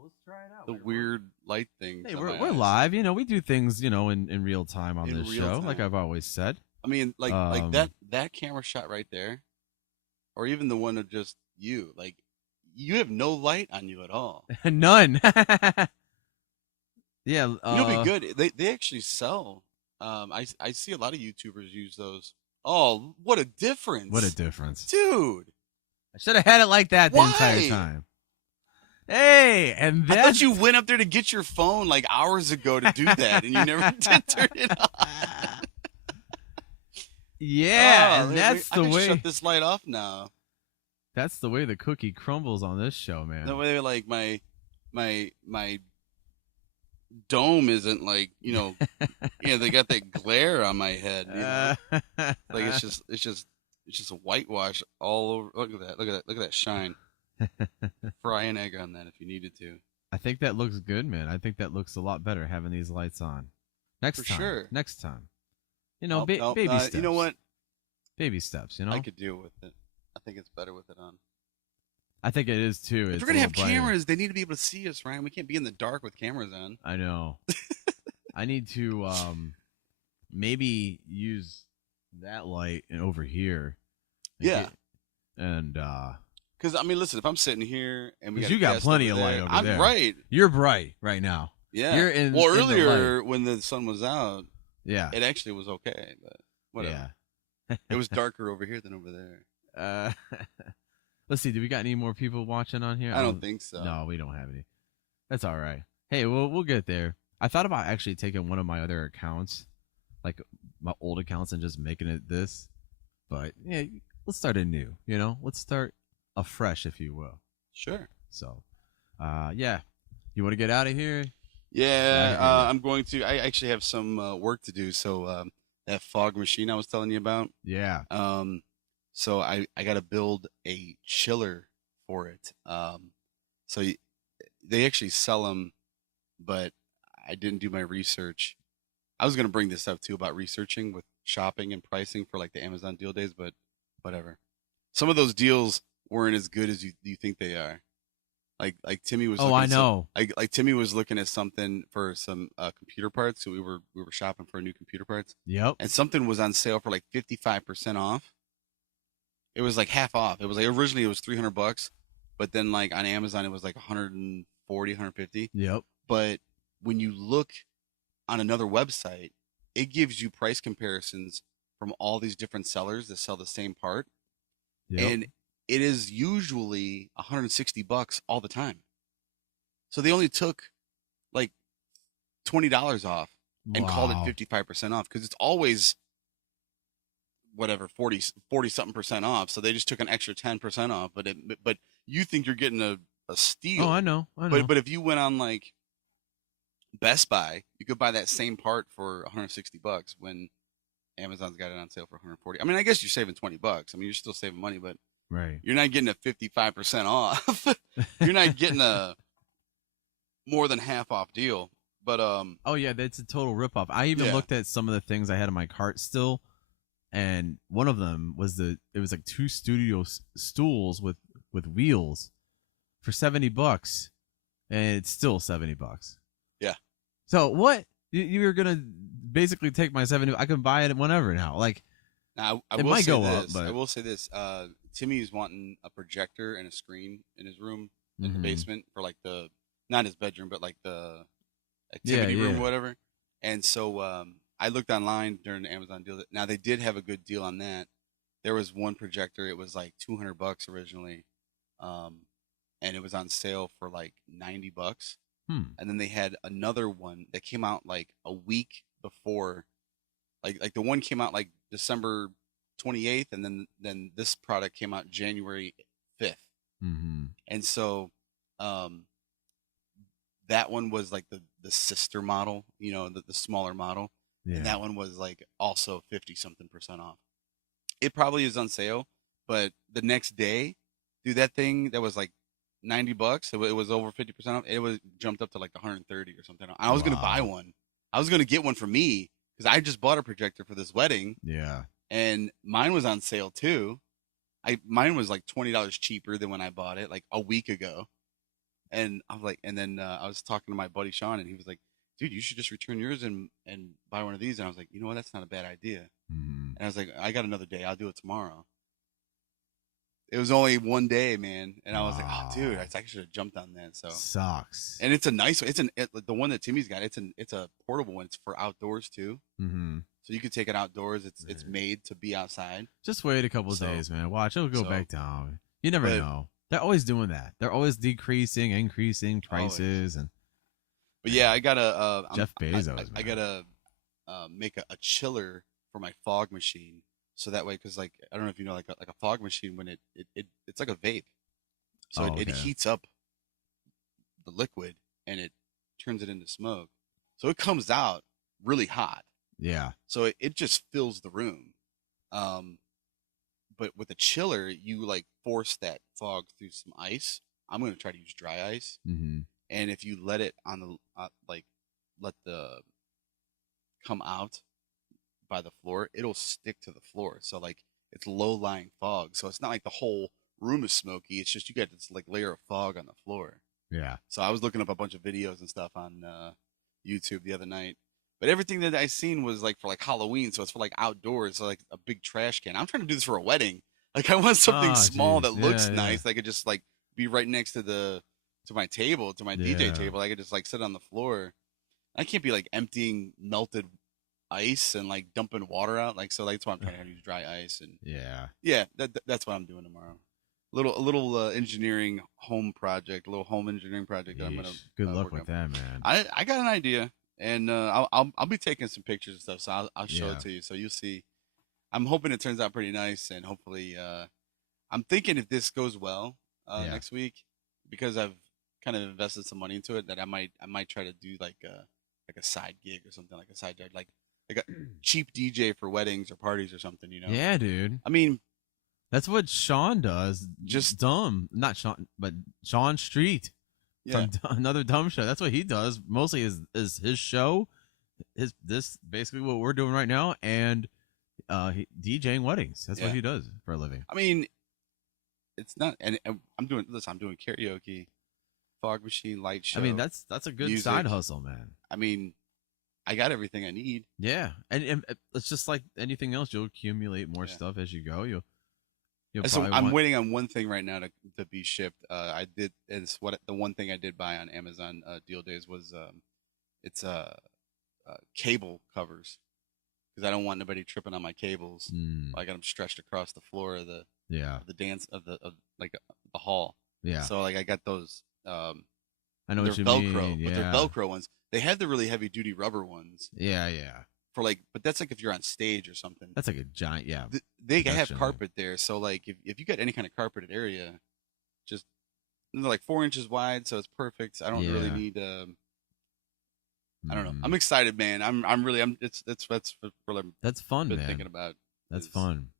Let's try it out. the weird light things. Hey, on we're my eyes. live. We do things, in real time on In this real show, like time. I've always said. I mean, like Um, that camera shot right there, or even the one of just you. Like you have no light on you at all. None. Yeah. You know, what'd be good. They actually sell. I see a lot of YouTubers use those. Oh, what a difference! What a difference. dude! I should have had it like that the entire Why? time. Hey, and I that's thought you went up there to get your phone like hours ago to do that, and you never did turn it on. Yeah, Oh, and I that's the can way. shut this light off now. That's the way the cookie crumbles on this show, man. That way, like my dome isn't like they got that glare on my head. Like it's just a whitewash all over. Look at that shine. Fry an egg on that if you needed to. I think that looks good, man. I think that looks a lot better having these lights on. Next For time. sure. Next time. Nope, baby steps. You know what? Baby steps, I could deal with it. I think it's better with it on. I think it is too. If It's we're gonna a have little brighter. cameras, they need to be able to see us, Ryan. We can't be in the dark with cameras on. I know. I need to maybe use that light over here. Yeah. Because I mean, listen, if I'm sitting here and we got you a got guest plenty of over light there, over I'm there. right. You're bright right now. Yeah. You're in. Well, in the earlier light. when the sun was out, Yeah. it actually was okay, but whatever. Yeah. It was darker over here than over there. Let's see. Do we got any more people watching on here? I don't think so. No, we don't have any. That's all right. Hey, we'll get there. I thought about actually taking one of my other accounts, like my old accounts, and just making it this. But yeah, let's start anew. Let's start afresh, if you will. Sure. So, yeah. You want to get out of here? Yeah, I'm going to. I actually have some work to do. So that fog machine I was telling you about. Yeah. So I got to build a chiller for it. So they actually sell them, but I didn't do my research. I was going to bring this up too about researching with shopping and pricing for like the Amazon deal days, but whatever. Some of those deals weren't as good as you think they are. Like Timmy was. Oh, I know. Like Timmy was looking at something for some computer parts. So we were shopping for new computer parts. Yep. And something was on sale for like 55% off. It was like half off. It was like originally it was $300, but then like on Amazon it was like 140, 150. Yep. But when you look on another website, it gives you price comparisons from all these different sellers that sell the same part. Yep. And it is usually $160 all the time. So they only took like $20 off and called Wow. it 55% off because it's always whatever 40 something percent off. So they just took an extra 10% off, but you think you're getting a steal. Oh, I know. I know. But if you went on like Best Buy, you could buy that same part for $160 when Amazon's got it on sale for 140. I mean, I guess you're saving $20. I mean, you're still saving money, but right. you're not getting a 55% off. You're not getting a more than half off deal. But oh yeah, that's a total ripoff. I even Yeah. looked at some of the things I had in my cart still, and one of them was it was like 2 studio stools with wheels for $70, and it's still $70. Yeah. So what? You're gonna basically take my 70? I can buy it whenever now. Like, now I it will might say go this. up, but I will say this. Timmy's wanting a projector and a screen in his room in the Mhm. basement for like not his bedroom, but like the activity room yeah. or whatever. And so I looked online during the Amazon deal. Now they did have a good deal on that. There was one projector. It was like $200 originally, and it was on sale for like $90. And then they had another one that came out like a week before. Like the one came out like December 28th, and then this product came out January 5th. Mm-hmm. And so that one was like the sister model, you know, the smaller model. Yeah. And that one was like also 50 something percent off. It probably is on sale, but the next day, dude, that thing that was like $90, it was over 50% off. It was jumped up to like 130 or something. I was gonna buy one. I was gonna get one for me because I just bought a projector for this wedding. Yeah. And mine was on sale too. Mine was like $20 cheaper than when I bought it like a week ago. And I was like, and then I was talking to my buddy Sean, and he was like, "Dude, you should just return yours and buy one of these." And I was like, "You know what? That's not a bad idea." Mm-hmm. And I was like, "I got another day. I'll do it tomorrow." It was only one day, man, and I was like, "Oh, dude, I should have jumped on that." So sucks. And it's a nice one. The one that Timmy's got. It's a portable one. It's for outdoors too. Mm-hmm. So you can take it outdoors. It's made to be outside. Just wait a couple of days, man. Watch, it'll go back down. You never but- know. They're always doing that. They're always decreasing, increasing prices, and But yeah, I gotta Jeff Bezos. I gotta make a chiller for my fog machine, so that way, because like I don't know if you know, like a fog machine, when it's like a vape, so it heats up the liquid and it turns it into smoke, so it comes out really hot. Yeah. So it just fills the room. But with a chiller, you like force that fog through some ice. I'm gonna try to use dry ice. Mm-hmm. And if you let it on the let the come out by the floor, it'll stick to the floor. So like it's low lying fog. So it's not like the whole room is smoky. It's just you get this like layer of fog on the floor. Yeah. So I was looking up a bunch of videos and stuff on YouTube the other night. But everything that I seen was like for like Halloween, so it's for like outdoors, so like a big trash can. I'm trying to do this for a wedding. Like I want something small that looks nice. That could just like be right next to my table, to my DJ table. I could just like sit on the floor. I can't be like emptying melted ice and like dumping water out. Like so that's why I'm trying to use dry ice and that's what I'm doing tomorrow. A little engineering home project, a little home engineering project that I'm gonna good luck work with on. that, man. I got an idea. And I'll be taking some pictures and stuff, so I'll show it to you, so you'll see. I'm hoping it turns out pretty nice, and hopefully, I'm thinking if this goes well next week, because I've kind of invested some money into it, that I might try to do like a side gig or something, like a side job, like a cheap DJ for weddings or parties or something, you know? Yeah, dude. I mean, that's what Sean does. Just dumb, not Sean, but Sean Street. From another dumb show. That's what he does. Mostly is his show. This basically what we're doing right now, and DJing weddings. That's what he does for a living. I mean, it's not, and I'm doing karaoke, fog machine, light show. I mean, that's a good music. side hustle, man. I mean, I got everything I need. Yeah, and it's just like anything else. You'll accumulate more stuff as you go. You'll so I'm waiting on one thing right now to be shipped. The one thing I did buy on Amazon Deal Days was it's cable covers, because I don't want anybody tripping on my cables. I got them stretched across the floor of the hall. Yeah. So like I got those. I know what you Velcro, mean. but they're Velcro ones. They had the really heavy duty rubber ones. Yeah. For like, but that's like if you're on stage or something. That's like a giant, They have carpet there, so like if you got any kind of carpeted area, just they're like 4 inches wide, so it's perfect. I don't really need. I don't know. I'm excited, man. I'm really. It's that's what I'm. That's fun, man. Thinking about. That's fun.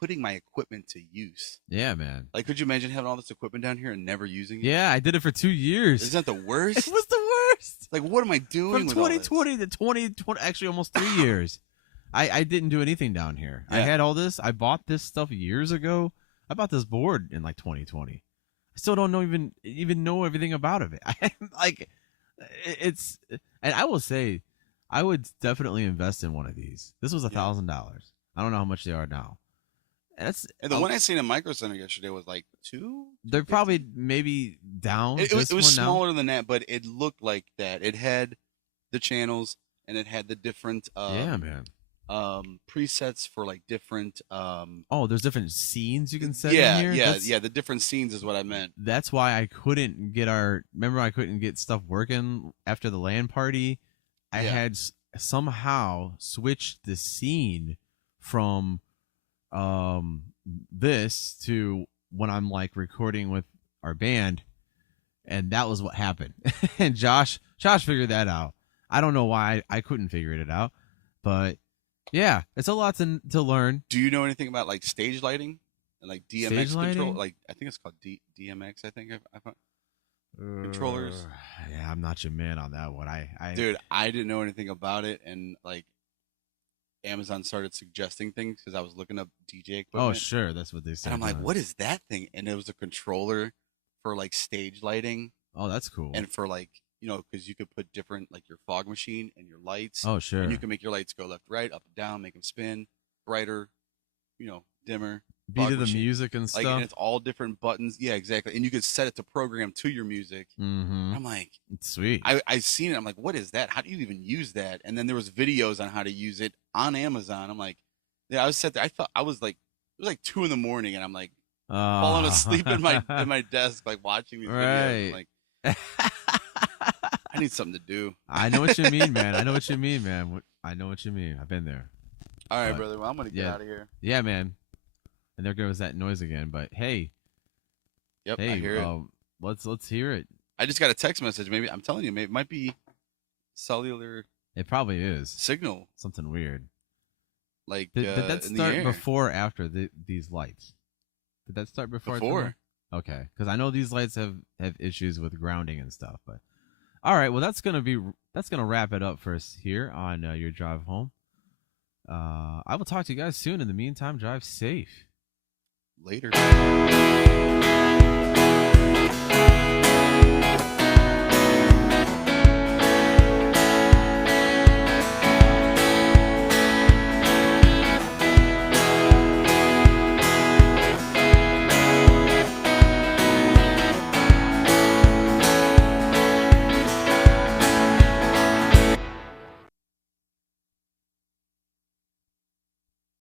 Putting my equipment to use. Yeah, man. Like, could you imagine having all this equipment down here and never using it? Yeah, I did it for 2 years. Isn't that the worst? It was the worst. Like, what am I doing? From 2020 to 2020, actually almost 3 years. I didn't do anything down here. I had all this. I bought this stuff years ago. I bought this board in like 2020. I still don't know even know everything about it. Like, it's, and I will say, I would definitely invest in one of these. This was $1,000. I don't know how much they are now. And the one I seen in Micro Center yesterday was like $2. They're probably maybe down. It was smaller than that, but it looked like that. It had the channels and it had the different presets for like different there's different scenes you can set in here. The different scenes is what I meant. That's why I couldn't get I couldn't get stuff working after the LAN party. I had somehow switched the scene from this to when I'm like recording with our band, and that was what happened. And Josh figured that out. I don't know why I couldn't figure it out, but yeah, it's a lot to learn. Do you know anything about like stage lighting and like DMX Stage control? lighting? Like I think it's called DMX. I think I found controllers. Yeah, I'm not your man on that one. Dude, I didn't know anything about it, and like Amazon started suggesting things because I was looking up DJ equipment. Oh, sure, that's what they said. And I'm like, what is that thing? And it was a controller for like stage lighting. Oh, that's cool. And for like, you know, because you could put different, like your fog machine and your lights. Oh, sure. And you can make your lights go left, right, up and down, make them spin, brighter, you know, dimmer. Beat of the music and like, stuff. And it's all different buttons. Yeah, exactly. And you could set it to program to your music. Mm-hmm. I'm like, it's sweet. I seen it. I'm like, what is that? How do you even use that? And then there was videos on how to use it on Amazon. I'm like, yeah, I was set there. I thought I was like, it was like 2 a.m. and I'm like falling asleep in my desk, like watching these videos. I'm like, I need something to do. I know what you mean, man. I know what you mean. I've been there. All right, brother. Well, I'm gonna get out of here. Yeah, man. And there goes that noise again. But hey, yep, hey, I hear it. Let's hear it. I just got a text message. Maybe I'm telling you, maybe it might be cellular. It probably is signal. Something weird. Like did that start before or after these lights? Did that start before? Before. Okay, because I know these lights have issues with grounding and stuff. But all right, well that's gonna wrap it up for us here on your drive home. I will talk to you guys soon. In the meantime, drive safe. Later.